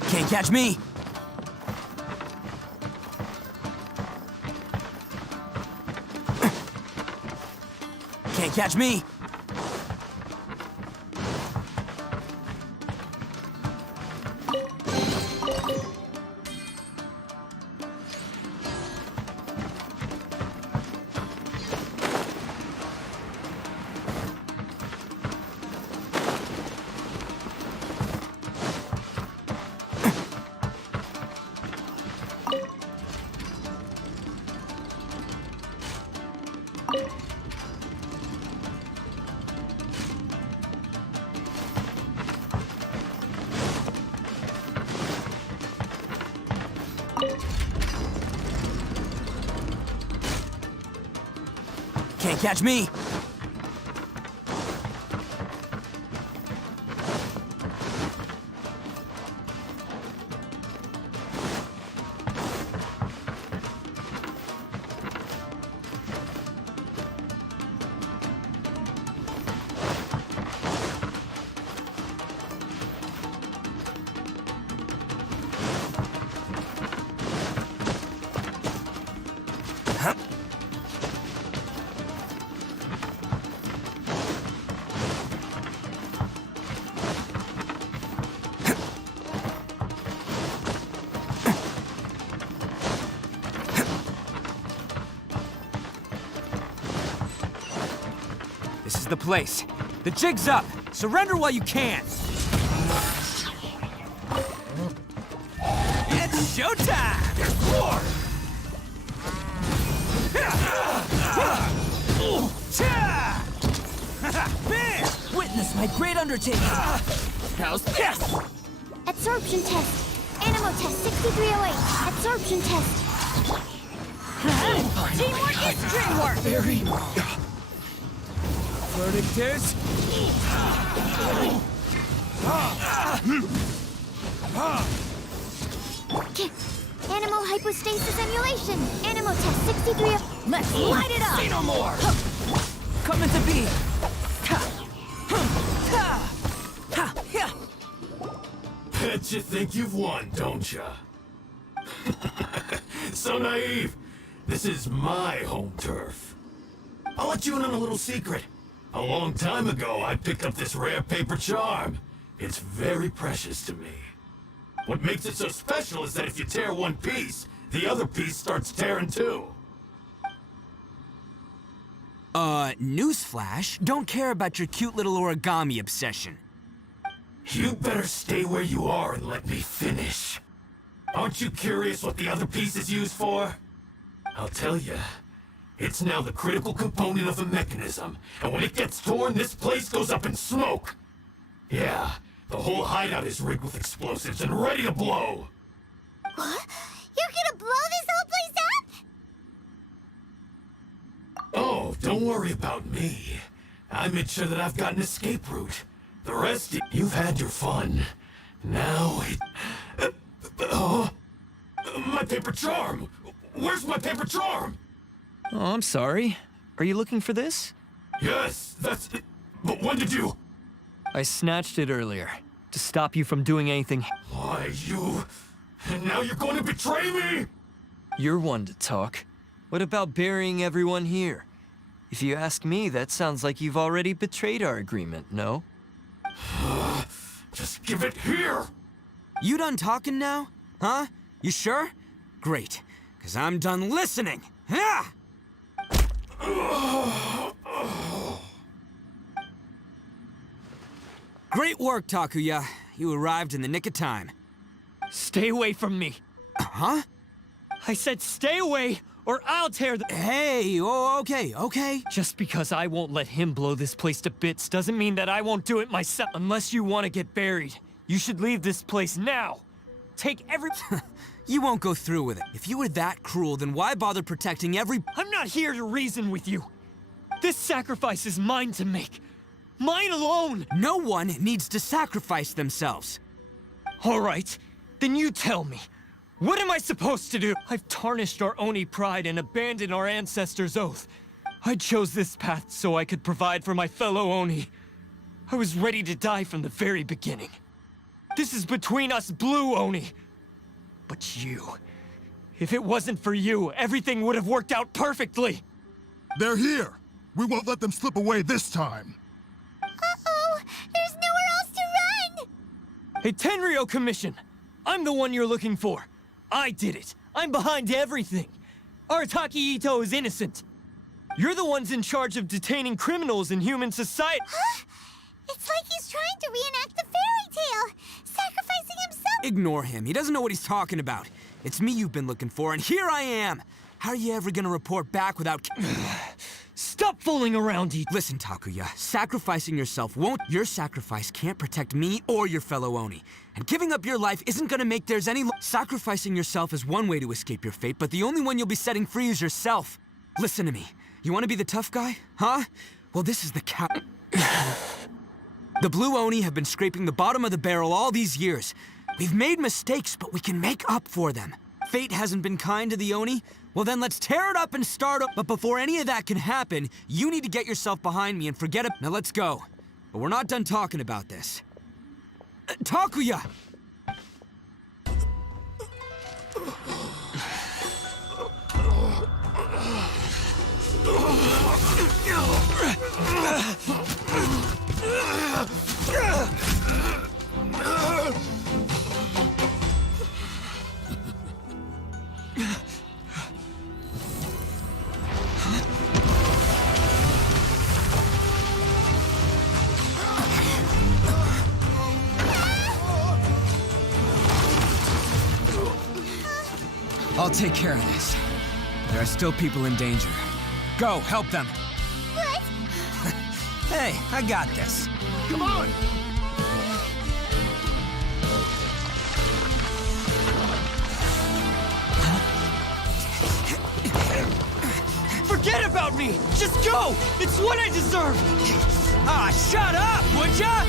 Can't catch me! Can't catch me! Can't catch me! This is the place. The jig's up! Surrender while you can! It's showtime! There's more! Witness my great undertaking! How's this? Absorption test. Animal test 6308. Absorption test. Teamwork is dreamwork! Very. Verdict is... Animal hypostasis emulation. Animal test 63. Let's light it up! Say no more! Come into being! Bet you think you've won, don't ya? So naive. This is my home turf. I'll let you in on a little secret. A long time ago, I picked up this rare paper charm. It's very precious to me. What makes it so special is that if you tear one piece, the other piece starts tearing too. Newsflash, don't care about your cute little origami obsession. You'd better stay where you are and let me finish. Aren't you curious what the other piece is used for? I'll tell you. It's now the critical component of the mechanism, and when it gets torn, this place goes up in smoke. Yeah, the whole hideout is rigged with explosives and ready to blow. What? You're gonna blow this whole place up? Oh, don't worry about me. I made sure that I've got an escape route. The rest, you've had your fun. Now my paper charm! Where's my paper charm? Oh, I'm sorry. Are you looking for this? Yes, that's it. But when did you... I snatched it earlier, to stop you from doing anything. Why, you... And now you're going to betray me? You're one to talk. What about burying everyone here? If you ask me, that sounds like you've already betrayed our agreement, no? Just give it here! You done talking now? Huh? You sure? Great, because I'm done listening. Yeah! Great work, Takuya. You arrived in the nick of time. Stay away from me. Huh? I said stay away, or I'll tear the— Hey, oh, okay. Just because I won't let him blow this place to bits doesn't mean that I won't do it myself. Unless you want to get buried, you should leave this place now. Take every— You won't go through with it. If you were that cruel, then why bother protecting every— I'm not here to reason with you. This sacrifice is mine to make. Mine alone! No one needs to sacrifice themselves. All right, then you tell me. What am I supposed to do? I've tarnished our Oni pride and abandoned our ancestors' oath. I chose this path so I could provide for my fellow Oni. I was ready to die from the very beginning. This is between us Blue Oni. But you... If it wasn't for you, everything would have worked out perfectly. They're here. We won't let them slip away this time. Uh-oh! There's nowhere else to run! Hey, Tenryo Commission! I'm the one you're looking for. I did it. I'm behind everything. Arataki Ito is innocent. You're the ones in charge of detaining criminals in human society. Huh? It's like he's trying to reenact the fairy tale, sacrificing himself. Ignore him. He doesn't know what he's talking about. It's me you've been looking for, and here I am. How are you ever gonna report back without— Stop fooling around, Ito. Listen, Takuya. Sacrificing yourself won't— Your sacrifice can't protect me or your fellow Oni. And giving up your life isn't gonna make theirs any— Sacrificing yourself is one way to escape your fate, but the only one you'll be setting free is yourself. Listen to me. You wanna be the tough guy? Huh? Well, this is the The Blue Oni have been scraping the bottom of the barrel all these years. We've made mistakes, but we can make up for them. Fate hasn't been kind to the Oni? Well then let's tear it up and start up. But before any of that can happen, you need to get yourself behind me and forget it. Now let's go. But we're not done talking about this. Takuya! I'll take care of this. There are still people in danger. Go, help them. What? Hey, I got this. Come on! Forget about me! Just go! It's what I deserve! Ah, shut up, would ya?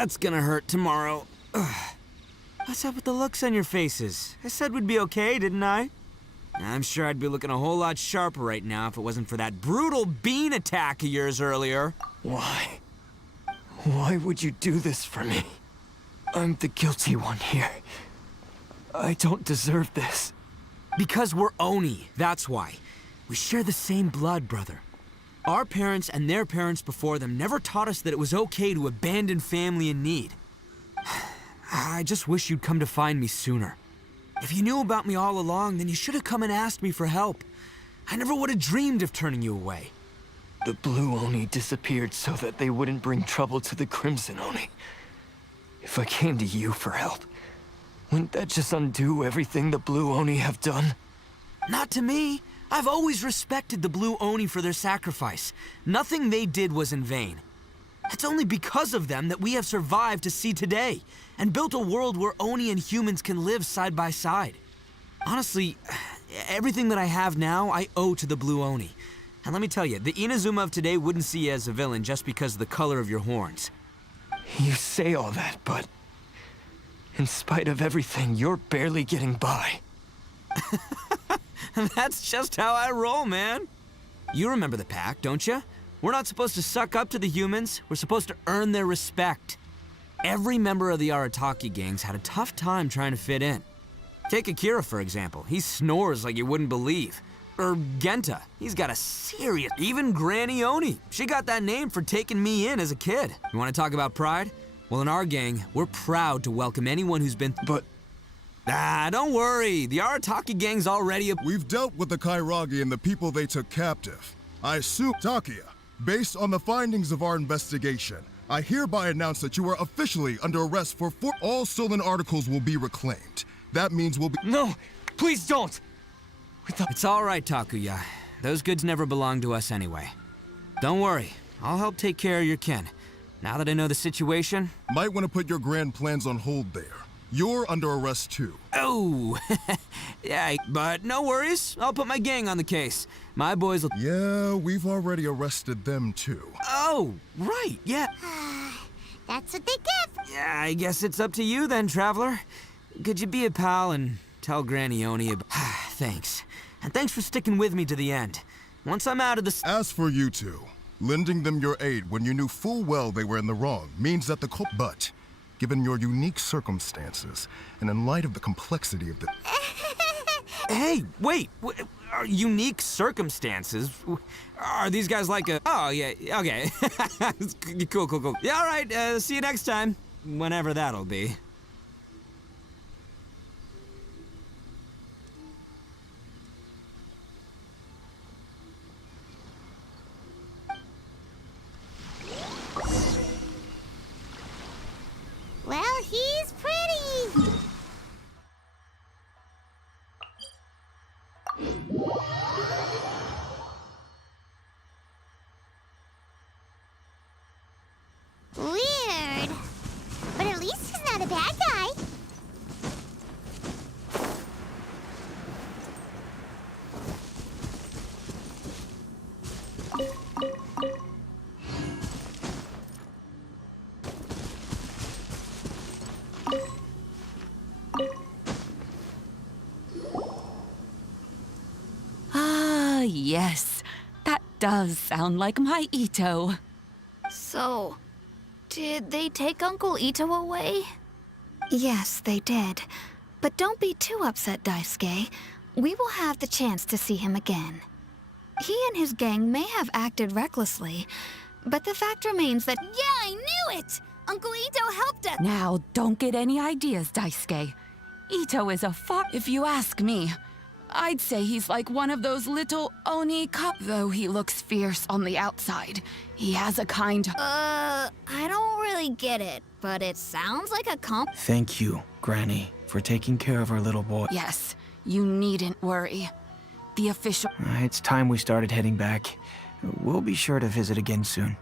That's gonna hurt tomorrow. Ugh. What's up with the looks on your faces? I said we'd be okay, didn't I? I'm sure I'd be looking a whole lot sharper right now if it wasn't for that brutal bean attack of yours earlier. Why? Why would you do this for me? I'm the guilty one here. I don't deserve this. Because we're Oni, that's why. We share the same blood, brother. Our parents and their parents before them never taught us that it was okay to abandon family in need. I just wish you'd come to find me sooner. If you knew about me all along, then you should have come and asked me for help. I never would have dreamed of turning you away. The Blue Oni disappeared so that they wouldn't bring trouble to the Crimson Oni. If I came to you for help, wouldn't that just undo everything the Blue Oni have done? Not to me. I've always respected the Blue Oni for their sacrifice. Nothing they did was in vain. It's only because of them that we have survived to see today, and built a world where Oni and humans can live side by side. Honestly, everything that I have now, I owe to the Blue Oni. And let me tell you, the Inazuma of today wouldn't see you as a villain just because of the color of your horns. You say all that, but in spite of everything, you're barely getting by. That's just how I roll, man. You remember the pack, don't you? We're not supposed to suck up to the humans. We're supposed to earn their respect. Every member of the Arataki gangs had a tough time trying to fit in. Take Akira, for example. He snores like you wouldn't believe. Or Genta. He's got a serious... Even Granny Oni. She got that name for taking me in as a kid. You want to talk about pride? Well, in our gang, we're proud to welcome anyone who's been... But... don't worry. The Arataki gang's already... We've dealt with the Kairagi and the people they took captive. I assume... Takia, based on the findings of our investigation, I hereby announce that you are officially under arrest for all stolen articles will be reclaimed. That means we'll be... No! Please don't! It's all right, Takuya. Those goods never belonged to us anyway. Don't worry. I'll help take care of your kin. Now that I know the situation... Might want to put your grand plans on hold there. You're under arrest too. Oh! Yeah, but no worries. I'll put my gang on the case. My boys will... Yeah, we've already arrested them too. Oh, right, yeah. That's what they get. Yeah, I guess it's up to you then, Traveler. Could you be a pal and tell Granny Oni about... Thanks. And thanks for sticking with me to the end. Once I'm out of the... As for you two, lending them your aid when you knew full well they were in the wrong means that the But, given your unique circumstances, and in light of the complexity of the... Hey, wait! Unique circumstances? Are these guys like a... Oh, yeah, okay. Cool. Yeah, all right, see you next time. Whenever that'll be. Well, he's pretty. Weird. But at least he's not a bad guy. Ah, yes. That does sound like my Ito. So, did they take Uncle Ito away? Yes, they did. But don't be too upset, Daisuke. We will have the chance to see him again. He and his gang may have acted recklessly, but the fact remains that— Yeah, I knew it! Uncle Ito helped us! Now, don't get any ideas, Daisuke. Ito is a if you ask me. I'd say he's like one of those little Oni though he looks fierce on the outside. He has a kind... I don't really get it, but it sounds like a Thank you, Granny, for taking care of our little boy. Yes, you needn't worry. The official... It's time we started heading back. We'll be sure to visit again soon.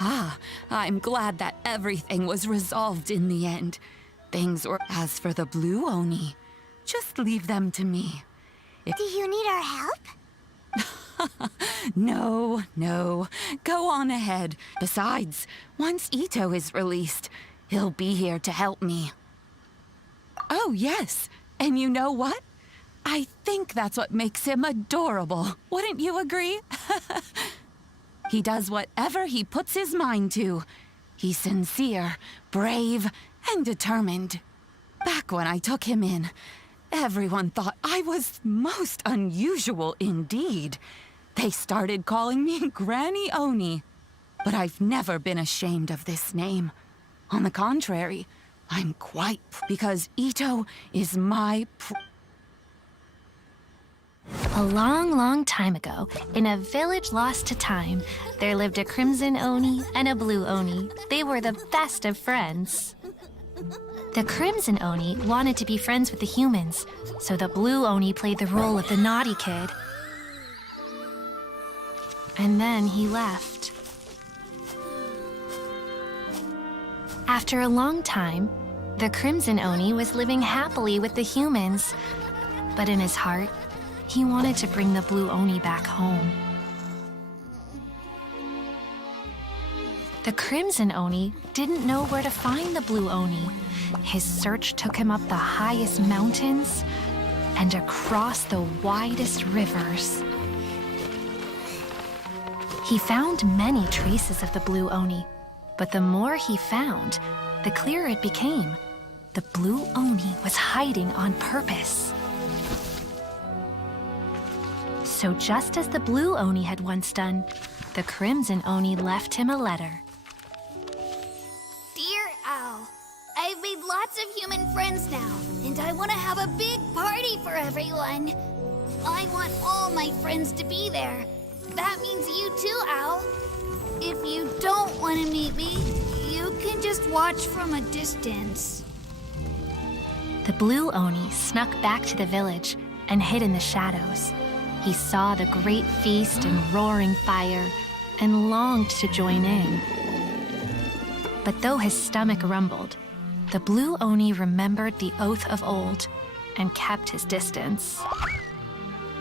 Ah, I'm glad that everything was resolved in the end. Things were... As for the Blue Oni, just leave them to me. Do you need our help? No, no. Go on ahead. Besides, once Ito is released, he'll be here to help me. Oh, yes. And you know what? I think that's what makes him adorable. Wouldn't you agree? He does whatever he puts his mind to. He's sincere, brave, and determined. Back when I took him in, everyone thought I was most unusual indeed. They started calling me Granny Oni. But I've never been ashamed of this name. On the contrary, I'm quite because Ito is my A long, long time ago, in a village lost to time, there lived a crimson Oni and a blue Oni. They were the best of friends. The crimson Oni wanted to be friends with the humans, so the blue Oni played the role of the naughty kid. And then he left. After a long time, the crimson Oni was living happily with the humans, but in his heart, he wanted to bring the blue Oni back home. The crimson Oni didn't know where to find the blue Oni. His search took him up the highest mountains and across the widest rivers. He found many traces of the blue Oni, but the more he found, the clearer it became. The blue Oni was hiding on purpose. So just as the blue Oni had once done, the crimson Oni left him a letter. Dear Owl, I've made lots of human friends now, and I want to have a big party for everyone. I want all my friends to be there. That means you too, Owl. If you don't want to meet me, you can just watch from a distance. The blue Oni snuck back to the village and hid in the shadows. He saw the great feast and roaring fire and longed to join in. But though his stomach rumbled, the blue Oni remembered the oath of old and kept his distance.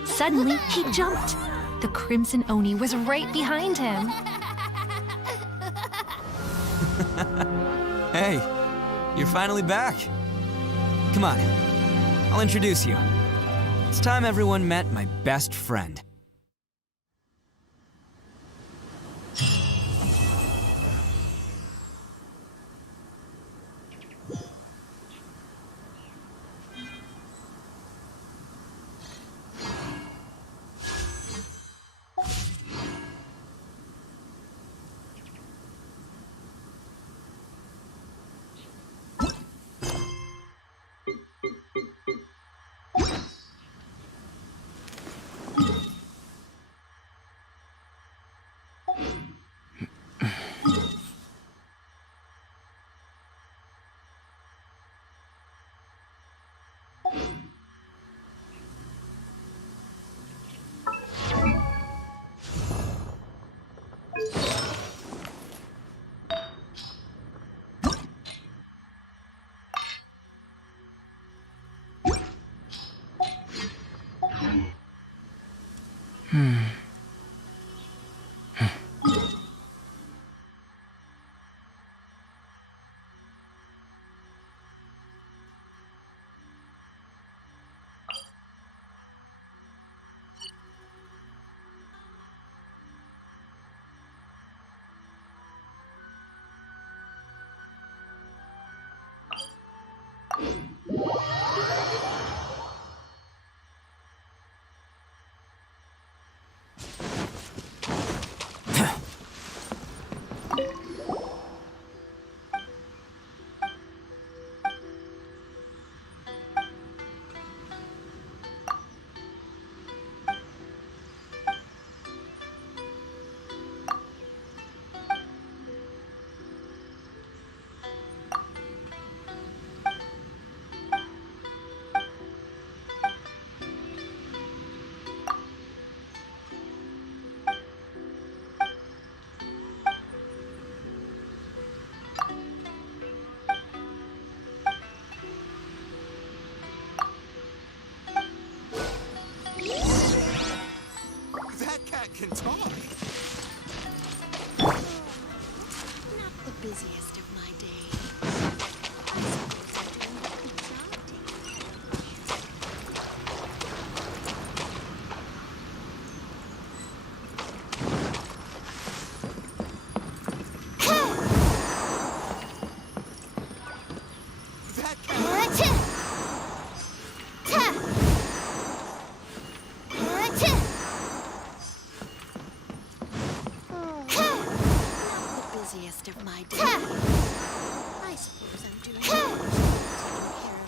Suddenly, he jumped. The crimson Oni was right behind him. Hey, you're finally back. Come on, I'll introduce you. It's time everyone met my best friend. can talk. Not the busiest of my days. I suppose I'm doing a good job taking care of Not the busiest of my days. I suppose I'm doing a good job taking care of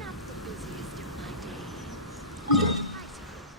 Not the busiest of my days. I suppose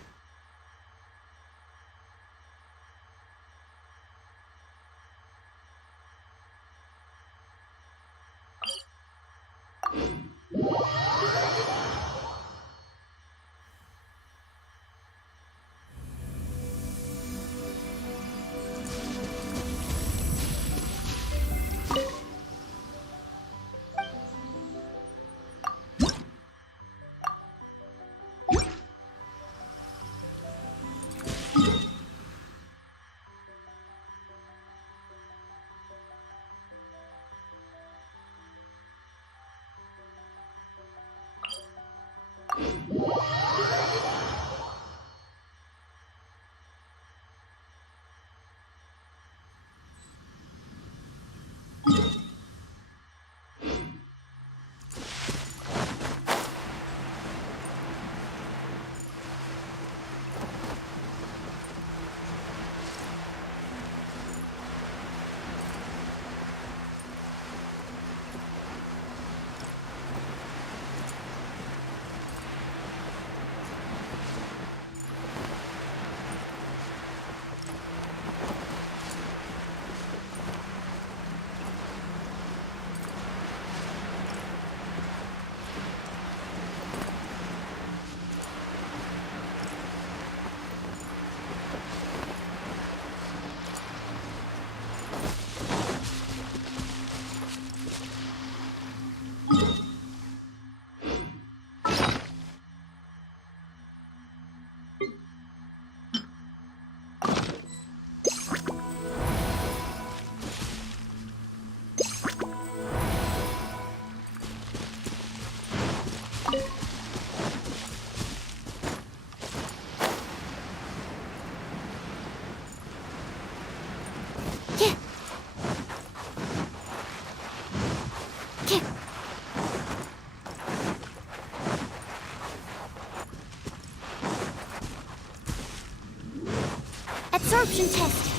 Absorption test.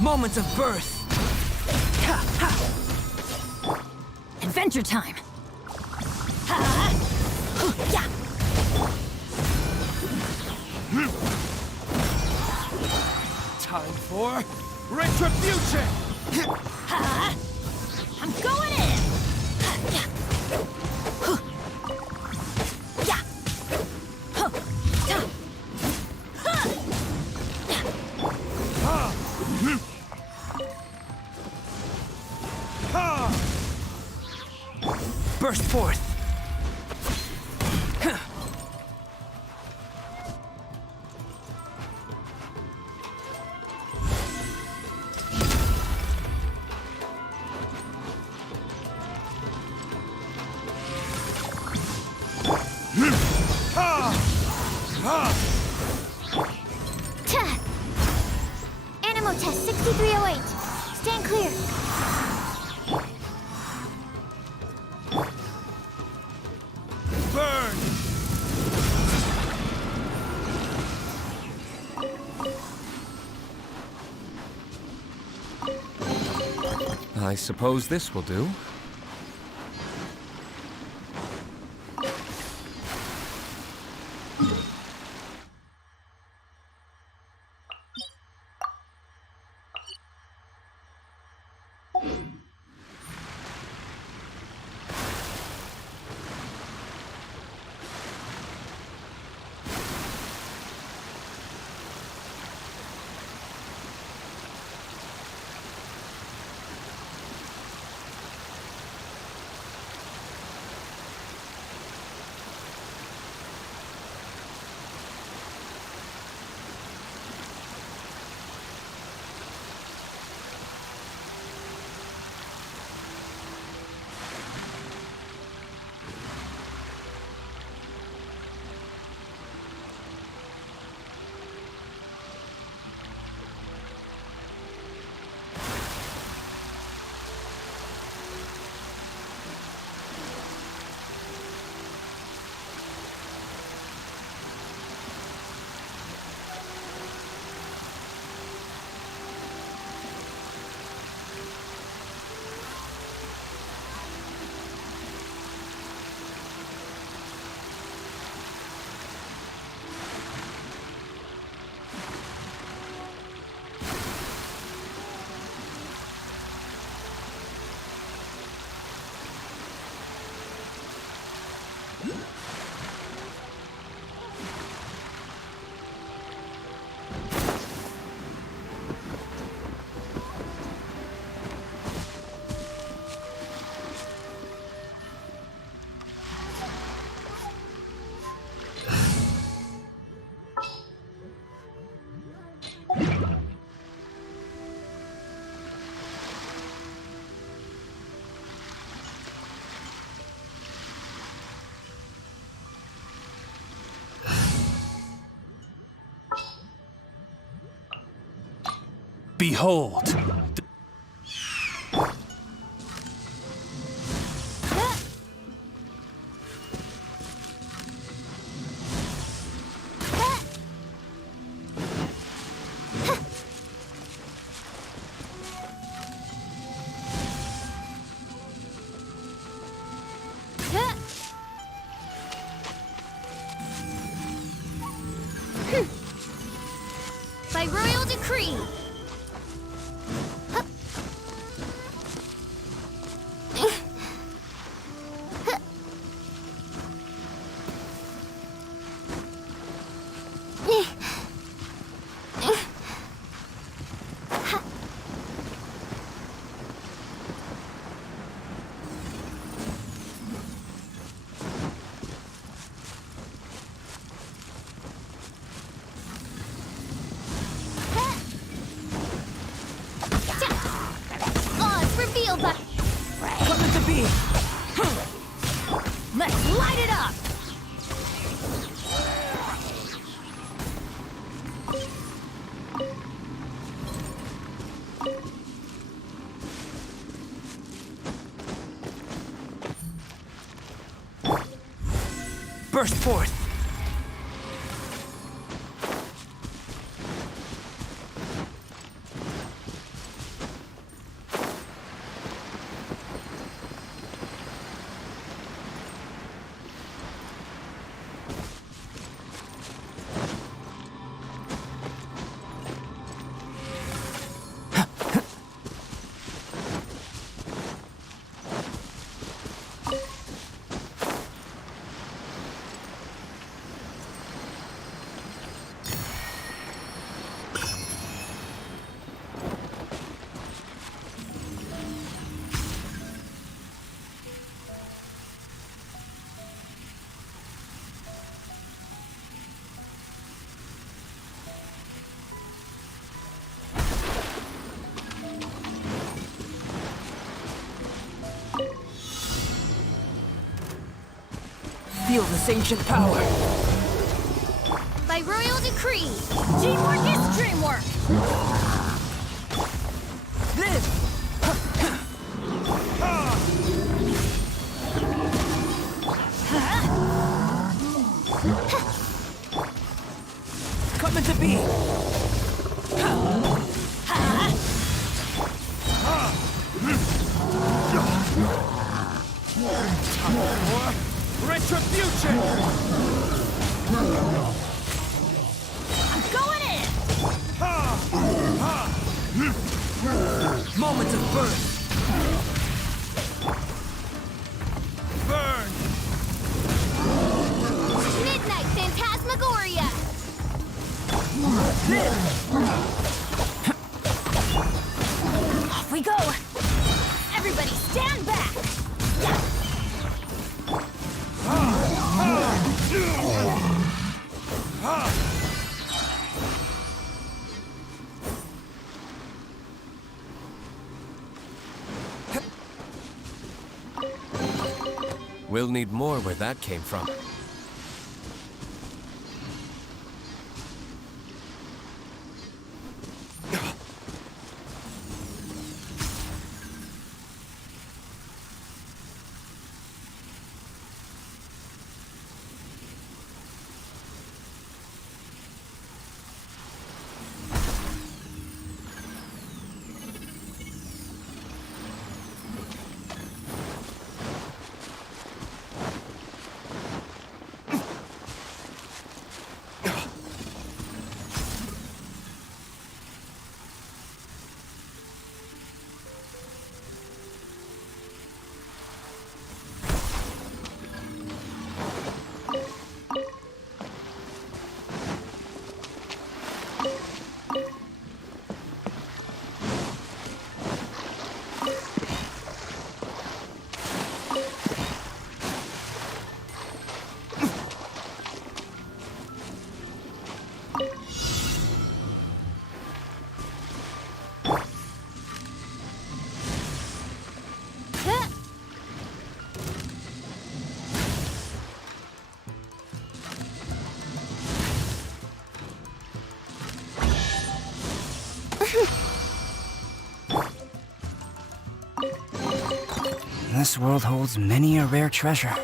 Moments of birth. Adventure time. Yeah. Time for retribution! I'm going in. Burst forth. Animal test 6308. Stand clear. Burn! I suppose this will do. Behold! By royal decree. Odds revealed by... Coming to be! Let's light it up! Burst forth! Feel this ancient power! By royal decree. Teamwork is dreamwork! Live! Coming to be! Retribution! I'm going in! Moments of birth! Burn! Midnight Phantasmagoria! Off we go! Everybody stand back! We'll need more where that came from. This world holds many a rare treasure.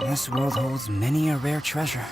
This world holds many a rare treasure.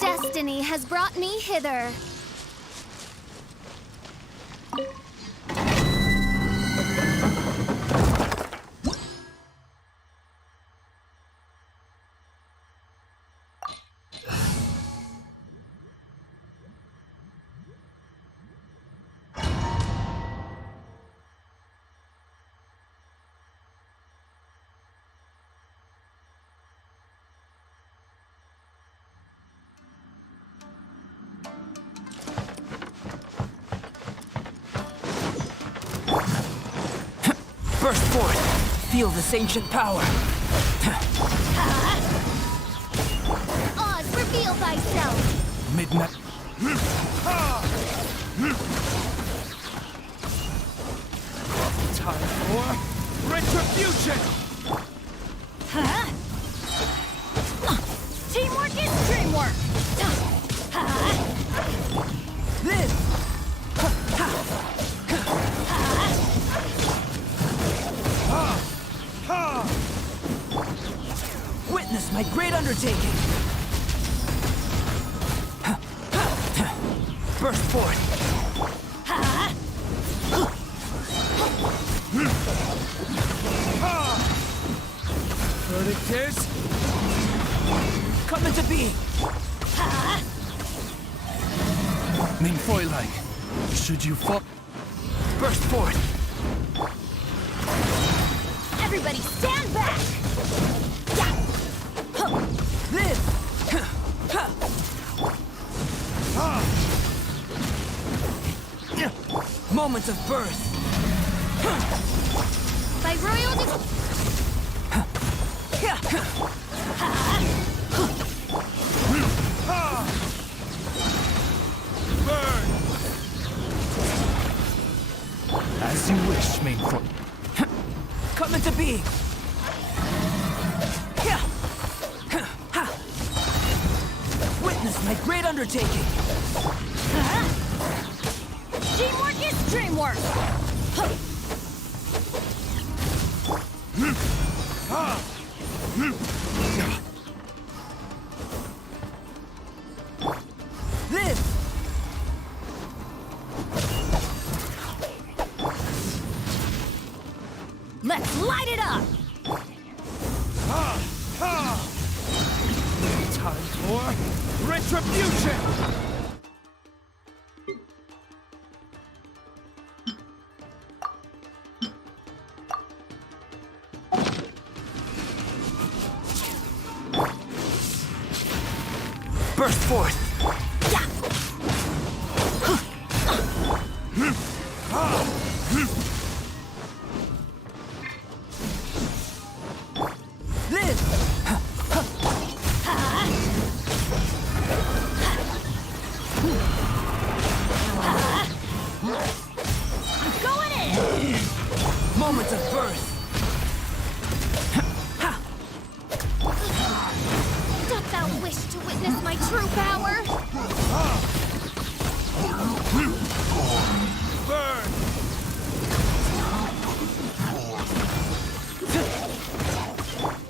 Destiny has brought me hither. Burst forth! Feel this ancient power! Oz, reveal thyself! Midnight. Time for retribution! Teamwork is dreamwork! This! Witness my great undertaking! Burst forth! Verdict is... Coming to be! Mein Fräulein, should you fall... Burst forth! Everybody stand back! Live! Moments of birth! By royal Burn! As you wish, mein Fräulein. Coming to be! Witness my great undertaking! Teamwork is dreamwork! Live! Let's light it up! Time for retribution! Burst forth! Live! I'm going in! Moments of birth! Dost thou wish to witness my true power? Burn!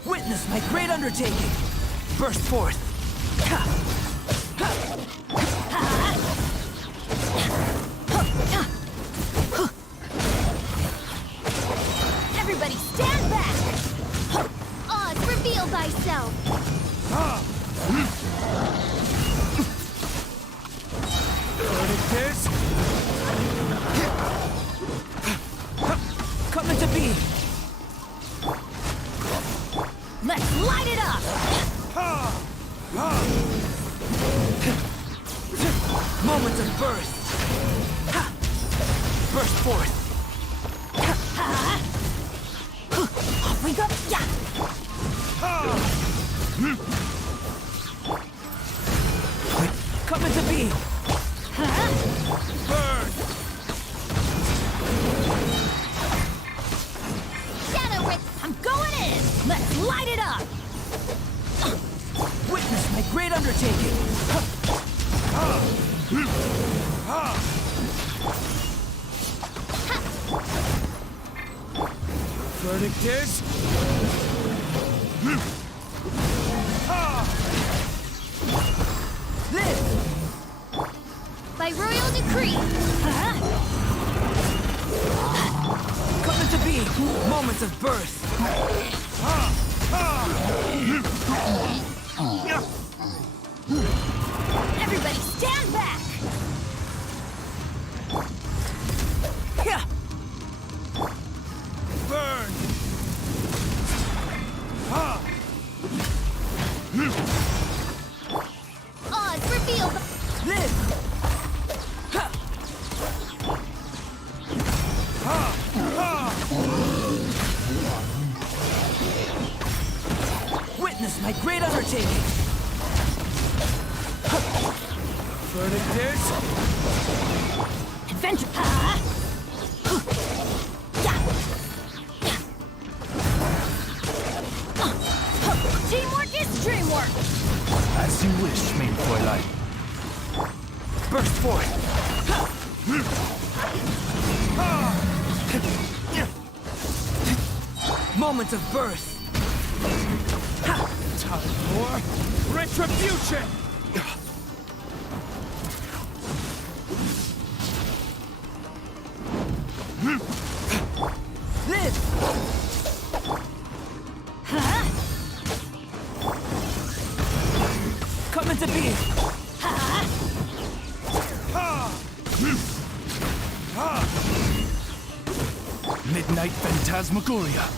Witness my great undertaking! Burst forth! Everybody stand back! Oz, reveal thyself! Verdict is... Coming to be! Let's light it up! Moments of birth! Burst forth! Off we go! Yeah! Coming to be! Burn! Shadow Rick, I'm going in! Let's light it up! Witness my great undertaking! Verdict is... Live! By royal decree! Coming to be! Moments of birth! Everybody stand back! Yeah! Burn! Oz, reveal the... Live! Witness my great undertaking! Verdict is... Adventure... Teamwork is dreamwork! As you wish, mein Fräulein. Burst forth! Moments of birth! Time for retribution! Live! Midnight Phantasmagoria.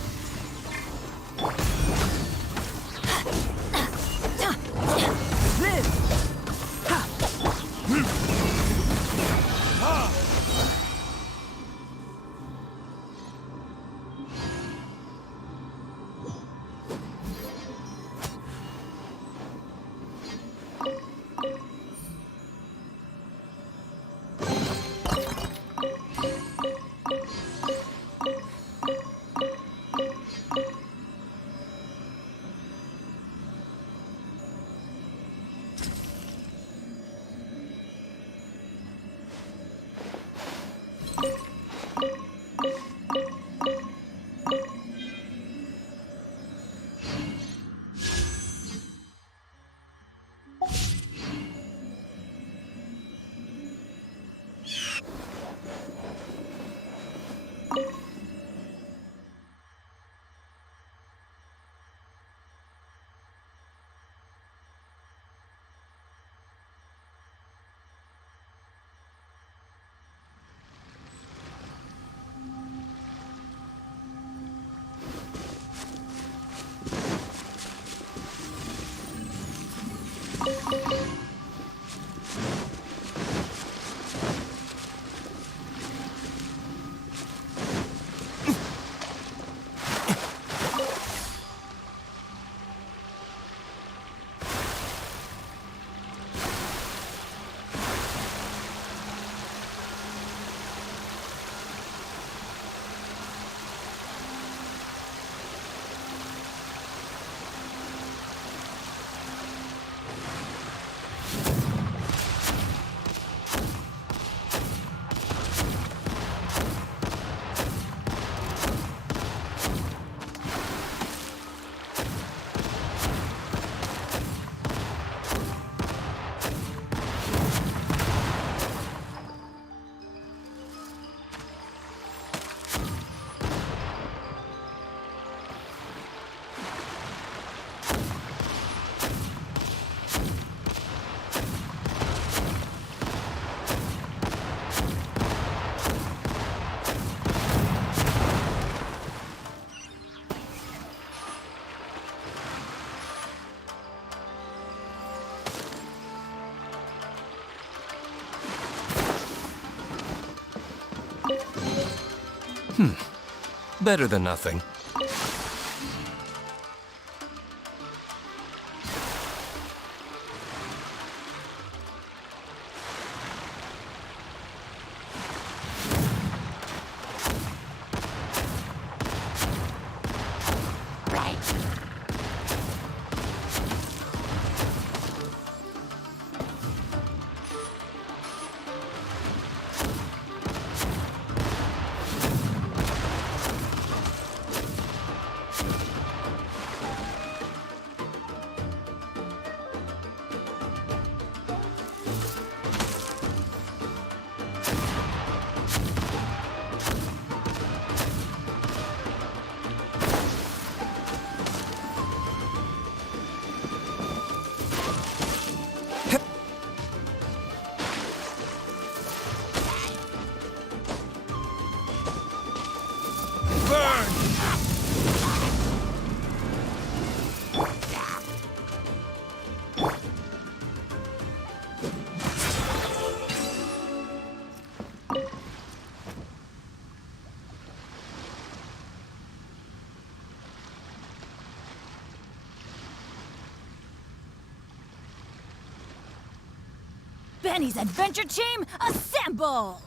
Better than nothing. Benny's adventure team, assemble!